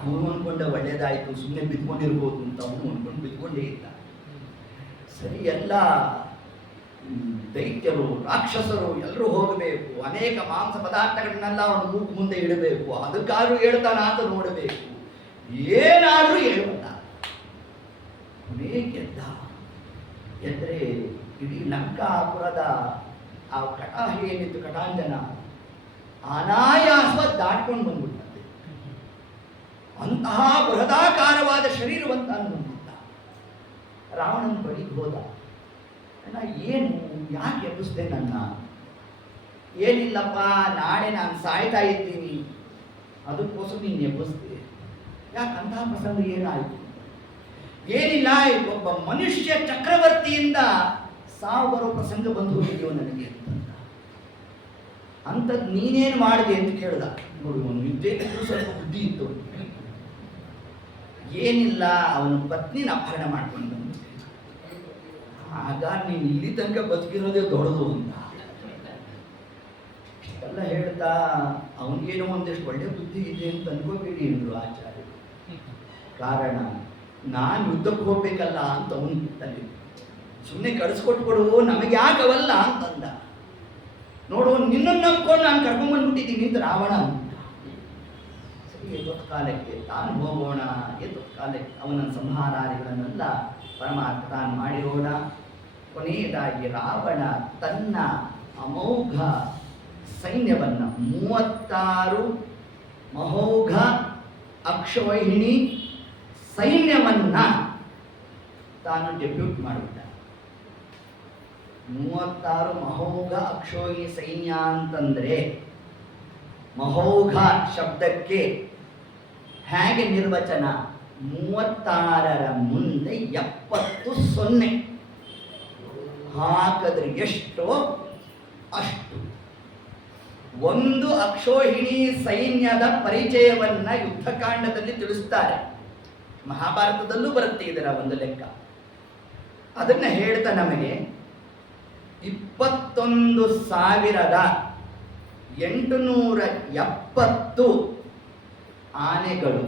ಅವನು ಅನ್ಕೊಂಡ ಒಳ್ಳೇದಾಯ್ತು, ಸುಮ್ಮನೆ ಬಿದ್ಕೊಂಡಿರ್ಬೋದು ಅಂತ ಅವನು ಅನ್ಕೊಂಡು ಬಿದ್ಕೊಂಡೇ ಇದ್ದ. ಸರಿ, ಎಲ್ಲ ದೈತ್ಯರು ರಾಕ್ಷಸರು ಎಲ್ಲರೂ ಹೋಗಬೇಕು, ಅನೇಕ ಮಾಂಸ ಪದಾರ್ಥಗಳನ್ನೆಲ್ಲ ಅವನು ಮೂಗು ಮುಂದೆ ಇಡಬೇಕು, ಅದಕ್ಕಾದ್ರೂ ಹೇಳ್ತಾನ ಅಂತ ನೋಡಬೇಕು, ಏನಾದ್ರೂ ಹೇಳುವಂತ. ಗೆದ್ದ. ಎದ್ರೆ ಇಡೀ ಲಂಕಾಪುರದ ಆ ಕಟಾಹ ಏನಿತ್ತು, ಕಟಾಂಜನ ಅನಾಯಾಸ ದಾಟ್ಕೊಂಡು ಬಂದ್ಬಿಟ್ಟಂತೆ. ಅಂತಹ ಬೃಹದಾಕಾರವಾದ ಶರೀರವಂತ ಬಂದಿದ್ದ. ರಾವಣನ ಬಳಿಗೆ ಹೋದ. ಅಣ್ಣ ಏನು, ಯಾಕೆ ಎಬ್ಬಿಸ್ದೆ ನನ್ನ? ಏನಿಲ್ಲಪ್ಪ, ನಾಳೆ ನಾನು ಸಾಯ್ತಾ ಇದ್ದೀನಿ, ಅದಕ್ಕೋಸ್ಕರ ನೀನು ಎಬ್ಬಿಸ್ದೆ. ಯಾಕಂತಹ ಪ್ರಸಂಗ ಏನಾಯಿತು? ಏನಿಲ್ಲ, ಒಬ್ಬ ಮನುಷ್ಯ ಚಕ್ರವರ್ತಿಯಿಂದ ಸಾವು ಬರೋ ಪ್ರಸಂಗ ಬಂದು ಹೋಗಿದೆಯೋ ನನಗೆ ಅಂಥದ್ದು ನೀನೇನು ಮಾಡಿದೆ ಅಂತ ಕೇಳ್ದ. ನೋಡಿ, ಅವನು ವಿದ್ಯೆಗೂ ಸ್ವಲ್ಪ ಬುದ್ಧಿ ಇತ್ತು. ಏನಿಲ್ಲ, ಅವನ ಪತ್ನಿನ ಅಪಹರಣ ಮಾಡ್ಕೊಂಡು ಬಂದ. ಆಗ ನೀನು ಇಲ್ಲಿ ತನಕ ಬದುಕಿರೋದೇ ದೊಡ್ಡದು ಅಂತ ಎಲ್ಲ ಹೇಳ್ತಾ, ಅವನಿಗೇನೋ ಒಂದಿಷ್ಟು ಒಳ್ಳೆ ಬುದ್ಧಿ ಇದೆ ಅಂತ ಅನ್ಕೋಬೇಡಿ ಅಂದ್ರು ಆಚಾರ್ಯರು. ಕಾರಣ, ನಾನು ಯುದ್ಧಕ್ಕೆ ಹೋಗ್ಬೇಕಲ್ಲ ಅಂತ ಅವನು ತಲೆ ಸುಮ್ಮನೆ ಕಳಿಸ್ಕೊಟ್ಕೊಡು, ನಮಗೆ ಯಾಕವಲ್ಲ ಅಂತಂದ. ನೋಡು, ನಿನ್ನನ್ನು ನಂಬ್ಕೊಂಡು ನಾನು ಕರ್ಕೊಂಡ್ಬಂದ್ಬಿಟ್ಟಿದ್ದೀನಿ ಅಂತ ರಾವಣ ಅಂತ. ಸರಿ, ಎದ್ದೊತ್ತು ಕಾಲಕ್ಕೆ ತಾನು ಹೋಗೋಣ, ಎದ್ದೊತ್ತು ಕಾಲಕ್ಕೆ ಅವನ ಸಂಹಾರಾದಿಗಳನ್ನೆಲ್ಲ ಪರಮಾತ್ಮ ತಾನು ಮಾಡಿರೋಣ. ಕೊನೆಯದಾಗಿ ರಾವಣ ತನ್ನ ಅಮೋಘ ಸೈನ್ಯವನ್ನ 36 ಮಹೋಘ ಅಕ್ಷೋಹಿಣಿ ಸೈನ್ಯವನ್ನ ತಾನು ಡೆಬ್ಯೂಟ್ ಮಾಡಿಬಿಟ್ಟ. 36 ಮಹೋಘ ಅಕ್ಷೋಹಿಣಿ ಸೈನ್ಯ ಅಂತಂದ್ರೆ, ಮಹೋಘ ಶಬ್ದಕ್ಕೆ ಹೇಗೆ ನಿರ್ವಚನ? 36ರ ಮುಂದೆ 70 0 ಹಾಕಿದ್ರೆ ಎಷ್ಟೋ ಅಷ್ಟು. ಒಂದು ಅಕ್ಷೋಹಿಣಿ ಸೈನ್ಯದ ಪರಿಚಯವನ್ನ ಯುದ್ಧಕಾಂಡದಲ್ಲಿ ತಿಳಿಸ್ತಾರೆ. ಮಹಾಭಾರತದಲ್ಲೂ ಬರುತ್ತೆ ಇದರ ಒಂದು ಲೆಕ್ಕ. ಅದನ್ನ ಹೇಳ್ತಾ ನಮಗೆ 21,870 ಆನೆಗಳು.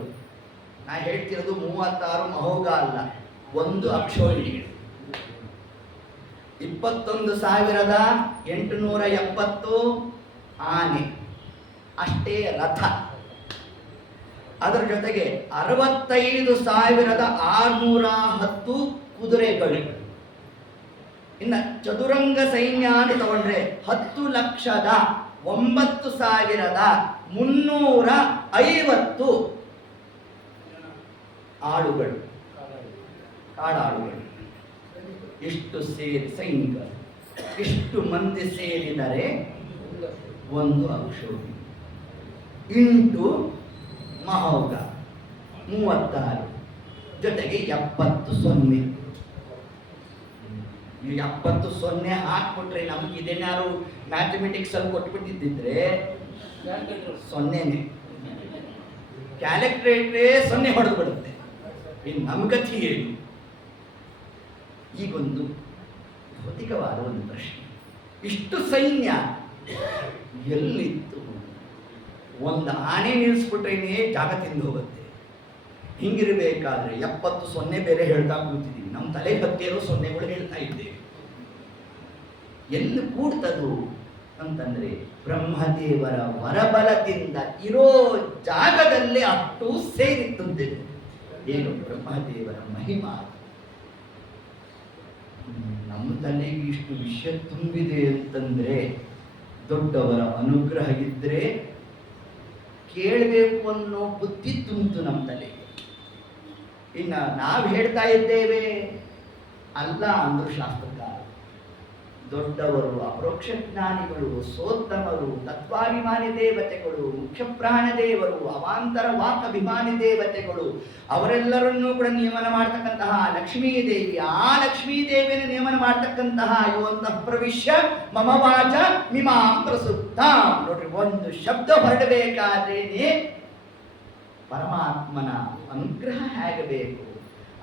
ನಾ ಹೇಳ್ತಿರೋದು 36 ಮಹೋಘ ಅಲ್ಲ, ಒಂದು ಅಕ್ಷೋಹಿಣಿ. 21,870 ಆನೆ, ಅಷ್ಟೇ ರಥ. ಅದರ ಜೊತೆಗೆ 65,610 ಕುದುರೆಗಳು. ಇನ್ನು ಚದುರಂಗ ಸೈನ್ಯ ಅಂತ ತಗೊಂಡ್ರೆ 10,09,350 ಆಳುಗಳು, ಕಾಡಾಳುಗಳು. ಇಷ್ಟು ಸೇರಿ ಸೈನಿಕರು, ಇಷ್ಟು ಮಂದಿ ಸೇರಿದರೆ ಒಂದು ಅಕ್ಷೋಹಿಣಿ ಇಂಟು ಮಹೋಘ 36 ಜೊತೆಗೆ 70 0. 70 0 ಹಾಕ್ಬಿಟ್ರೆ ನಮ್ಗೆ ಇದೇನಾರು ಮ್ಯಾಥಮೆಟಿಕ್ಸ್ ಅಲ್ಲಿ ಕೊಟ್ಬಿಟ್ಟಿದ್ದಿದ್ರೆ 0ನೇ, ಕ್ಯಾಲ್ಕುಲೇಟ್ರೇ 0 ಹೊಡೆದು ಬಿಡುತ್ತೆ. ಇನ್ನು ನಮ್ಮ ಗತಿ ಏನು? ಈಗೊಂದು ಭೌತಿಕವಾದ ಒಂದು ಪ್ರಶ್ನೆ, ಇಷ್ಟು ಸೈನ್ಯ ಎಲ್ಲಿತ್ತು? ಒಂದು ಆನೆ ನಿಲ್ಲಿಸ್ಬಿಟ್ರೇನೆ ಜಾಗ ತಿಂದು ಹೋಗುತ್ತೆ. ಹಿಂಗಿರಬೇಕಾದ್ರೆ 70 ಸೊನ್ನೆ ಬೇರೆ ಹೇಳ್ತಾ ಕೂತಿದ್ದೀವಿ, ನಮ್ಮ ತಲೆ ಹತ್ತಿರೋ ಸೊನ್ನೆಗಳು ಹೇಳ್ತಾ ಇದ್ದೇವೆ. ಎಲ್ಲಿ ಕೂಡ್ತದು ಅಂತಂದ್ರೆ ಬ್ರಹ್ಮದೇವರ ವರಬಲದಿಂದ ಇರೋ ಜಾಗದಲ್ಲೇ ಅಷ್ಟು ಸೇರಿತ್ತಂತೆ. ಏನು ಬ್ರಹ್ಮದೇವರ ಮಹಿಮಾ. ನಮ್ಮ ತಲೆಗೆ ಇಷ್ಟು ವಿಷಯ ತುಂಬಿದೆ ಅಂತಂದ್ರೆ ದೊಡ್ಡವರ ಅನುಗ್ರಹ ಇದ್ರೆ ಕೇಳಬೇಕು ಅನ್ನೋ ಬುದ್ಧಿ ತುಂಬಿತು ನಮ್ಮ ತಲೆಗೆ. ಇನ್ನ ನಾವು ಹೇಳ್ತಾ ಇದ್ದೇವೆ ಅಲ್ಲ ಅಂದ್ರು ಶಾಸ್ತ್ರಕಾರ. ದೊಡ್ಡವರು, ಅಪರೋಕ್ಷ ಜ್ಞಾನಿಗಳು, ಸೋತ್ತಮರು, ತತ್ವಾಭಿಮಾನಿ ದೇವತೆಗಳು, ಮುಖ್ಯ ಪ್ರಾಣ ದೇವರು, ಅವಾಂತರ ವಾಕ್ ಅಭಿಮಾನಿ ದೇವತೆಗಳು, ಅವರೆಲ್ಲರನ್ನೂ ಕೂಡ ನಿಯಮನ ಮಾಡ್ತಕ್ಕಂತಹ ಲಕ್ಷ್ಮೀ ದೇವಿ, ಆ ಲಕ್ಷ್ಮೀ ದೇವಿಯನ್ನು ನಿಯಮನ ಮಾಡ್ತಕ್ಕಂತಹ ಯೋಂತಹ ಪ್ರವಿಶ್ಯ ಮಮ ವಾಚ ಮಿಮಾಂ ಪ್ರಸುಪ್ತ. ನೋಡ್ರಿ, ಒಂದು ಶಬ್ದ ಹೊರಡಬೇಕಾದ್ರೇನೆ ಪರಮಾತ್ಮನ ಅನುಗ್ರಹ ಹೇಗೆ ಬೇಕು,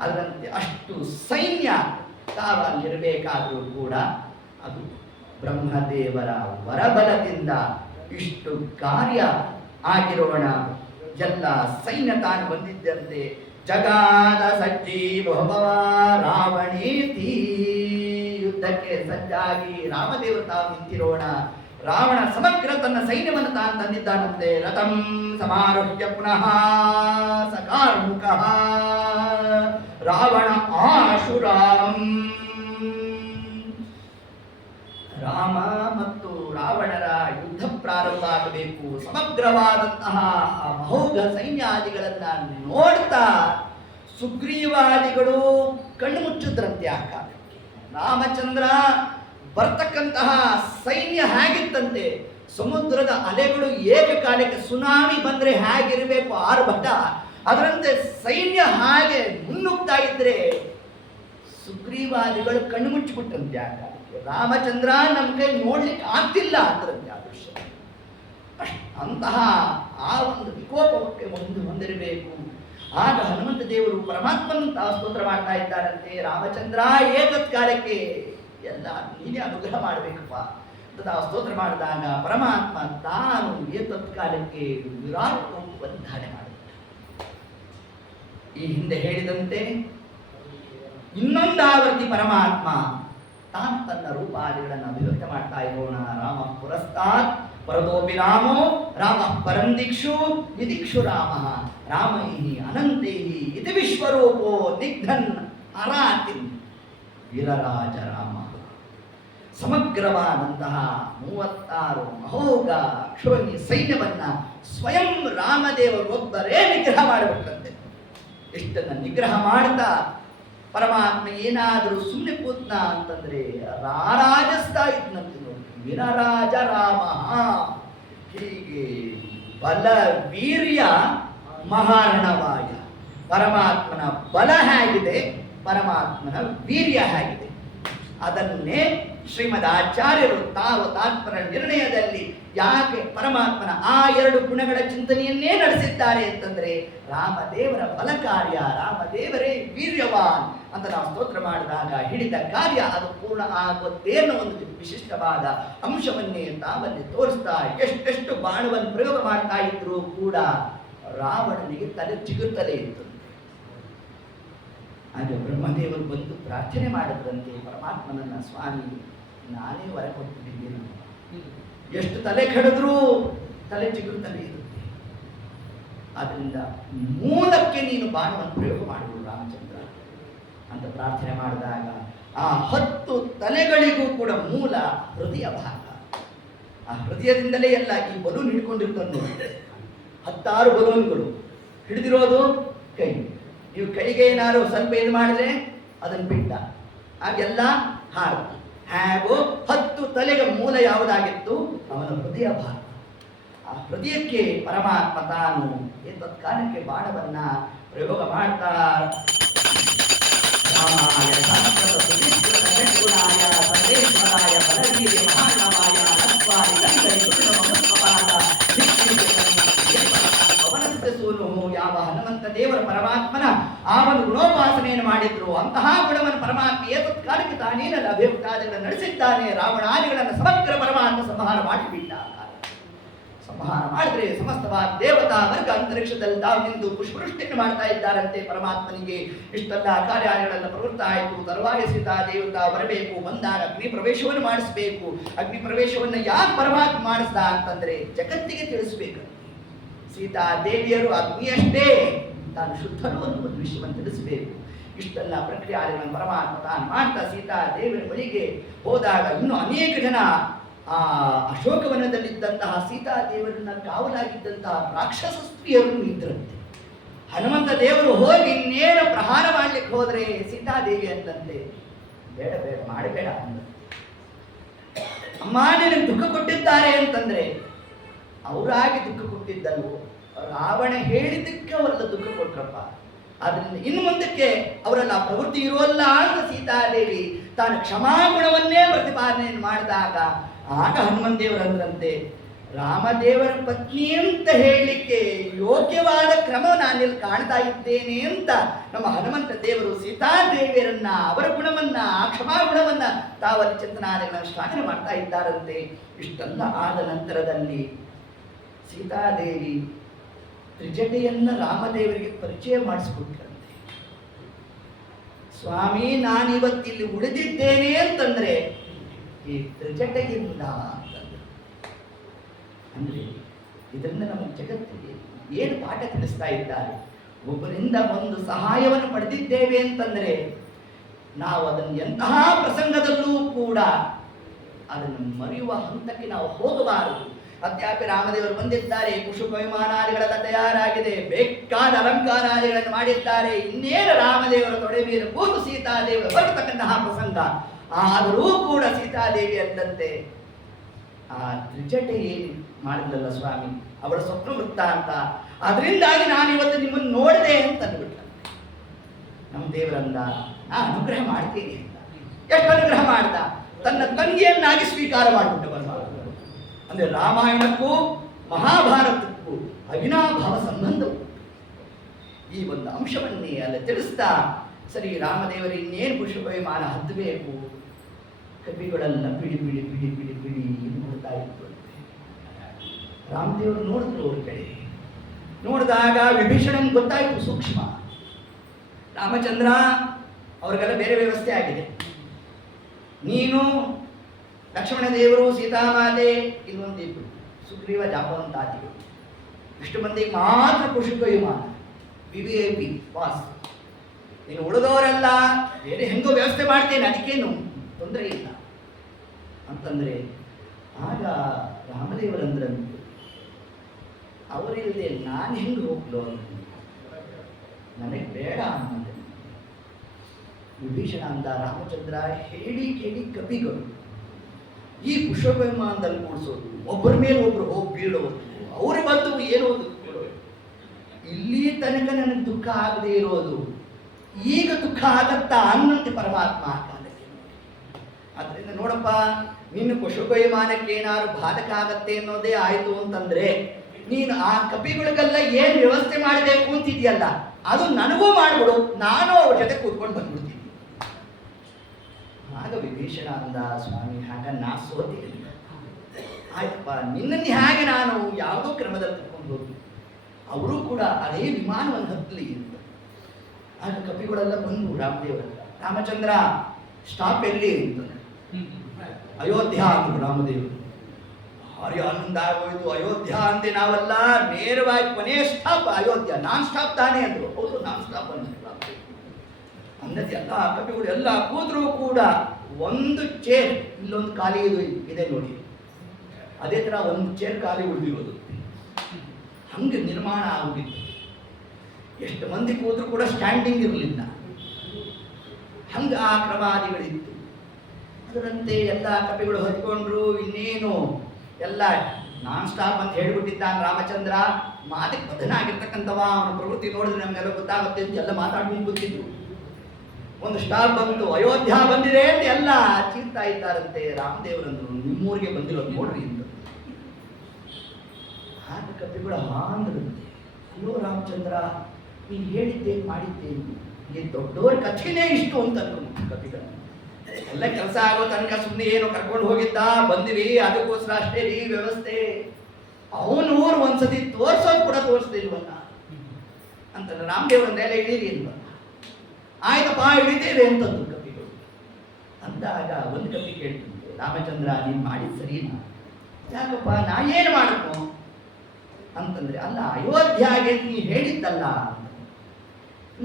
ಅದರಂತೆ ಅಷ್ಟು ಸೈನ್ಯ ತಾವಲ್ಲಿರಬೇಕಾದ್ರೂ ಕೂಡ ಅದು ಬ್ರಹ್ಮದೇವರ ವರಬಲದಿಂದ ಇಷ್ಟು ಕಾರ್ಯ ಆಗಿರೋಣ. ಎಲ್ಲ ಸೈನ್ಯ ತಾನು ಬಂದಿದ್ದಂತೆ ಜಗಾದ ಸಜ್ಜಿ ಬಹುಭವ ರಾವಣೀತಿ. ಯುದ್ಧಕ್ಕೆ ಸಜ್ಜಾಗಿ ರಾಮದೇವ ತಾವು ನಿಂತಿರೋಣ. ರಾವಣ ಸಮಗ್ರ ತನ್ನ ಸೈನ್ಯವನ್ನು ತಾನು ತಂದಿದ್ದಾನಂತೆ. ರಥಂ ಸಮಾರೋಹ್ಯ ಪುನಃ ಸಕಾರ್ಮುಕ ರಾವಣ ಆಶುರಾಂ. ರಾಮ ಮತ್ತು ರಾವಣರ ಯುದ್ಧ ಪ್ರಾರಂಭ ಆಗಬೇಕು. ಸಮಗ್ರವಾದಂತಹ ಮಹೋಘ ಸೈನ್ಯಾದಿಗಳನ್ನ ನೋಡ್ತಾ ಸುಗ್ರೀವಾದಿಗಳು ಕಣ್ಣು ಮುಚ್ಚಿದ್ರಂತೆ. ಆ ಕಾಲಕ್ಕೆ ರಾಮಚಂದ್ರ ಬರ್ತಕ್ಕಂತಹ ಸೈನ್ಯ ಹೇಗಿತ್ತಂತೆ, ಸಮುದ್ರದ ಅಲೆಗಳು ಏಕಕಾಲಕ್ಕೆ ಸುನಾಮಿ ಬಂದ್ರೆ ಹೇಗಿರಬೇಕು ಆರ್ಭಟ, ಅದರಂತೆ ಸೈನ್ಯ ಹಾಗೆ ಮುನ್ನುಗ್ತಾ ಇದ್ರೆ ಸುಗ್ರೀವಾದಿಗಳು ಕಣ್ಣು ಮುಚ್ಚಿಬಿಟ್ರಂತೆ. ಆ ಕಾಲಕ್ಕೆ ರಾಮಚಂದ್ರ ನಮ್ಮ ಕೈ ನೋಡ್ಲಿಕ್ಕೆ ಆಗ್ತಿಲ್ಲ ಅಂದ್ರಂತೆ. ಆ ದೃಶ್ಯ ಅಂತಹ ಆ ಒಂದು ವಿಕೋಪಕ್ಕೆ ಹೊಂದಿರಬೇಕು. ಆಗ ಹನುಮಂತ ದೇವರು ಪರಮಾತ್ಮನಂತ ಸ್ತೋತ್ರ ಮಾಡ್ತಾ ಇದ್ದಾರಂತೆ. ರಾಮಚಂದ್ರ ಏತತ್ ಕಾಲಕ್ಕೆ ಎಲ್ಲ ನೀನೇ ಅನುಗ್ರಹ ಮಾಡಬೇಕಪ್ಪ ಅಂತ ಸ್ತೋತ್ರ ಮಾಡಿದಾಗ ಪರಮಾತ್ಮ ತಾನು ಏತತ್ ಕಾಲಕ್ಕೆ ವಿರಾಟ್ ರೂಪವನ್ನು ಧಾರಣೆ ಮಾಡಿದ. ಈ ಹಿಂದೆ ಹೇಳಿದಂತೆ ಇನ್ನೊಂದಾವರ್ತಿ ಪರಮಾತ್ಮ ತಾನು ತನ್ನ ರೂಪಾದಿಗಳನ್ನು ಅಭಿವ್ಯಕ್ತ ಮಾಡ್ತಾ ಇರೋಣ. ರಾಮ ಪುರಸ್ತಾತ್ ಪರದೋಪಿ ರಾಮೋ ರಾಮ ಪರಂದಿಕ್ಷು ವಿದಿಕ್ಷು ರಾಮ ರಾಮೈಹಿ ಅನಂತೈಹಿ ಇತಿ ವಿಶ್ವರೂಪೋ ನಿಗ್ಧನ್ ಅರಾತಿನ್ ವೀರರಾಜ ರಾಮ. ಸಮಗ್ರವಾದಂತಹ 36 ಮಹೋಘ ಅಕ್ಷೋಹಿಣಿ ಸೈನ್ಯವನ್ನ ಸ್ವಯಂ ರಾಮದೇವರು ಒಬ್ಬರೇ ನಿಗ್ರಹ ಮಾಡಿಬಿಟ್ರಂತೆ. ಇಷ್ಟನ್ನ ನಿಗ್ರಹ ಮಾಡ್ತಾ ಪರಮಾತ್ಮ ಏನಾದರೂ ಸುಮ್ಮನೆ ಕೂತ್ನ ಅಂತಂದ್ರೆ ರಾರಾಜಿಸ್ತಾ ಇದ್ನಂತೆ. ನೋಡಿ, ವೀರರಾಜ ರಾಮ. ಹೀಗೆ ಬಲ ವೀರ್ಯ ಮಹಾರಣವಾಯ. ಪರಮಾತ್ಮನ ಬಲ ಹೇಗಿದೆ, ಪರಮಾತ್ಮನ ವೀರ್ಯ ಹೇಗಿದೆ, ಅದನ್ನೇ ಶ್ರೀಮದ್ ಆಚಾರ್ಯರು ತಾವು ತಾತ್ಪರ್ಯ ನಿರ್ಣಯದಲ್ಲಿ ಯಾಕೆ ಪರಮಾತ್ಮನ ಆ 2 ಗುಣಗಳ ಚಿಂತನೆಯನ್ನೇ ನಡೆಸಿದ್ದಾರೆ ಅಂತಂದ್ರೆ ರಾಮದೇವರ ಬಲ ಕಾರ್ಯ, ರಾಮದೇವರೇ ವೀರ್ಯವಾನ್ ಅಂತ ನಾವು ಸ್ತೋತ್ರ ಮಾಡಿದಾಗ ಹಿಡಿದ ಕಾರ್ಯ ಅದು ಪೂರ್ಣ ಆಗುತ್ತೇನೋ ಒಂದು ವಿಶಿಷ್ಟವಾದ ಅಂಶವನ್ನೇ ತಾವಲ್ಲಿ ತೋರಿಸ್ತಾ ಎಷ್ಟೆಷ್ಟು ಬಾಣವನ್ನು ಪ್ರಯೋಗ ಮಾಡ್ತಾ ಇದ್ರು ಕೂಡ ರಾವಣನಿಗೆ ತಲೆ ಚಿಗುತ್ತಲೇ ಇತ್ತು. ಆಗ ಬ್ರಹ್ಮದೇವರು ಬಂದು ಪ್ರಾರ್ಥನೆ ಮಾಡಿದ್ರಂತೆ ಪರಮಾತ್ಮನನ್ನ, ಸ್ವಾಮಿ ನಾನೇ ವರ ಕೊಟ್ಟಿದ್ದೀನಿ, ಎಷ್ಟು ತಲೆ ಕಡಿದ್ರೂ ತಲೆ ಚಿಗುರುತ್ತಲೇ ಇರುತ್ತೆ, ಆದ್ದರಿಂದ ಮೂಲಕ್ಕೆ ನೀನು ಬಾಣವನ್ನು ಪ್ರಯೋಗ ಮಾಡಿದ್ರು ರಾಮಚಂದ್ರ ಅಂತ ಪ್ರಾರ್ಥನೆ ಮಾಡಿದಾಗ ಆ 10 ತಲೆಗಳಿಗೂ ಕೂಡ ಮೂಲ ಹೃದಯ ಭಾಗ. ಆ ಹೃದಯದಿಂದಲೇ ಎಲ್ಲ ಈ ಬಲೂನ್ ಹಿಡ್ಕೊಂಡಿರ್ತಾರೆ. 16 ಬಲೂನ್ಗಳು ಹಿಡಿದಿರೋದು ಕೈ. ನೀವು ಕೈಗೆ ಏನಾದ್ರು ಸ್ವಲ್ಪ ಇದು ಮಾಡಿದ್ರೆ ಅದನ್ನು ಬಿಟ್ಟ ಹಾಗೆಲ್ಲ ಹಾಡ್ತು. ಹೇಗೋ 10 ತಲೆಗೆ ಮೂಲ ಯಾವುದಾಗಿತ್ತು, ಅವನ ಹೃದಯ ಭಾಗ. ಆ ಹೃದಯಕ್ಕೆ ಪರಮಾತ್ಮ ತಾನು ತತ್ಕಾಲಕ್ಕೆ ಬಾಣವನ್ನ ಪ್ರಯೋಗ ಮಾಡ್ತಾ ರಾಮಾಯ ಸಹಸ್ರದ ಸುಧಿಷ್ಠುರಾಯ ಸರ್ವೇಶ್ವರಾಯ ಬಲವೀರ್ಯ ಮಹಾರಾಮಾಯ ಲಕ್ಷ್ಮಾಯ ಯಾವ ಹನುಮಂತ ದೇವರ ಪರಮಾತ್ಮನ ಆ ಒಂದು ಗುಣೋಪಾಸನೆಯನ್ನು ಮಾಡಿದ್ರು, ಅಂತಹ ಗುಣವನ್ನು ಪರಮಾತ್ಮ ಏತತ್ಕಾಲಕ್ಕೆ ತಾನೇನಲ್ಲಿ ಅಭಿವ್ಯಕ್ತಾದಿಗಳನ್ನು ನಡೆಸಿದ್ದಾನೆ. ರಾವಣಾದಿಗಳನ್ನು ಸಮಗ್ರ ಪರಮಾತ್ಮ ಸಂಹಾರ ಮಾಡಿಬಿಟ್ಟ. ಸಂಹಾರ ಮಾಡಿದ್ರೆ ಸಮಸ್ತವಾದ ದೇವತಾ ವರ್ಗ ಅಂತರಿಕ್ಷದಲ್ಲಿ ತಾವು ನಿಂತು ಪುಷ್ಪವೃಷ್ಟಿಯನ್ನು ಮಾಡ್ತಾ ಇದ್ದಾರಂತೆ. ಪರಮಾತ್ಮನಿಗೆ ಇಷ್ಟೆಲ್ಲ ಕಾರ್ಯಾಲಯಗಳನ್ನು ಪ್ರವೃತ್ತ ಆಯಿತು. ತರುವಾಯ ಸೀತಾ ದೇವತಾ ಬರಬೇಕು, ಬಂದಾಗ ಅಗ್ನಿ ಪ್ರವೇಶವನ್ನು ಮಾಡಿಸಬೇಕು. ಅಗ್ನಿ ಪ್ರವೇಶವನ್ನು ಯಾಕೆ ಪರಮಾತ್ಮ ಮಾಡಿಸ್ದ ಅಂತಂದ್ರೆ ಜಗತ್ತಿಗೆ ತಿಳಿಸ್ಬೇಕು. ಸೀತಾ ದೇವಿಯರು ಅಗ್ನಿಯಷ್ಟೇ ತಾನು ಶುದ್ಧರು ಅನ್ನುವ ವಿಷಯವನ್ನು ತಿಳಿಸಬೇಕು. ಇಷ್ಟೆಲ್ಲ ಪ್ರಕ್ರಿಯೆಗಳನ್ನು ಪರಮಾತ್ಮ ತಾನು ಮಾಡ್ತಾ ಸೀತಾ ದೇವಿಯ ಬಳಿಗೆ ಹೋದಾಗ ಇನ್ನೂ ಅನೇಕ ಜನ ಆ ಅಶೋಕವನದಲ್ಲಿದ್ದಂತಹ ಸೀತಾ ದೇವರನ್ನ ಕಾವಲಾಗಿದ್ದಂತಹ ರಾಕ್ಷಸ ಸ್ತ್ರೀಯರು ಇದ್ದರಂತೆ. ಹನುಮಂತ ದೇವರು ಹೋಗಿ ಇನ್ನೇನು ಪ್ರಹಾರ ಮಾಡ್ಲಿಕ್ಕೆ ಹೋದ್ರೆ ಸೀತಾದೇವಿ ಅಂತಂತೆ, ಬೇಡ ಬೇಡ ಮಾಡಬೇಡ ಅಂದ. ಅಮ್ಮ ನಿನಗೆ ದುಃಖ ಕೊಟ್ಟಿದ್ದಾರೆ ಅಂತಂದ್ರೆ ಅವರಾಗಿ ದುಃಖ ಕೊಟ್ಟಿದ್ದಲ್ವೋ, ರಾವಣ ಹೇಳಿದ್ದಕ್ಕೆ ಅವರೆಲ್ಲ ದುಃಖ ಕೊಟ್ರಪ್ಪ. ಆದ್ರಿಂದ ಇನ್ನು ಮುಂದಕ್ಕೆ ಅವರೆಲ್ಲ ಪ್ರವೃತ್ತಿ ಇರೋಲ್ಲ ಅಂತ ಸೀತಾದೇವಿ ತಾನು ಕ್ಷಮಾಗುಣವನ್ನೇ ಪ್ರತಿಪಾದನೆಯನ್ನು ಮಾಡಿದಾಗ ಆಗ ಹನುಮಂತ ದೇವರಂದ್ರಂತೆ, ರಾಮದೇವರ ಪತ್ನಿ ಅಂತ ಹೇಳಲಿಕ್ಕೆ ಯೋಗ್ಯವಾದ ಕ್ರಮ ನಾನಿಲ್ಲಿ ಕಾಣ್ತಾ ಇದ್ದೇನೆ ಅಂತ ನಮ್ಮ ಹನುಮಂತ ದೇವರು ಸೀತಾದೇವಿಯರನ್ನ ಅವರ ಗುಣವನ್ನ ಆ ಕ್ಷಮಾಗುಣವನ್ನ ತಾವಲ್ಲಿ ಚಿಂತನಾದಿಗಳನ್ನು ಶ್ಲಾಘನೆ ಮಾಡ್ತಾ ಇದ್ದಾರಂತೆ. ಇಷ್ಟೆಲ್ಲ ಆದ ನಂತರದಲ್ಲಿ ಸೀತಾದೇವಿ ತ್ರಿಜಟೆಯನ್ನ ರಾಮದೇವರಿಗೆ ಪರಿಚಯ ಮಾಡಿಸ್ಕೊಟ್ರಂತೆ. ಸ್ವಾಮಿ ನಾನಿವತ್ತಿಲ್ಲಿ ಉಳಿದಿದ್ದೇನೆ ಅಂತಂದ್ರೆ ಈ ತ್ರಿಜಟೆಯಿಂದ ಅಂತಂದ್ರೆ, ಅಂದ್ರೆ ಇದರಿಂದ ನಮ್ಮ ಜಗತ್ತಿಗೆ ಏನು ಪಾಠ ತಿಳಿಸ್ತಾ ಇದ್ದಾರೆ. ಒಬ್ಬರಿಂದ ಒಂದು ಸಹಾಯವನ್ನು ಪಡೆದಿದ್ದೇವೆ ಅಂತಂದ್ರೆ ನಾವು ಅದನ್ನು ಎಂತಹ ಪ್ರಸಂಗದಲ್ಲೂ ಕೂಡ ಅದನ್ನು ಮರೆಯುವ ಹಂತಕ್ಕೆ ನಾವು ಹೋಗಬಾರದು. ಅತ್ಯಾಪಿ ರಾಮದೇವರು ಬಂದಿದ್ದಾರೆ, ಕುಶುಕ ವಿಮಾನಾದಿಗಳೆಲ್ಲ ತಯಾರಾಗಿದೆ, ಬೇಕಾದ ಅಲಂಕಾರಾದಿಗಳನ್ನು ಮಾಡಿದ್ದಾರೆ. ಇನ್ನೇನು ರಾಮದೇವರ ತೊಡೆ ಮೇಲೆ ಕೂತು ಸೀತಾದೇವಿ ಹೊರತಕ್ಕಂತಹ ಪ್ರಸಂಗ. ಆದರೂ ಕೂಡ ಸೀತಾದೇವಿ ಅಂದಂತೆ ಆ ತ್ರಿಜಟೆ ಏನು ಮಾಡಿದ್ರಲ್ಲ ಸ್ವಾಮಿ, ಅವರ ಸ್ವಪ್ನ ವೃತ್ತ ಅಂತ, ಅದರಿಂದಾಗಿ ನಾನು ಇವತ್ತು ನಿಮ್ಮನ್ನು ನೋಡಿದೆ ಅಂತ ಅಂದ್ಬಿಟ್ಟ. ನಮ್ಮ ದೇವರಂದ ನಾ ಅನುಗ್ರಹ ಮಾಡ್ತೀನಿ ಅಂತ. ಎಷ್ಟು ಅನುಗ್ರಹ ಮಾಡ್ದ, ತನ್ನ ತಂಗಿಯನ್ನಾಗಿ ಸ್ವೀಕಾರ ಮಾಡಿಬಿಟ್ಟು ಬಂದ. ಅಂದ್ರೆ ರಾಮಾಯಣಕ್ಕೂ ಮಹಾಭಾರತಕ್ಕೂ ಅವಿನಾಭಾವ ಸಂಬಂಧವು ಈ ಒಂದು ಅಂಶವನ್ನೇ ಅಲ್ಲಿ ತಿಳಿಸ್ತಾ, ಸರಿ ರಾಮದೇವರು ಇನ್ನೇನು ಪುಷ್ಪ ವಿಮಾನ ಹತ್ತಬೇಕು, ಕವಿಗಳೆಲ್ಲ ಬಿಡಿ ಬಿಡಿ ಬಿಡಿ ಬಿಡಿ ಬಿಡಿ ನೋಡ್ತಾ ಇತ್ತು. ರಾಮದೇವರು ನೋಡಿದ್ರು ಅವ್ರ ಕಡೆ. ನೋಡಿದಾಗ ವಿಭೀಷಣನ್ ಗೊತ್ತಾಯ್ತು ಸೂಕ್ಷ್ಮ. ರಾಮಚಂದ್ರ ಅವ್ರಿಗೆಲ್ಲ ಬೇರೆ ವ್ಯವಸ್ಥೆ ಆಗಿದೆ, ನೀನು ಲಕ್ಷ್ಮಣ ದೇವರು ಸೀತಾಮಾತೆ ಇನ್ನೊಂದಿಬ್ರು ಸುಗ್ರೀವ ಜಾಪವಂತಾದಿಗಳು, ಇಷ್ಟು ಮಂದಿಗೆ ಮಾತ್ರ ಪುಷ್ಪ ವಿಮಾನ VIP ಪಾಸ್. ನೀನು ಉಳಿದವರೆಲ್ಲ ಬೇರೆ ಹೆಂಗೋ ವ್ಯವಸ್ಥೆ ಮಾಡ್ತೇನೆ, ಅದಕ್ಕೇನು ತೊಂದರೆ ಇಲ್ಲ ಅಂತಂದ್ರೆ ಆಗ ರಾಮದೇವರಂದ್ರಂತು, ಅವರಿಲ್ಲದೆ ನಾನು ಹೆಂಗೆ ಹೋಗ್ಲು ಅಂತ ನನಗೆ ಬೇಡ ಅಂತಂದ್ರೆ. ವಿಭೀಷಣ ಅಂತ ರಾಮಚಂದ್ರ ಹೇಳಿ ಕೇಳಿ ಕಪಿಗಳು ಈ ಪುಷ್ಪ ವಿಮಾನದಲ್ಲಿ ಕೂಡಿಸೋದು, ಒಬ್ಬರ ಮೇಲೆ ಒಬ್ರು ಹೋಗಿ ಬೀಳೋದು, ಅವ್ರು ಬಂದು ಏನೋ ಇಲ್ಲಿ ತನಕ ನನಗೆ ದುಃಖ ಆಗದೆ ಇರೋದು ಈಗ ದುಃಖ ಆಗತ್ತಾ ಅನ್ನಂತೆ ಪರಮಾತ್ಮ ಕಾಲಕ್ಕೆ. ಆದ್ರಿಂದ ನೋಡಪ್ಪ, ನಿನ್ನ ಪುಷ್ಪ ವಿಮಾನಕ್ಕೆ ಏನಾದ್ರು ಬಾಧಕ ಆಗತ್ತೆ ಅನ್ನೋದೇ ಆಯ್ತು ಅಂತಂದ್ರೆ ನೀನು ಆ ಕಪಿಗಳಿಗೆಲ್ಲ ಏನ್ ವ್ಯವಸ್ಥೆ ಮಾಡಬೇಕು ಅಂತಿದ್ಯಲ್ಲ ಅದು ನನಗೂ ಮಾಡ್ಬಿಡು, ನಾನು ಅವ್ರ ಜೊತೆ ಕೂತ್ಕೊಂಡು ಬಂದ್ಬಿಡ್ತೀನಿ. ಆಗ ವಿಭೀಷಣ ಅಂದ, ಸ್ವಾಮಿ ಹಾಗ ನಾ ಸೋತಿಲ್ಲ, ಆಯ್ತಪ್ಪ ನಿನ್ನನ್ನು ಹೇಗೆ ನಾನು ಯಾವುದೋ ಕ್ರಮದಲ್ಲಿ ತಗೊಂಡು ಹೋಗಿ ಅವರು ಕೂಡ ಅದೇ ವಿಮಾನವನ್ನು ಹತ್ತಲಿ ಅಂತ. ಆಗ ಕಪಿಗಳೆಲ್ಲ ಬಂದು ರಾಮದೇವರಲ್ಲ, ರಾಮಚಂದ್ರ ಸ್ಟಾಪ್ ಎಲ್ಲಿ ಅಂತ. ಅಯೋಧ್ಯ ಅಂದ್ರು ರಾಮದೇವರು. ಭಾರಿ ಆನಂದ ಆಗೋಯ್ತು. ಅಯೋಧ್ಯ ಅಂತೆ ನಾವೆಲ್ಲ ನೇರವಾಗಿ ಕೊನೆಯ ಸ್ಟಾಪ್ ಅಯೋಧ್ಯ, ನಾನ್ ಸ್ಟಾಪ್ ತಾನೇ ಅಂದ್ರು. ಹೌದು ನಾನ್ ಸ್ಟಾಪ್ ಅಂದ್ರು. ಅನ್ನದ ಎಲ್ಲ ಕಪಿಗಳು ಎಲ್ಲ ಕೂತ್ರು ಕೂಡ ಒಂದು ಚೇರ್ ಇಲ್ಲೊಂದು ಖಾಲಿ ಇದೆ ನೋಡಿ, ಅದೇ ತರ ಒಂದು ಚೇರ್ ಖಾಲಿ ಉಳಿದಿರೋದು, ಹಂಗೆ ನಿರ್ಮಾಣ ಆಗೋಗಿತ್ತು. ಎಷ್ಟು ಮಂದಿ ಕೂತ್ರು ಕೂಡ ಸ್ಟ್ಯಾಂಡಿಂಗ್ ಇರಲಿಲ್ಲ, ಹಂಗ ಆ ಕ್ರಮಾದಿಗಳಿತ್ತು. ಅದರಂತೆ ಎಲ್ಲ ಕಪಿಗಳು ಹೊತ್ಕೊಂಡ್ರು. ಇನ್ನೇನು ಎಲ್ಲ ನಾನ್ ಸ್ಟಾಪ್ ಅಂತ ಹೇಳ್ಬಿಟ್ಟಿದ್ದಾನೆ ರಾಮಚಂದ್ರ. ಮಾತಿಗೆ ಬದ್ಧನಾಗಿರ್ತಕ್ಕಂಥವ, ಅವನ ಪ್ರವೃತ್ತಿ ನೋಡಿದ್ರೆ ನಮ್ಗೆಲ್ಲ ಗೊತ್ತಾಗುತ್ತೆ ಅಂತ ಎಲ್ಲ ಮಾತಾಡ್ಕೊಂಡು ಕೂತಿದ್ರು. ಒಂದು ಸ್ಟಾಪ್ ಬಂತು, ಅಯೋಧ್ಯ ಬಂದಿದೆ ಅಂತ ಎಲ್ಲ ಚೀರ್ತಾ ಇದ್ದಾರಂತೆ. ರಾಮದೇವರಂದ್ರು, ನಿಮ್ಮೂರಿಗೆ ಬಂದಿರೋದು ನೋಡ್ರಿ ಅಂತ. ಆಗ ಕಪಿಗಳು ಹಾಂದ್ರಂತೆ, ಅಯ್ಯೋ ರಾಮಚಂದ್ರ ನೀನು ಹೇಳಿದ್ದೇನು ಮಾಡಿದ್ದೇನು, ಈ ದೊಡ್ಡವ್ರ ಕಥೆನೇ ಇಷ್ಟು ಅಂತ ಅನ್ಕೊಂಡು ಕಪಿಗಳು ಎಲ್ಲ ಕೆಲಸ ಆಗೋ ತನಕ ಸುಮ್ಮನೆ ಏನು ಕರ್ಕೊಂಡು ಹೋಗಿದ್ದ, ಬಂದಿವಿ ಅದಕ್ಕೋಸ್ಕರ ಅಷ್ಟೇ ರೀ ವ್ಯವಸ್ಥೆ. ಅವನೂರು ಒಂದ್ಸತಿ ತೋರ್ಸೋದು ಕೂಡ ತೋರಿಸ್ತಿಲ್ವಲ್ಲ ಅಂತ ರಾಮದೇವರಂದೆಲ್ಲ ಇಳೀರಿ ಇಲ್ವ, ಆಯ್ತಪ್ಪ ಇಳಿತೇವೆ ಅಂತಂದು ಕಪಿಗಳು ಅಂದಾಗ ಒಂದು ಕಪಿ ಕೇಳ್ತಂತೆ, ರಾಮಚಂದ್ರ ನೀನು ಮಾಡಿದ್ ಸರಿನಾ? ಯಾಕಪ್ಪ ನಾ ಏನು ಮಾಡಬೇಕು ಅಂತಂದ್ರೆ, ಅಲ್ಲ ಅಯೋಧ್ಯಾಗೆ ನೀ ಹೇಳಿದ್ದಲ್ಲ,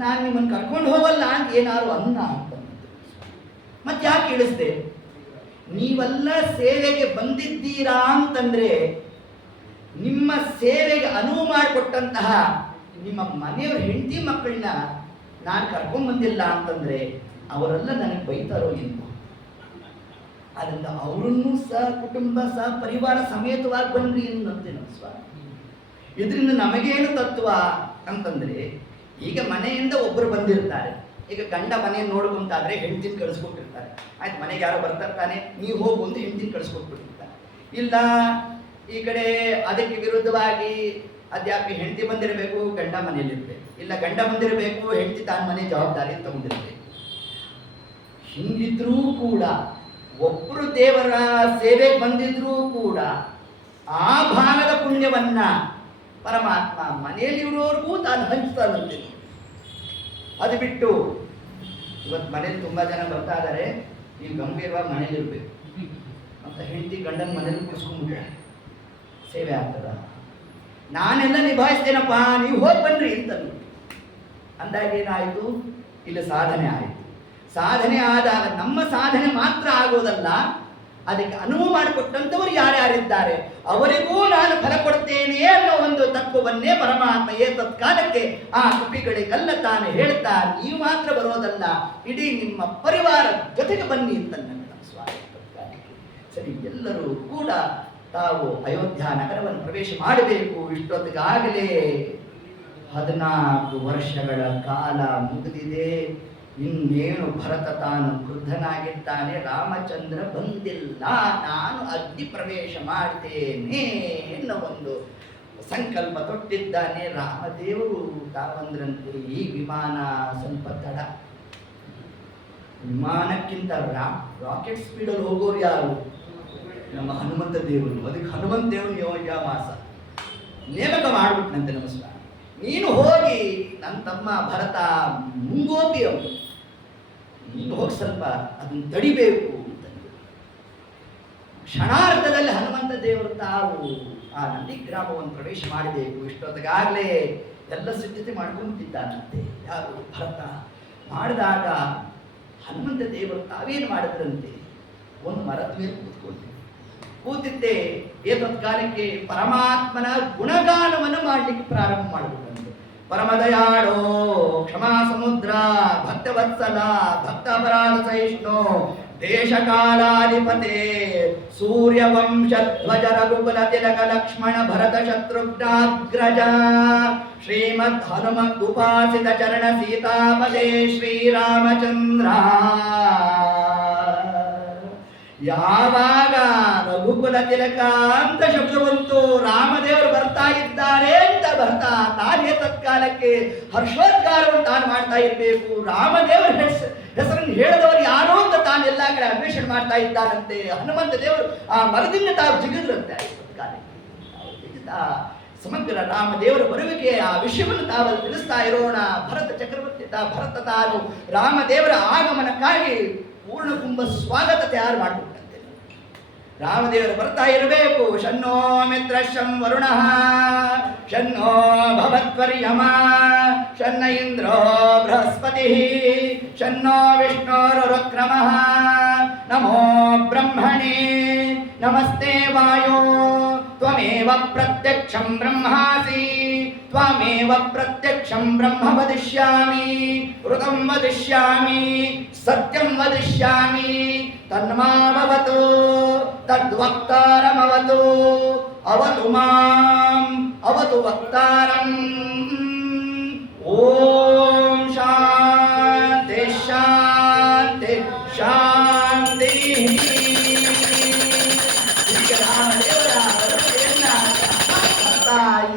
ನಾನು ನಿಮ್ಮನ್ನು ಕರ್ಕೊಂಡು ಹೋಗಲ್ಲ ಅಂತ ಏನಾರು ಅನ್ನ ಅಂತ. ಮತ್ತೆ ಯಾಕೆ ಇಳಿಸ್ದೆ? ನೀವೆಲ್ಲ ಸೇವೆಗೆ ಬಂದಿದ್ದೀರಾ ಅಂತಂದ್ರೆ ನಿಮ್ಮ ಸೇವೆಗೆ ಅನುವು ಮಾಡಿಕೊಟ್ಟಂತಹ ನಿಮ್ಮ ಮನೆಯವ್ರ ಹೆಂಡತಿ ಮಕ್ಕಳನ್ನ ನಾನು ಕರ್ಕೊಂಡ್ ಬಂದಿಲ್ಲ ಅಂತಂದ್ರೆ ಅವರೆಲ್ಲ ನನಗೆ ಬೈತಾರೋ ಏನು? ಅದರಿಂದ ಅವರನ್ನು ಸಹ ಕುಟುಂಬ ಸಹ ಪರಿವಾರ ಸಮೇತವಾಗಿ ಬಂದ್ರಿ ಎಂದಂತೆ ನಮ್ಮ ಸ್ವಾಮಿ. ಇದರಿಂದ ನಮಗೇನು ತತ್ವ ಅಂತಂದ್ರೆ, ಈಗ ಮನೆಯಿಂದ ಒಬ್ಬರು ಬಂದಿರ್ತಾರೆ, ಈಗ ಗಂಡ ಮನೆ ನೋಡ್ಕೊಂತಾದ್ರೆ ಹೆಂಡತಿನ ಕಳಿಸ್ಕೊಟ್ಟಿರ್ತಾರೆ, ಆಯ್ತು ಮನೆಗೆ ಯಾರೋ ಬರ್ತಿರ್ತಾನೆ ನೀವು ಹೋಗು ಅಂತ ಹೆಂಡತಿನ ಕಳಿಸ್ಕೊಟ್ಬಿಟ್ಟಿರ್ತಾರೆ. ಇಲ್ಲ ಈ ಕಡೆ ಅದಕ್ಕೆ ವಿರುದ್ಧವಾಗಿ ಅದ್ಯಾಕೆ ಹೆಂಡತಿ ಬಂದಿರಬೇಕು ಗಂಡ ಮನೆಯಲ್ಲಿರ್ಬೇಕು, ಇಲ್ಲ ಗಂಡ ಬಂದಿರಬೇಕು ಹೆಂಡತಿ ತಾನು ಮನೆ ಜವಾಬ್ದಾರಿ ತಗೊಂಡಿರ್ಬೇಕು. ಹಿಂಗಿದ್ರೂ ಕೂಡ ಒಬ್ಬರು ದೇವರ ಸೇವೆಗೆ ಬಂದಿದ್ರೂ ಕೂಡ ಆ ಭಾಗದ ಪುಣ್ಯವನ್ನ ಪರಮಾತ್ಮ ಮನೆಯಲ್ಲಿರೋರ್ಗೂ ತಾನು ಹಂಚ್ತಾನಂತೆ. ಅದು ಬಿಟ್ಟು ಇವತ್ತು ಮನೇಲಿ ತುಂಬಾ ಜನ ಬರ್ತಾ ಇದ್ದಾರೆ, ನೀವು ಗಂಭೀರವಾಗಿ ಮನೇಲಿರ್ಬೇಕು ಅಂತ ಹೆಂಡತಿ ಗಂಡನ ಮನೇಲಿ ಕುಡಿಸ್ಕೊಂಡ್ಬಿಟ್ರೆ ಸೇವೆ ಆಗ್ತದ? ನಾನೆಲ್ಲ ನಿಭಾಯಿಸ್ತೇನಪ್ಪ ನೀವು ಹೋಗಿ ಬನ್ರಿ ಅಂತಂದು ಅಂದಾಗ ಏನಾಯಿತು? ಇಲ್ಲಿ ಸಾಧನೆ ಆಯಿತು. ಸಾಧನೆ ಆದಾಗ ನಮ್ಮ ಸಾಧನೆ ಮಾತ್ರ ಆಗೋದಲ್ಲ, ಅದಕ್ಕೆ ಅನುವು ಮಾಡಿಕೊಟ್ಟಂಥವರು ಯಾರ್ಯಾರಿದ್ದಾರೆ ಅವರಿಗೂ ನಾನು ಫಲ ಕೊಡ್ತೇನೆ ಅನ್ನೋ ಒಂದು ತತ್ವವನ್ನೇ ಪರಮಾತ್ಮ ತತ್ಕಾಲಕ್ಕೆ ಆ ಕಪಿಗಳಿಗೆಲ್ಲ ತಾನು ಹೇಳ್ತಾ, ನೀವು ಮಾತ್ರ ಬರೋದಲ್ಲ ಇಡೀ ನಿಮ್ಮ ಪರಿವಾರ ಜೊತೆಗೆ ಬನ್ನಿ ಅಂತನ್ನ ಸ್ವಾಮಿ ತತ್ಕಾಲಕ್ಕೆ. ಸರಿ, ಎಲ್ಲರೂ ಕೂಡ ತಾವು ಅಯೋಧ್ಯ ನಗರವನ್ನು ಪ್ರವೇಶ ಮಾಡಬೇಕು. ಇಷ್ಟೊತ್ತಿಗಾಗಲೇ 14 ವರ್ಷಗಳ ಕಾಲ ಮುಗಿದಿದೆ. ಇನ್ನೇನು ಭರತ ತಾನು ಕ್ರುದ್ಧನಾಗಿದ್ದಾನೆ, ರಾಮಚಂದ್ರ ಬಂದಿಲ್ಲ, ನಾನು ಅಗ್ನಿ ಪ್ರವೇಶ ಮಾಡ್ತೇನೆ ಎನ್ನೋ ಒಂದು ಸಂಕಲ್ಪ ತೊಟ್ಟಿದ್ದಾನೆ. ರಾಮದೇವರು ತಾವಂದ್ರಂತೆ ಈ ವಿಮಾನ ಸ್ವಲ್ಪ ತಡ, ವಿಮಾನಕ್ಕಿಂತ ರಾಕೆಟ್ ಸ್ಪೀಡಲ್ಲಿ ಹೋಗೋರು ಯಾರು? ನಮ್ಮ ಹನುಮಂತ ದೇವರು. ಅದಕ್ಕೆ ಹನುಮಂತ ದೇವರು ಯೋಜಾಮಾಸ ನೇಮಕ ಮಾಡ್ಬಿಟ್ನಂತೆ ನಮ್ಮ ಸ್ವಾಮಿ, ನೀನು ಹೋಗಿ ನನ್ನ ತಮ್ಮ ಭರತ ಮುಂಗೋಪಿ ಅವನು, ನೀನು ಹೋಗಿ ಸ್ವಲ್ಪ ಅದನ್ನು ತಡಿಬೇಕು ಅಂತ. ಕ್ಷಣಾರ್ಧದಲ್ಲಿ ಹನುಮಂತ ದೇವರು ತಾವು ಆ ನಂದಿಗ್ರಾಮವನ್ನು ಪ್ರವೇಶ ಮಾಡಬೇಕು. ಇಷ್ಟೊತ್ತಿಗಾಗಲೇ ಎಲ್ಲ ಸಿದ್ಧತೆ ಮಾಡ್ಕೊಂಡ್ಬಿಟ್ಟಿದ್ದಾನಂತೆ ಯಾರು? ಭರತ. ಮಾಡಿದಾಗ ಹನುಮಂತ ದೇವರು ತಾವೇನು ಮಾಡಿದ್ರಂತೆ, ಒಂದು ಮರದ ಮೇಲೆ ಕೂತಿದ್ದೆ ಏತತ್ಕಾಲಕ್ಕೆ ಪರಮಾತ್ಮನ ಗುಣಗಾನವನ್ನು ಮಾಡಲಿಕ್ಕೆ ಪ್ರಾರಂಭ ಮಾಡಿಬಿಟ್ಟಂತೆ. ಪರಮದಯಾಳೋ ಕ್ಷಮಾ ಸಮುದ್ರ ಭಕ್ತವತ್ಸಲ ಭಕ್ತಾಪರಾಧ ಸಹಿಷ್ಣು ದೇಶಕಾಲಾಧಿಪತೆ ಸೂರ್ಯವಂಶಧ್ವಜ ರಘುಕುಲ ತಿಲಕ ಲಕ್ಷ್ಮಣ ಭರತ ಶತ್ರುಘ್ನಾಗ್ರಜ ಶ್ರೀಮದ್ ಹನುಮದ್ ಉಪಾಸಿತ ಚರಣ ಸೀತಾಪದೇ ಶ್ರೀರಾಮಚಂದ್ರ. ಯಾವಾಗ ರಘುಕುಲ ತಿಲಕ ಅಂತ ಶಬ್ದವಂತೂ ರಾಮದೇವರು ಬರ್ತಾ ಇದ್ದಾರೆ ಅಂತ ಬರ್ತಾ ತಾನೇ ತತ್ಕಾಲಕ್ಕೆ ಹರ್ಷೋದ್ಗಾರವನ್ನು ತಾನು ಮಾಡ್ತಾ ಇರಬೇಕು. ರಾಮದೇವರ ಹೆಸರನ್ನು ಹೇಳಿದವರು ಯಾರೋ ಅಂತ ತಾನು ಎಲ್ಲ ಕಡೆ ಅನ್ವೇಷಣೆ ಮಾಡ್ತಾ ಇದ್ದಾನಂತೆ. ಹನುಮಂತ ದೇವರು ಆ ಮರದಿಂದ ತಾವು ಜಿಗಿದ್ರಂತೆ. ಸಮಗ್ರ ರಾಮದೇವರ ಬರುವಿಕೆ ಆ ವಿಷಯವನ್ನು ತಾವಲ್ಲಿ ತಿಳಿಸ್ತಾ ಇರೋಣ. ಭರತ ಚಕ್ರವರ್ತಿ ಭರತ ತಾನು ರಾಮದೇವರ ಆಗಮನಕ್ಕಾಗಿ ಪೂರ್ಣ ಕುಂಭ ಸ್ವಾಗತ ತಯಾರು ಮಾಡಿಬಿಟ್ಟಂತೆ. ರಾಮದೇವರು ಬರ್ತಾ ಇರಬೇಕು. ಶನ್ನೋ ಮಿತ್ರ ಶಂ ವರುಣ ಶನ್ನೋ ಭವತ್ವರ್ಯಮ ಶನ್ನ ಇಂದ್ರೋ ಬೃಹಸ್ಪತಿ ಶನ್ನೋ ವಿಷ್ಣೋರುಕ್ರಮ ನಮೋ ಬ್ರಹ್ಮಣೇ ನಮಸ್ತೆ ವಾಯೋ ತ್ವಮೇವ ಪ್ರತ್ಯಕ್ಷಂ ಬ್ರಹ್ಮಾಸಿ ತ್ವಮೇವ ಪ್ರತ್ಯಕ್ಷಂ ಬ್ರಹ್ಮ ವದಿಷ್ಯಾಮಿ ಋತಂ ವದಿಷ್ಯಾಮಿ ಸತ್ಯಂ ವದಿಷ್ಯಾಮಿ ತನ್ಮಾವವತು ತದ್ವಕ್ತಾರಮವತು ಅವತು ಮಾಂ ಅವತು ವಕ್ತಾರಂ. ಓಂ ಶಾಂತಿ ಶಾಂತಿ ಶಾಂತಿ.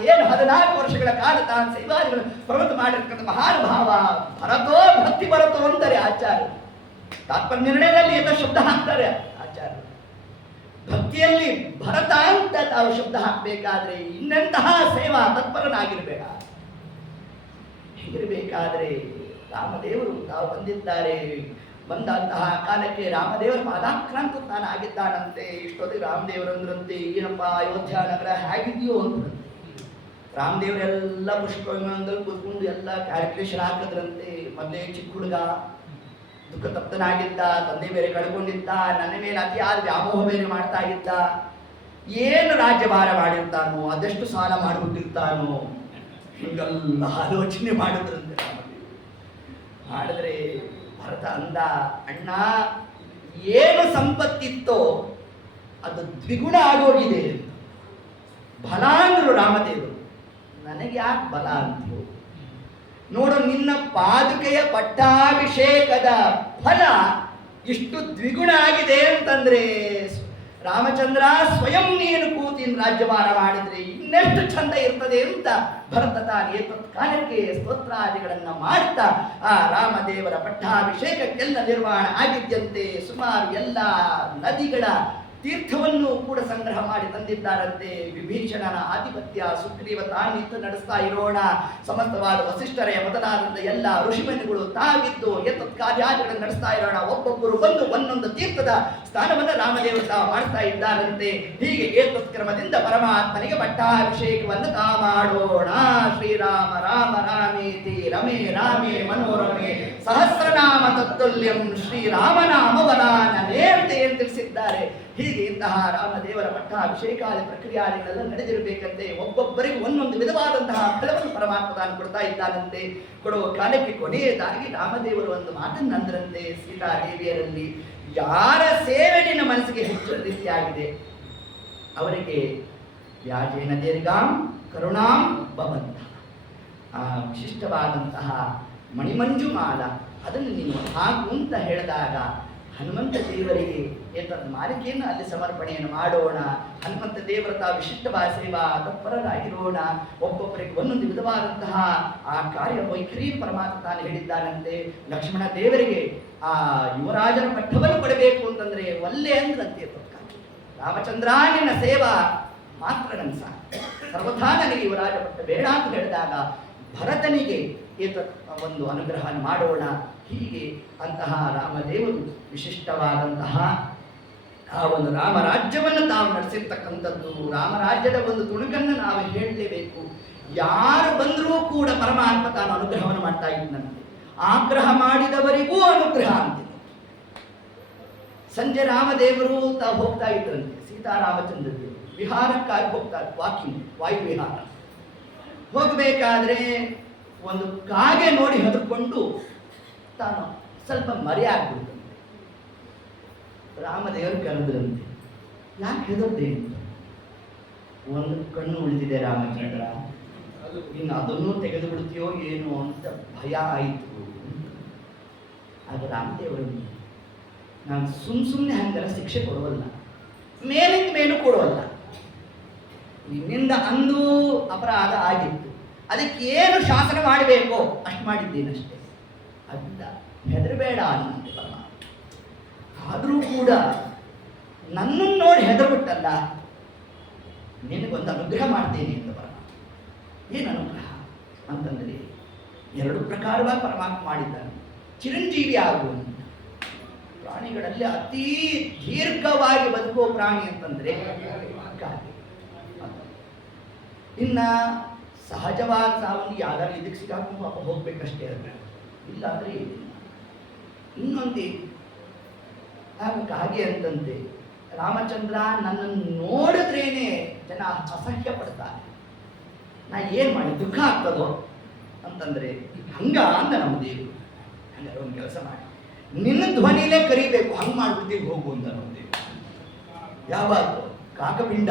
ಏನು 14 ವರ್ಷಗಳ ಕಾಲ ತಾನು ಸೇವಾದಿಗಳು ಪ್ರವೃತ್ತ ಮಾಡಿರ್ತಕ್ಕಂಥ ಮಹಾನುಭಾವ ಭರತೋ ಭಕ್ತಿ ಬರತೋ ಅಂತಾರೆ ಆಚಾರ್ಯ. ತಾತ್ಪರ್ಯ ನಿರ್ಣಯದಲ್ಲಿ ಏತ ಶಬ್ದ ಹಾಕ್ತಾರೆ ಆಚಾರ್ಯ. ಭಕ್ತಿಯಲ್ಲಿ ಭರತ ಅಂತ ತಾವು ಶಬ್ದ ಹಾಕಬೇಕಾದ್ರೆ ಇನ್ನೆಂತಹ ಸೇವಾ ತತ್ಪರನಾಗಿರ್ಬೇಡ. ಹೀಗಿರಬೇಕಾದ್ರೆ ರಾಮದೇವರು ತಾವು ಬಂದಿದ್ದಾರೆ. ಬಂದಂತಹ ಕಾಲಕ್ಕೆ ರಾಮದೇವರ ಪಾದಾಕ್ರಾಂತ ತಾನಾಗಿದ್ದಾನಂತೆ. ಇಷ್ಟೊತ್ತಿಗೆ ರಾಮದೇವರಂದ್ರಂತೆ, ಏನಪ್ಪ ಅಯೋಧ್ಯ ನಗರ ಹೇಗಿದೆಯೋ ಅಂದ್ರಂತೆ. ರಾಮದೇವರೆಲ್ಲ ಪುಷ್ಪ ವಿಮಾನದಲ್ಲಿ ಕೂತ್ಕೊಂಡು ಎಲ್ಲ ಕ್ಯಾಲ್ಕುಲೇಷನ್ ಹಾಕಿದ್ರಂತೆ. ಮೊದಲೇ ಚಿಕ್ಕ ಹುಡುಗ, ದುಃಖ ತಪ್ತನಾಗಿದ್ದ, ತಂದೆ ಬೇರೆ ಕಳ್ಕೊಂಡಿದ್ದ, ನನ್ನ ಮೇಲೆ ಅತಿಯಾದ ವ್ಯಾಮೋಹ ಬೇರೆ ಮಾಡ್ತಾ ಇದ್ದ. ಏನು ರಾಜ್ಯಭಾರ ಮಾಡಿರ್ತಾನೋ, ಅದೆಷ್ಟು ಸಾಲ ಮಾಡಿಬಿಟ್ಟಿರ್ತಾನೋ, ಹಿಂಗೆಲ್ಲ ಆಲೋಚನೆ ಮಾಡಿದ್ರಂತೆ ರಾಮದೇವರು. ಮಾಡಿದ್ರೆ ಭರತ ಅಂದ, ಅಣ್ಣ ಏನು ಸಂಪತ್ತಿತ್ತೋ ಅದು ದ್ವಿಗುಣ ಆಗೋಗಿದೆ. ಬಲ ಅಂದ್ರು ರಾಮದೇವರು. ನನಗೆ ಯಾಕೆ ಬಲ ಅಂತೀವಿ? ನೋಡು, ನಿನ್ನ ಪಾದುಕೆಯ ಪಟ್ಟಾಭಿಷೇಕದ ಫಲ ಇಷ್ಟು ದ್ವಿಗುಣ ಆಗಿದೆ ಅಂತಂದ್ರೆ ರಾಮಚಂದ್ರ ಸ್ವಯಂ ನೀನು ಕೂತಿನ ರಾಜ್ಯಭಾರ ಮಾಡಿದ್ರೆ ಇನ್ನೆಷ್ಟು ಚಂದ ಇರ್ತದೆ ಅಂತ ಭರತ ತಾನೇ ತತ್ಕಾಲಕ್ಕೆ ಸ್ತೋತ್ರಾದಿಗಳನ್ನ ಮಾಡ್ತಾ ಆ ರಾಮದೇವರ ಪಟ್ಟಾಭಿಷೇಕಕ್ಕೆಲ್ಲ ನಿರ್ವಹಣೆ ಆಗಿದ್ದಂತೆ ಸುಮಾರು ಎಲ್ಲ ನದಿಗಳ ತೀರ್ಥವನ್ನು ಕೂಡ ಸಂಗ್ರಹ ಮಾಡಿ ತಂದಿದ್ದಾರಂತೆ. ವಿಭೀಷಣನ ಆಧಿಪತ್ಯ ಸುಗ್ರೀವ ತಾನಿತ್ತು ನಡೆಸ್ತಾ ಇರೋಣ. ಸಮಸ್ತವಾದ ವಸಿಷ್ಠರೇ ಮೊದಲಾದಂಥ ಎಲ್ಲ ಋಷಿಮುನಿಗಳು ತಾವಿದ್ದು ಕಾರ್ಯಾದಿಗಳನ್ನು ನಡೆಸ್ತಾ ಇರೋಣ. ಒಬ್ಬೊಬ್ಬರು ಬಂದು ಒಂದೊಂದು ತೀರ್ಥದ ಸ್ಥಾನವನ್ನು ರಾಮದೇವರು ತಾವು ಮಾಡ್ತಾ ಇದ್ದಾರಂತೆ. ಹೀಗೆ ಏತತ್ಕ್ರಮದಿಂದ ಪರಮಾತ್ಮನಿಗೆ ಪಟ್ಟಾಭಿಷೇಕವನ್ನು ತಾ ಮಾಡೋಣ. ಶ್ರೀರಾಮ ರಾಮ ರಾಮೇತಿ ರಮೇ ರಾಮೇ ಮನೋರಮೆ ಸಹಸ್ರನಾಮ ತತ್ತುಲ್ಯಂ ಶ್ರೀರಾಮನಾಮ ವರಾನನೇ ಅಂತ ಏನು ತಿಳಿಸಿದ್ದಾರೆ. ಹೀಗೆ ಇಂತಹ ರಾಮದೇವರ ಪಟ್ಟಾಭಿಷೇಕಾದಿ ಪ್ರಕ್ರಿಯಾದಿಗಳೆಲ್ಲ ನಡೆದಿರಬೇಕಂತೆ. ಒಬ್ಬೊಬ್ಬರಿಗೆ ಒಂದೊಂದು ವಿಧವಾದಂತಹ ಫಲವನ್ನು ಪರಮಾತ್ಮ ತಾನು ಕೊಡ್ತಾ ಇದ್ದಾನಂತೆ. ಕೊಡುವ ಕಾಲಕ್ಕೆ ಕೊನೆಯದಾಗಿ ರಾಮದೇವರು ಒಂದು ಮಾತನ್ನಂದ್ರಂತೆ ಸೀತಾದೇವಿಯರಲ್ಲಿ, ಯಾರ ಸೇವೆ ನಿನ್ನ ಮನಸ್ಸಿಗೆ ಹೆಚ್ಚು ರೀತಿಯಾಗಿದೆ ಅವರಿಗೆ ವ್ಯಾಜೇನ ದೀರ್ಘಾಂ ಕರುಣಾಂ ಭವಂತ. ಆ ವಿಶಿಷ್ಟವಾದಂತಹ ಮಣಿಮಂಜುಮಾಲ ಅದನ್ನು ನೀವು ಹಾಕು ಅಂತ ಹೇಳಿದಾಗ ಹನುಮಂತ ದೇವರಿಗೆ ಮಾಲಿಕೆಯನ್ನು ಅಲ್ಲಿ ಸಮರ್ಪಣೆಯನ್ನು ಮಾಡೋಣ. ಹನುಮಂತ ದೇವರ ವಿಶಿಷ್ಟವಾದ ಸೇವಾ ತತ್ಪರರಾಗಿರೋಣ. ಒಬ್ಬೊಬ್ಬರಿಗೆ ಒಂದೊಂದು ವಿಧವಾದಂತಹ ಆ ಕಾರ್ಯ ವೈಖರಿ ಪರಮಾತ್ಮ ತಾನು ಹೇಳಿದ್ದಾನಂತೆ. ಲಕ್ಷ್ಮಣ ದೇವರಿಗೆ ಆ ಯುವರಾಜನ ಪಟ್ಟವನ್ನು ಕೊಡಬೇಕು ಅಂತಂದ್ರೆ ಒಲ್ಲೆ ಅಂದ್ರಂತೆ. ರಾಮಚಂದ್ರ ನಿನ್ನ ಸೇವಾ ಮಾತ್ರ ನನ್ನ ಸಾಕು, ಸರ್ವಥಾ ನನಗೆ ಯುವರಾಜ ಪಟ್ಟ ಬೇಡ ಅಂತ ಹೇಳಿದಾಗ ಭರತನಿಗೆ ಒಂದು ಅನುಗ್ರಹ ಮಾಡೋಣ. ಹೀಗೆ ಅಂತಹ ರಾಮದೇವರು ವಿಶಿಷ್ಟವಾದಂತಹ ಆ ಒಂದು ರಾಮರಾಜ್ಯವನ್ನು ತಾವು ನಡೆಸಿರ್ತಕ್ಕಂಥದ್ದು. ರಾಮರಾಜ್ಯದ ಒಂದು ತುಣುಕನ್ನು ನಾವು ಹೇಳಲೇಬೇಕು. ಯಾರು ಬಂದರೂ ಕೂಡ ಪರಮಾತ್ಮ ತಾನು ಅನುಗ್ರಹವನ್ನು ಮಾಡ್ತಾ ಇದ್ದಂತೆ. ಆಗ್ರಹ ಮಾಡಿದವರಿಗೂ ಅನುಗ್ರಹ ಅಂತಿದೆ. ಸಂಜೆ ರಾಮದೇವರು ತಾವು ಹೋಗ್ತಾ ಇದ್ರಂತೆ. ಸೀತಾರಾಮಚಂದ್ರದೇವರು ವಿಹಾರಕ್ಕಾಗಿ ಹೋಗ್ತಾರೆ, ವಾಕಿಂಗ್, ವಾಯು ವಿಹಾರ. ಹೋಗಬೇಕಾದ್ರೆ ಒಂದು ಕಾಗೆ ನೋಡಿ ಹೆದರ್ಕೊಂಡು ತಾನು ಸ್ವಲ್ಪ ಮರೆ ಆಗ್ಬಿಡ್ತಂತೆ. ರಾಮದೇವರು ಕರೆದ್ರಂತೆ, ಯಾಕೆ ಹೆದರ್ದೆ ಅಂತ. ಒಂದು ಕಣ್ಣು ಉಳಿದಿದೆ ರಾಮಚಂದ್ರ, ಇನ್ನು ಅದನ್ನು ತೆಗೆದು ಬಿಡ್ತೀಯೋ ಏನು ಅಂತ ಭಯ ಆಯಿತು. ಆಗ ರಾಮದೇವರು, ನಾನು ಸುಮ್ಮನೆ ಹಂಗೆಲ್ಲ ಶಿಕ್ಷೆ ಕೊಡುವಲ್ಲ, ಮೇಲಿಂದ ಮೇಲೂ ಕೊಡುವಲ್ಲ. ನಿನ್ನಿಂದ ಅಂದು ಅಪರಾಧ ಆಗಿತ್ತು, ಅದಕ್ಕೆ ಏನು ಶಾಸನ ಮಾಡಬೇಕೋ ಅಷ್ಟು ಮಾಡಿದ್ದೇನಷ್ಟೇ. ಅಲ್ಲ, ಹೆದರಬೇಡ ಅನ್ನಂತೆ ಪರಮಾತ್ಮ. ಆದರೂ ಕೂಡ ನನ್ನನ್ನು ನೋಡಿ ಹೆದರ್ಬಿಟ್ಟಲ್ಲ, ನಿನಗೊಂದು ಅನುಗ್ರಹ ಮಾಡ್ತೇನೆ ಅಂತ ಪರಮಾತ್ಮ. ಏನು ಅನುಗ್ರಹ ಅಂತಂದರೆ ಎರಡು ಪ್ರಕಾರವಾಗಿ ಪರಮಾತ್ಮ ಮಾಡಿದ್ದಾನೆ. ಚಿರಂಜೀವಿ ಆಗುವಂತ ಪ್ರಾಣಿಗಳಲ್ಲಿ ಅತೀ ದೀರ್ಘವಾಗಿ ಬದುಕುವ ಪ್ರಾಣಿ ಅಂತಂದ್ರೆ ಕಾಗೆ. ಇನ್ನ ಸಹಜವಾದ ಸಾವನ್ನು ಯಾವ್ದಾದ್ರು ಇದಕ್ಕೆ ಸಿಕ್ಕಾಕೊಂಡು ಪಾಪ ಹೋಗ್ಬೇಕಷ್ಟೇ ಅಲ್ಲ, ಇಲ್ಲಾಂದ್ರೆ ಏನಿಲ್ಲ. ಇನ್ನೊಂದು ಕಾಗೆ ಅಂತಂತೆ, ರಾಮಚಂದ್ರ ನನ್ನನ್ನು ನೋಡಿದ್ರೇನೆ ಜನ ಅಸಹ್ಯ ಪಡ್ತಾರೆ, ನಾ ಏನು ಮಾಡಿ ದುಃಖ ಆಗ್ತದೋ ಅಂತಂದ್ರೆ ಹಂಗ ಅಂದ ನಮ್ಮ ದೇವರು. ಹಂಗಾರೆ ಒಂದು ಕೆಲಸ ಮಾಡಿ, ನಿನ್ನ ಧ್ವನಿಲೇ ಕರಿಬೇಕು, ಹಂಗೆ ಮಾಡ್ಬಿಡ್ತೀವಿ ಹೋಗು ಅಂತ ನಮ್ಮ ದೇವರು. ಯಾವಾಗ ಕಾಕಪಿಂಡ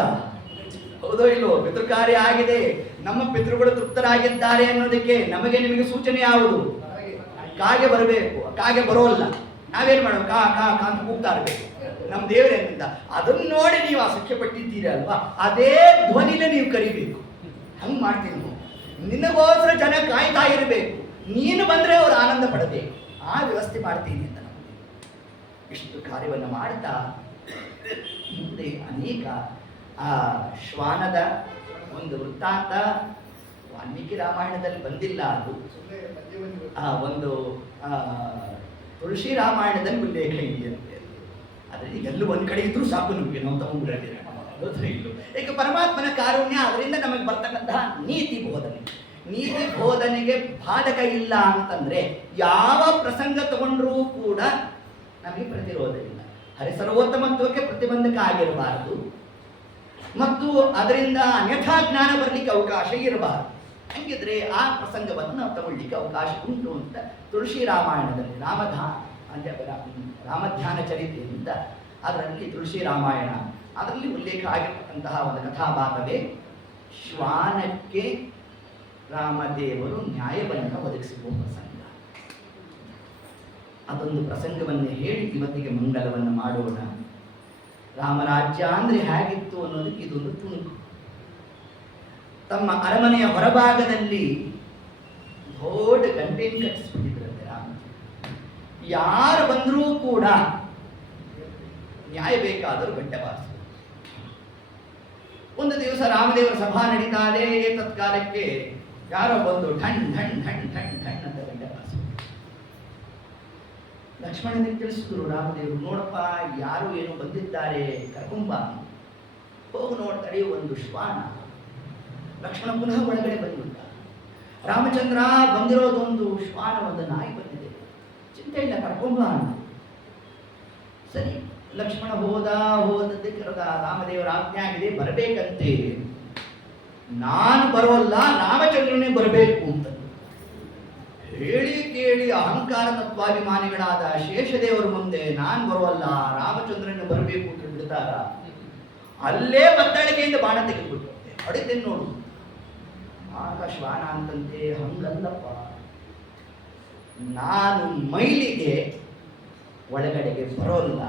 ಹೌದೋ ಇಲ್ಲೋ ಪಿತೃಕಾರ್ಯ ಆಗಿದೆ, ನಮ್ಮ ಪಿತೃಗಳು ತೃಪ್ತರಾಗಿದ್ದಾರೆ ಅನ್ನೋದಕ್ಕೆ ನಮಗೆ ನಿಮಗೆ ಸೂಚನೆ ಯಾವುದು? ಕಾಗೆ ಬರಬೇಕು. ಕಾಗೆ ಬರೋಲ್ಲ, ನಾವೇನು ಮಾಡಬೇಕು? ಕಾ ಕಾ ಕಾ ಅಂತ ಕೂಗ್ತಾ ಇರಬೇಕು. ನಮ್ಮ ದೇವರೇನಿಂದ ಅದನ್ನು ನೋಡಿ ನೀವು ಅಸಖ್ಯ ಪಟ್ಟಿದ್ದೀರಿ ಅಲ್ವಾ, ಅದೇ ಧ್ವನಿಲೇ ನೀವು ಕರಿಬೇಕು. ಹಂಗೆ ಮಾಡ್ತೀನಿ. ನಿನಗೋಸ್ಕರ ಜನ ಕಾಯ್ತಾ ಇರಬೇಕು, ನೀನು ಬಂದರೆ ಅವರು ಆನಂದ ಪಡಬೇಕು, ಆ ವ್ಯವಸ್ಥೆ ಮಾಡ್ತೀನಿ ಅಂತ ನಾವು ಇಷ್ಟು ಕಾರ್ಯವನ್ನು ಮಾಡ್ತಾ ಮುಂದೆ ಅನೇಕ ಆ ಶ್ವಾನದ ಒಂದು ವೃತ್ತಾಂತ ವಾಲ್ಮೀಕಿ ರಾಮಾಯಣದಲ್ಲಿ ಬಂದಿಲ್ಲ. ಅದು ಒಂದು ತುಳಸಿ ರಾಮಾಯಣದಲ್ಲಿ ಉಲ್ಲೇಖ ಇದೆಯಂತೆ. ಅದರಲ್ಲಿ ಎಲ್ಲೂ ಒಂದು ಕಡೆ ಇದ್ರೂ ಸಾಕು ನಮಗೆ, ನಾವು ತಗೊಂಡ್ಬಿಡೋದಿಲ್ಲ. ಈಗ ಪರಮಾತ್ಮನ ಕಾರುಣ್ಯ, ಅದರಿಂದ ನಮಗೆ ಬರ್ತಕ್ಕಂತಹ ನೀತಿ ಬೋಧನೆಗೆ ಬಾಧಕ ಇಲ್ಲ ಅಂತಂದ್ರೆ ಯಾವ ಪ್ರಸಂಗ ತಗೊಂಡ್ರೂ ಕೂಡ ನಮಗೆ ಪ್ರತಿರೋಧ ಇಲ್ಲ. ಹರಿಸರ್ವೋತ್ತಮತ್ವಕ್ಕೆ ಪ್ರತಿಬಂಧಕ ಆಗಿರಬಾರದು ಮತ್ತು ಅದರಿಂದ ಅನ್ಯಥಾ ಜ್ಞಾನ ಬರಲಿಕ್ಕೆ ಅವಕಾಶ ಇರಬಾರದು. ಹಂಗಿದ್ರೆ ಆ ಪ್ರಸಂಗವನ್ನು ನಾವು ತಗೊಳ್ಳಿಕ್ಕೆ ಅವಕಾಶ ಉಂಟು ಅಂತ ತುಳಸಿ ರಾಮಾಯಣದಲ್ಲಿ ರಾಮಧ್ಯಾನ ಚರಿತ್ರೆಯಿಂದ ಅದರಲ್ಲಿ ತುಳಸಿ ರಾಮಾಯಣ ಅದರಲ್ಲಿ ಉಲ್ಲೇಖ ಆಗಿರತಕ್ಕಂತಹ ಒಂದು ಕಥಾಭಾಗವೇ ಶ್ವಾನಕ್ಕೆ ರಾಮದೇವರು ನ್ಯಾಯವನ್ನು ಒದಗಿಸಿರುವ ಪ್ರಸಂಗ. ಅದೊಂದು ಪ್ರಸಂಗವನ್ನು ಹೇಳಿ ಇವತ್ತಿಗೆ ಮಂಗಲವನ್ನು ಮಾಡೋಣ. ರಾಮರಾಜ್ಯ ಅಂದ್ರೆ ಹೇಗಿತ್ತು ಅನ್ನೋದಕ್ಕೆ ಇದೊಂದು ತುಣುಕು. ತಮ್ಮ ಅರಮನೆಯ ಹೊರಭಾಗದಲ್ಲಿ ದೊಡ್ಡ ಗಂಟೆಯನ್ನು ಕಟ್ಟಿಸ್ಬಿಟ್ಟಿದ್ರಂತೆ ರಾಮ. ಯಾರು ಬಂದರೂ ಕೂಡ ನ್ಯಾಯ ಬೇಕಾದರೂ ಗಂಟೆ ಬಾರಿಸ. ಒಂದು ದಿವಸ ರಾಮದೇವರ ಸಭಾ ನಡೀತಾ ಇದೆ. ತತ್ಕಾಲಕ್ಕೆ ಯಾರೋ ಬಂದು ಠಣ್ ಠಣ್ ಠಣ್ ಠಣ್ ಠಣ್ ಅಂತ ಗಂಟೆ ಬಾರಿಸ. ಲಕ್ಷ್ಮಣನಿಗೆ ತಿಳಿಸಿದ್ರು ರಾಮದೇವರು, ನೋಡಪ್ಪ ಯಾರು ಏನೋ ಬಂದಿದ್ದಾರೆ, ಕರ್ಕೊಂಬ. ಹೋಗಿ ನೋಡ್ತಾರೆ ಒಂದು ಶ್ವಾನ. ಲಕ್ಷ್ಮಣ ಪುನಃ ಒಳಗಡೆ ಬಂದ್ಬಿಟ್ಟ. ರಾಮಚಂದ್ರ ಬಂದಿರೋದೊಂದು ಶ್ವಾನ, ಒಂದು ನಾಯಿ ಬಂದಿದೆ, ಚಿಂತೆ ಇಲ್ಲ ಕರ್ಕೊಂಬ ಅಂತ. ಸರಿ, ಲಕ್ಷ್ಮಣ ಹೋದದ್ದೇ ಕರೆದ. ರಾಮದೇವರ ಆಜ್ಞೆ ಆಗಿದೆ, ಬರಬೇಕಂತೆ. ನಾನು ಬರೋಲ್ಲ, ರಾಮಚಂದ್ರನೇ ಬರಬೇಕು ಅಂತ ಹೇಳಿ ಕೇಳಿ ಅಹಂಕಾರ ತತ್ವಾಭಿಮಾನಿಗಳಾದ ಶೇಷದೇವರ ಮುಂದೆ ನಾನು ಬರೋಲ್ಲ, ರಾಮಚಂದ್ರನೇ ಬರಬೇಕು ಅಂತ ಬಿಡ್ತಾರ. ಅಲ್ಲೇ ಬತ್ತಳಿಕೆಯಿಂದ ಬಾಣ ತೆಗೆದುಬಿಟ್ಟು ಹೊಡಿತೇನೆ ನೋಡು. ಆಗ ಶ್ವಾನ ಅಂತಂತೆ, ಹಂಗಲ್ಲಪ್ಪ, ನಾನು ಮೈಲಿಗೆ ಒಳಗಡೆಗೆ ಬರೋಲ್ಲ,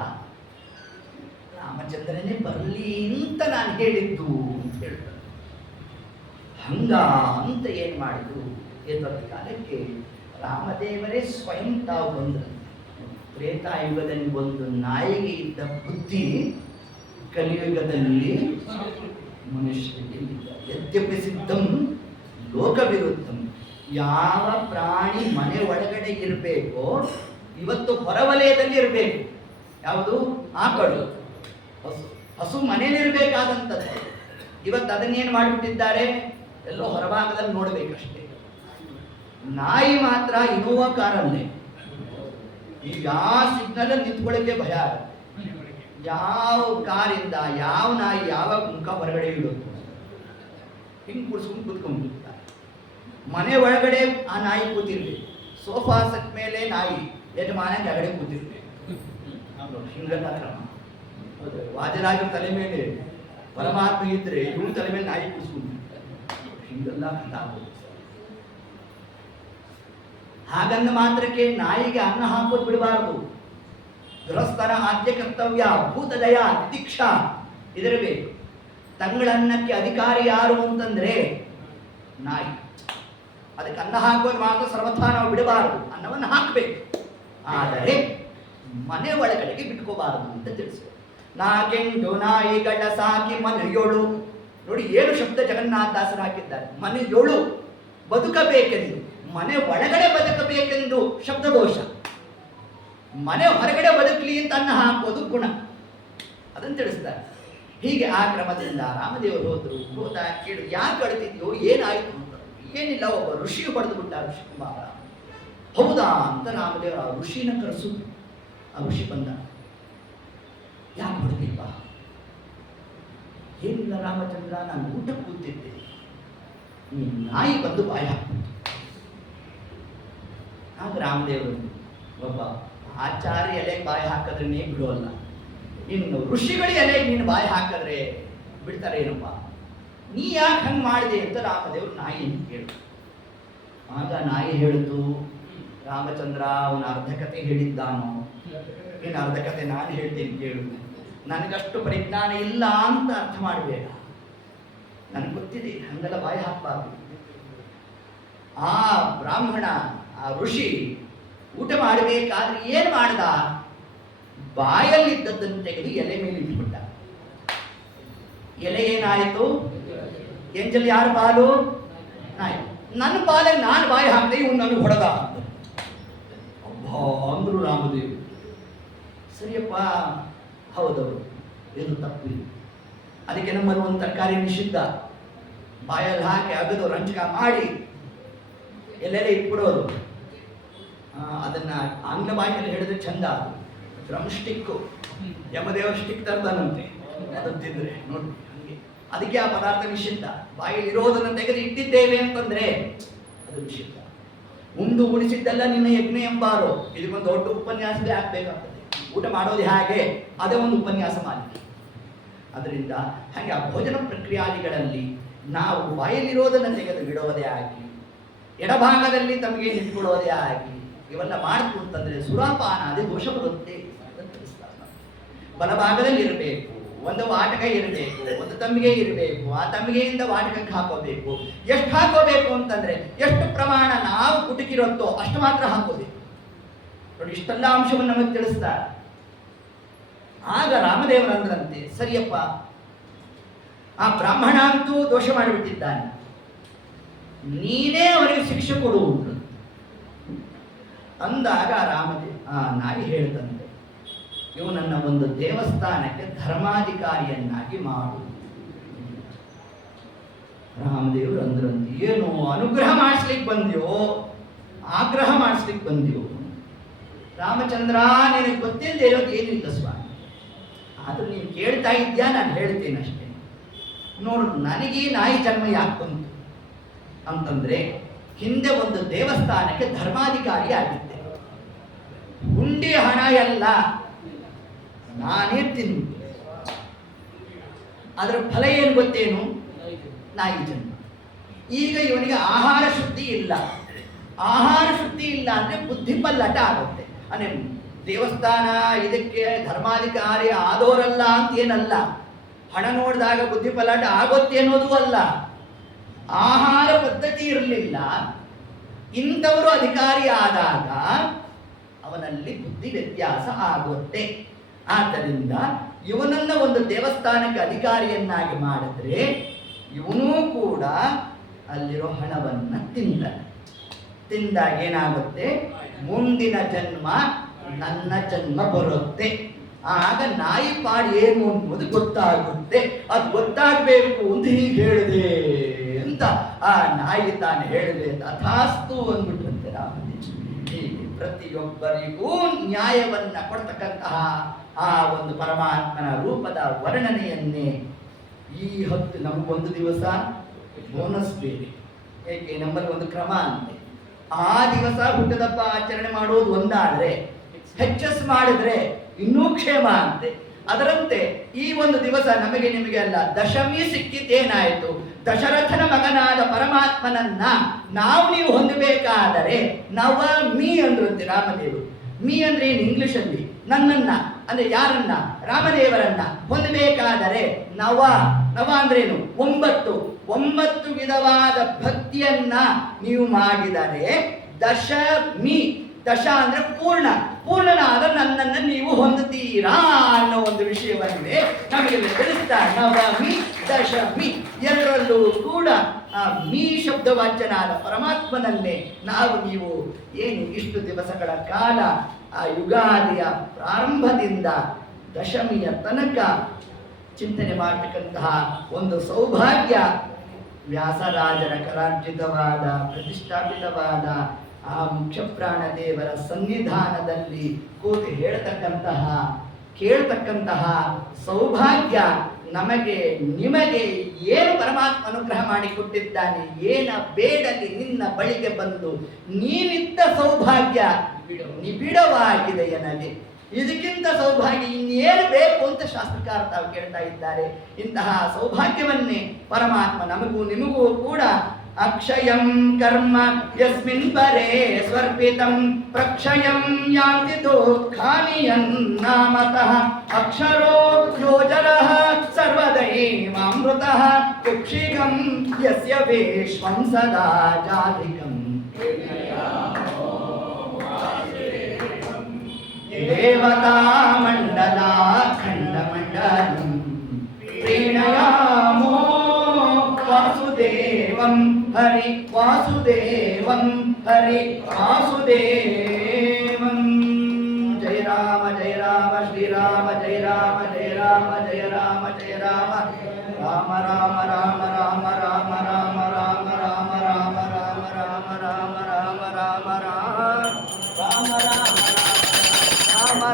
ರಾಮಚಂದ್ರನೇ ಬರಲಿ ಅಂತ ನಾನು ಹೇಳಿದ್ದು ಅಂತ ಹೇಳ್ತಾರೆ. ಹಂಗ ಅಂತ ಏನ್ ಮಾಡಿದ್ರು, ಏತೊಂದು ಕಾಲಕ್ಕೆ ರಾಮದೇವರೇ ಸ್ವಯಂ ತಾವು ಬಂದ್ರು. ತ್ರೇತಾಯುಗದಲ್ಲಿ ಒಂದು ನಾಯಿಗೆ ಇದ್ದ ಬುದ್ಧಿ ಕಲಿಯುಗದಲ್ಲಿ ಮನುಷ್ಯನಿಗೆ ಇಲ್ಲ. ಯದ್ಯಪಿ ಸಿದ್ಧಂ ಲೋಕ ವಿರುದ್ಧಂ. ಯಾವ ಪ್ರಾಣಿ ಮನೆ ಒಳಗಡೆ ಇರಬೇಕೋ ಇವತ್ತು ಹೊರವಲಯದಲ್ಲಿ ಇರಬೇಕು. ಯಾವುದು? ಆಕಳು, ಹಸು ಮನೇಲಿರ್ಬೇಕಾದಂಥದ್ದು. ಇವತ್ತು ಅದನ್ನೇನು ಮಾಡಿಬಿಟ್ಟಿದ್ದಾರೆ, ಎಲ್ಲೋ ಹೊರಭಾಗದಲ್ಲಿ ನೋಡ್ಬೇಕಷ್ಟೇ. ನಾಯಿ ಮಾತ್ರ ಇನೋವಾ ಕಾರಲ್ಲೇ. ಈಗ ಯಾವ ಸಿಗ್ನಲ್ ನಿಂತ್ಕೊಳ್ಳೋಕೆ ಭಯ ಆಗುತ್ತೆ. ಯಾವ ಕಾರಿಂದ ಯಾವ ನಾಯಿ ಯಾವಾಗ ಮುಖ ಹೊರಗಡೆ ಇಡುತ್ತೆ, ಹಿಂಗೆ ಕುಡ್ಸ್ಕೊಂಡು ಕೂತ್ಕೊಂಡ್ಬಿಡ್ತಾರೆ. ಮನೆ ಒಳಗಡೆ ಆ ನಾಯಿ ಕೂತಿರ್ಬೇಕು, ಸೋಫಾ ಸೆಟ್ ಮೇಲೆ ನಾಯಿ ಯಜಮಾನ ಕೆಳಗಡೆ ಕೂತಿರ್ಬೇಕು. ಹಿಂಗೆಲ್ಲ ಕ್ರಮ. ವಾಜರಾಜ ತಲೆ ಮೇಲೆ ಪರಮಾತ್ಮ ಇದ್ರೆ ಇವಳು ತಲೆ ಮೇಲೆ ನಾಯಿ ಕೂರಿಸ್ಕೊಂಡಿರ್ತಾರೆ. ಹಿಂಗೆಲ್ಲ ಕಥಾಗೋದು. ಹಾಗಂದ ಮಾತ್ರಕ್ಕೆ ನಾಯಿಗೆ ಅನ್ನ ಹಾಕೋದು ಬಿಡಬಾರದು. ಗೃಹಸ್ಥರ ಆದ್ಯ ಕರ್ತವ್ಯ ಭೂತದಯ ತಿತಿಕ್ಷಾ ಇದಿರಬೇಕು. ತಂಗಳನ್ನಕ್ಕೆ ಅಧಿಕಾರಿ ಯಾರು ಅಂತಂದ್ರೆ ನಾಯಿ. ಅದಕ್ಕೆ ಅನ್ನ ಹಾಕೋದು ಮಾತ್ರ ಸರ್ವಥಾ ನಾವು ಬಿಡಬಾರದು, ಅನ್ನವನ್ನು ಹಾಕಬೇಕು. ಆದರೆ ಮನೆ ಒಳಗಡೆಗೆ ಬಿಟ್ಕೋಬಾರದು ಅಂತ ತಿಳಿಸುವ. ನಾಗೆಂಟು ನಾಯಿಗಳ ಸಾಕಿ ಮನೆಯೊಳು. ನೋಡಿ, 7 ಶಬ್ದ ಜಗನ್ನಾಥದಾಸರು ಹಾಕಿದ್ದಾರೆ. ಮನೆಯೊಳು ಬದುಕಬೇಕೆಂದು, ಮನೆ ಒಳಗಡೆ ಬದುಕಬೇಕೆಂದು ಶಬ್ದದೋಷ. ಮನೆ ಹೊರಗಡೆ ಬದುಕಲಿ ಅಂತ ಅನ್ನ ಹಾಕೋದು ಗುಣ, ಅದನ್ನು ತಿಳಿಸ್ತಾರೆ. ಹೀಗೆ ಆ ಕ್ರಮದಿಂದ ರಾಮದೇವರು ಹೋದ ಕೇಳಿ, ಯಾಕೆ ಅಳ್ತಿದ್ಯೋ, ಏನಾಯ್ತು ಅಂತ. ಏನಿಲ್ಲ, ಒಬ್ಬ ಋಷಿ ಹೊಡೆದು ಬಿಟ್ಟ ಋಷಿಕುಮಾರ. ಹೌದಾ ಅಂತ ರಾಮದೇವರು ಆ ಋಷಿನ ಕರೆಸು. ಆ ಋಷಿ ಬಂದ. ಯಾಕೆ ಹೊಡೆದಿಪ್ಪ? ಏನಿಲ್ಲ ರಾಮಚಂದ್ರ, ನಾನು ಊಟ ಕೂತಿದ್ದೆ, ಈ ನಾಯಿ ಬಂದು ಬಾಯಿ ಹಾಕ್ಬಿಟ್ಟು. ಆಗ ರಾಮದೇವರು, ಒಬ್ಬ ಆಚಾರ್ಯ ಎಲೆಗೆ ಬಾಯಿ ಹಾಕಿದ್ರೆ ನೀ ಬಿಡೋಲ್ಲ, ಇನ್ನು ಋಷಿಗಳ ಎಲೆಗೆ ನೀನು ಬಾಯಿ ಹಾಕಿದ್ರೆ ಬಿಡ್ತಾರೆ ಏನಪ್ಪ, ನೀ ಯಾಕೆ ಹಂಗೆ ಮಾಡಿದೆ ಅಂತ ರಾಮದೇವರು ನಾಯಿಯನ್ನು ಕೇಳಿದ್ರು. ಆಗ ನಾಯಿ ಹೇಳಿತು, ರಾಮಚಂದ್ರ ಅವನ ಅರ್ಧ ಕತೆ ಹೇಳಿದ್ದಾನೋ, ಇನ್ನು ಅರ್ಧ ಕತೆ ನಾನು ಹೇಳ್ತೇನೆ ಕೇಳು. ನನಗಷ್ಟು ಪರಿಜ್ಞಾನ ಇಲ್ಲ ಅಂತ ಅರ್ಥ ಮಾಡಬೇಡ, ನನಗೆ ಗೊತ್ತಿದೆ, ಹಂಗೆಲ್ಲ ಬಾಯಿ ಹಾಕಬಾರ್ದು. ಆ ಬ್ರಾಹ್ಮಣ, ಆ ಋಷಿ ಊಟ ಮಾಡಬೇಕಾದ್ರೆ ಏನು ಮಾಡ್ದ? ಬಾಯಲ್ಲಿದ್ದದ್ದನ್ನು ತೆಗೆದು ಎಲೆ ಮೇಲೆ ಇಟ್ಬಿಟ್ಟ. ಎಲೆ ಏನಾಯಿತು? ಎಂಜಲ್ ಯಾರ ಪಾಲು? ನಾಯಿ. ನನ್ನ ಪಾಲಿಗೆ ನಾನು ಬಾಯಿ ಹಾಕಿದೆ, ಇವನು ನನಗೆ ಹೊಡೆದ ಅಬ್ಬಾ ಅಂದ್ರು ರಾಮದೇವ್. ಸರಿಯಪ್ಪ, ಹೌದವರು ಇದು ತಪ್ಪಿಲ್ಲ. ಅದಕ್ಕೆ ನಮ್ಮಲ್ಲಿ ಒಂದು ತರಕಾರಿ ನಿಷಿದ್ಧ, ಬಾಯಲ್ಲಿ ಹಾಕಿ ಅಗದು ರಂಜಕ ಮಾಡಿ ಎಲ್ಲೆಲ್ಲ ಇಟ್ಬಿಡೋದು. ಅದನ್ನ ಆಂಗ್ಲ ಭಾಷೆಯಲ್ಲಿ ಹೇಳಿದ್ರೆ ಚಂದ, ಡ್ರಮ್ ಸ್ಟಿಕ್ಕು, ಯಮದೇವ ಸ್ಟಿಕ್ ತರ್ತಾನಂತೆ, ಅದನ್ನು ತಿಂದ್ರೆ ನೋಡಿ ಹಂಗೆ. ಅದಕ್ಕೆ ಆ ಪದಾರ್ಥ ನಿಷಿದ್ಧ. ಬಾಯಲ್ಲಿ ಇರೋದನ್ನು ತೆಗೆದು ಇಟ್ಟಿದ್ದೇವೆ ಅಂತಂದ್ರೆ ಅದು ನಿಷಿದ್ಧ. ಮುಂದು ಉಳಿಸಿದ್ದೆಲ್ಲ ನಿನ್ನ ಯಜ್ಞ ಎಂಬಾರೋ, ಇದಕ್ಕೊಂದು ದೊಡ್ಡ ಉಪನ್ಯಾಸವೇ ಆಗ್ಬೇಕಾಗ್ತದೆ. ಊಟ ಮಾಡೋದು ಹೇಗೆ, ಅದೇ ಒಂದು ಉಪನ್ಯಾಸ ಮಾಡಿ. ಅದರಿಂದ ಹಾಗೆ ಆ ಭೋಜನ ಪ್ರಕ್ರಿಯಾದಿಗಳಲ್ಲಿ ನಾವು ಬಾಯಲ್ಲಿರೋದನ್ನು ತೆಗೆದು ಬಿಡೋದೇ ಆಗಿ, ಎಡಭಾಗದಲ್ಲಿ ತಮಗೆ ನಿಂತ್ಕೊಳ್ಳೋದೇ ಆಗಿ ಇವೆಲ್ಲ ಮಾಡ್ತು ಅಂತಂದ್ರೆ ಸುರಾಪಾನ ಅದೇ ದೋಷ ಬರುತ್ತೆ ಅಂತ ತಿಳಿಸ್ತಾರೆ. ಬಲಭಾಗದಲ್ಲಿ ಇರಬೇಕು, ಒಂದು ವಾಟಕ ಇರಬೇಕು, ಒಂದು ತಮ್ಮಿಗೆ ಇರಬೇಕು, ಆ ತಮ್ಮಿಗೆಯಿಂದ ವಾಟಕಕ್ಕೆ ಹಾಕೋಬೇಕು. ಎಷ್ಟು ಹಾಕೋಬೇಕು ಅಂತಂದ್ರೆ ಎಷ್ಟು ಪ್ರಮಾಣ ನಾವು ಕುಟುಕಿರುತ್ತೋ ಅಷ್ಟು ಮಾತ್ರ ಹಾಕೋಬೇಕು ನೋಡಿ. ಇಷ್ಟೆಲ್ಲ ಅಂಶವನ್ನು ನಮಗೆ ತಿಳಿಸ್ತಾರೆ. ಆಗ ರಾಮದೇವರಂದ್ರಂತೆ, ಸರಿಯಪ್ಪ, ಆ ಬ್ರಾಹ್ಮಣ ಅಂತೂ ದೋಷ ಮಾಡಿಬಿಟ್ಟಿದ್ದಾನೆ, ನೀನೇ ಅವರಿಗೆ ಶಿಕ್ಷೆ ಕೊಡುವುದು ಅಂದಾಗ ನಾಯಿ ಹೇಳ್ತಂತೆ, ಇವನನ್ನ ಒಂದು ದೇವಸ್ಥಾನಕ್ಕೆ ಧರ್ಮಾಧಿಕಾರಿಯನ್ನಾಗಿ ಮಾಡು. ರಾಮದೇವರು ಅಂದ್ರಂತೆ, ಏನು ಅನುಗ್ರಹ ಮಾಡಿಸ್ಲಿಕ್ಕೆ ಬಂದ್ಯೋ ಆಗ್ರಹ ಮಾಡಿಸ್ಲಿಕ್ಕೆ ಬಂದ್ಯೋ? ರಾಮಚಂದ್ರ, ನಿನಗೆ ಗೊತ್ತಿಲ್ಲದೆ ಇರೋದು ಏನಿಲ್ಲ ಸ್ವಾಮಿ, ಆದ್ರೂ ನೀನು ಕೇಳ್ತಾ ಇದ್ಯಾ, ನಾನು ಹೇಳ್ತೇನೆ ಅಷ್ಟೇ. ನೋಡು, ನನಗೆ ನಾಯಿ ಜನ್ಮ ಯಾಕೆ ಬಂತು ಅಂತಂದ್ರೆ, ಹಿಂದೆ ಒಂದು ದೇವಸ್ಥಾನಕ್ಕೆ ಧರ್ಮಾಧಿಕಾರಿ ಆಗಿದ್ದೆ. ಹುಂಡಿ ಹಣ ಎಲ್ಲ ನಾನೇ ತಿಂದು, ಅದರ ಫಲ ಏನು ಗೊತ್ತೇನು? ನಾಯಿ ಜನ್ಮ. ಈಗ ಇವನಿಗೆ ಆಹಾರ ಶುದ್ಧಿ ಇಲ್ಲ. ಆಹಾರ ಶುದ್ಧಿ ಇಲ್ಲ ಅಂದ್ರೆ ಬುದ್ಧಿ ಪಲ್ಲಟ ಆಗುತ್ತೆ. ಅಂದ್ರೆ ದೇವಸ್ಥಾನ ಇದಕ್ಕೆ ಧರ್ಮಾಧಿಕಾರಿ ಆದೋರಲ್ಲ ಅಂತ ಏನಲ್ಲ, ಹಣ ನೋಡಿದಾಗ ಬುದ್ಧಿ ಪಲ್ಲಟ ಆಗುತ್ತೆ ಅನ್ನೋದು ಅಲ್ಲ. ಆಹಾರ ಪದ್ಧತಿ ಇರಲಿಲ್ಲ, ಇಂಥವರು ಅಧಿಕಾರಿ ಆದಾಗ ಅವನಲ್ಲಿ ಬುದ್ಧಿ ವ್ಯತ್ಯಾಸ ಆಗುತ್ತೆ. ಆದ್ದರಿಂದ ಇವನನ್ನ ಒಂದು ದೇವಸ್ಥಾನಕ್ಕೆ ಅಧಿಕಾರಿಯನ್ನಾಗಿ ಮಾಡಿದ್ರೆ ಇವನೂ ಕೂಡ ಅಲ್ಲಿರೋ ಹಣವನ್ನ ತಿಂದಾಗ ಏನಾಗುತ್ತೆ? ಮುಂದಿನ ಜನ್ಮ ನನ್ನ ಜನ್ಮ ಬರುತ್ತೆ. ಆಗ ನಾಯಿ ಪಾಡು ಏನು ಅನ್ನೋದು ಗೊತ್ತಾಗುತ್ತೆ. ಅದು ಗೊತ್ತಾಗಬೇಕು ಅಂತ ಹೀಗೆ ಹೇಳಿದೆ ಅಂತ ಆ ನಾಯಿ ತಾನು ಹೇಳಿದೆ. ತಥಾಸ್ತು ಅಂದ್ಬಿಟ್ರಂತೆ ರಾಮದೇವ. ಹೀಗೆ ಪ್ರತಿಯೊಬ್ಬರಿಗೂ ನ್ಯಾಯವನ್ನ ಕೊಡ್ತಕ್ಕಂತಹ ಆ ಒಂದು ಪರಮಾತ್ಮನ ರೂಪದ ವರ್ಣನೆಯನ್ನೇ ಈ ಹೊತ್ತು ನಮಗೊಂದು ದಿವಸ ಬೋನಸ್ ಬೇರೆ. ಏಕೆ? ನಮ್ಮಲ್ಲಿ ಒಂದು ಕ್ರಮ ಅಂತೆ, ಆ ದಿವಸ ಹುಟ್ಟದಪ್ಪ ಆಚರಣೆ ಮಾಡೋದು ಒಂದಾದ್ರೆ ಹೆಚ್ಚಸ್ ಮಾಡಿದ್ರೆ ಇನ್ನೂ ಕ್ಷೇಮ ಅಂತೆ. ಅದರಂತೆ ಈ ಒಂದು ದಿವಸ ನಮಗೆ ನಿಮಗೆ ಅಲ್ಲ, ದಶಮಿ ಸಿಕ್ಕಿದ್ದೇನಾಯಿತು? ದಶರಥನ ಮಗನಾದ ಪರಮಾತ್ಮನನ್ನ ನೀವು ಹೊಂದಬೇಕಾದರೆ ನವಮಿ ಅಂದ್ರಂತೆ ರಾಮದೇವರು. ಮೀ ಅಂದ್ರೆ ಏನು ಇಂಗ್ಲಿಷಲ್ಲಿ? ನನ್ನನ್ನ ಅಂದ್ರೆ ಯಾರನ್ನ? ರಾಮದೇವರನ್ನ ಹೊಂದಬೇಕಾದರೆ ನವ ಅಂದ್ರೇನು? 9 ವಿಧವಾದ ಭಕ್ತಿಯನ್ನ ನೀವು ಮಾಡಿದರೆ ದಶಮಿ, ದಶ ಅಂದ್ರೆ ಪೂರ್ಣನಾದ ನನ್ನನ್ನು ನೀವು ಹೊಂದುತ್ತೀರಾ ಅನ್ನೋ ಒಂದು ವಿಷಯವನ್ನೇ ನಮಗೆ ತಿಳಿಸ್ತಾರೆ. ನವಮಿ ದಶಮಿ ಎರಡರಲ್ಲೂ ಕೂಡ ಆ ಮೀ ಶಬ್ದವಾಚ್ಯನಾದ ಪರಮಾತ್ಮನನ್ನೇ ನೀವು ಏನು ಇಷ್ಟು ದಿವಸಗಳ ಕಾಲ ಆ ಯುಗಾದಿಯ ಪ್ರಾರಂಭದಿಂದ ದಶಮಿಯ ತನಕ ಚಿಂತನೆ ಮಾಡತಕ್ಕಂತಹ ಒಂದು ಸೌಭಾಗ್ಯ ವ್ಯಾಸರಾಜರ ಕರಾರ್ಜಿತವಾದ ಪ್ರತಿಷ್ಠಾಪಿತವಾದ ಆ ಮುಖ್ಯ ಪ್ರಾಣ ದೇವರ ಸನ್ನಿಧಾನದಲ್ಲಿ ಕೂತು ಕೇಳ್ತಕ್ಕಂತಹ ಸೌಭಾಗ್ಯ ನಮಗೆ ನಿಮಗೆ ಏನು ಪರಮಾತ್ಮ ಅನುಗ್ರಹ ಮಾಡಿಕೊಟ್ಟಿದ್ದಾನೆ. ಏನ ಬೇಡಲಿ ನಿನ್ನ ಬಳಿಗೆ ಬಂದು ನೀನಿದ್ದ ಸೌಭಾಗ್ಯ ನಿಬಿಡವಾಗಿದೆ ನನಗೆ. ಇದಕ್ಕಿಂತ ಸೌಭಾಗ್ಯ ಇನ್ನೇನು ಬೇಕು ಅಂತ ಶಾಸ್ತ್ರಕಾರ ತಾವು ಕೇಳ್ತಾ ಇದ್ದಾರೆ. ಇಂತಹ ಸೌಭಾಗ್ಯವನ್ನೇ ಪರಮಾತ್ಮ ನಮಗೂ ನಿಮಗೂ ಕೂಡ ಅಕ್ಷಯಂ ಕರ್ಮ ಯಸ್ಮಿನ್ ಪರೇ ಸ್ವರ್ಪಿತಂ ಪ್ರಕ್ಷಯಂ ಯಾಂತಿ ದುಃಖಾನಿ ಯನ್ನಾಮತಃ ಅಕ್ಷರೋ ಯೋಜರಃ ಸರ್ವದೈವಾಮೃತಃ ಕುಕ್ಷಿಗಂ ಯಸ್ಯ ವಿಶ್ವಂ ಸದಾ ಜಾತಿಕಂ ದೇವತಾ ಮಂಡ ಹರಿ ವಾಸುದೇವಂ ಹರಿ ವಾಸುದೇವ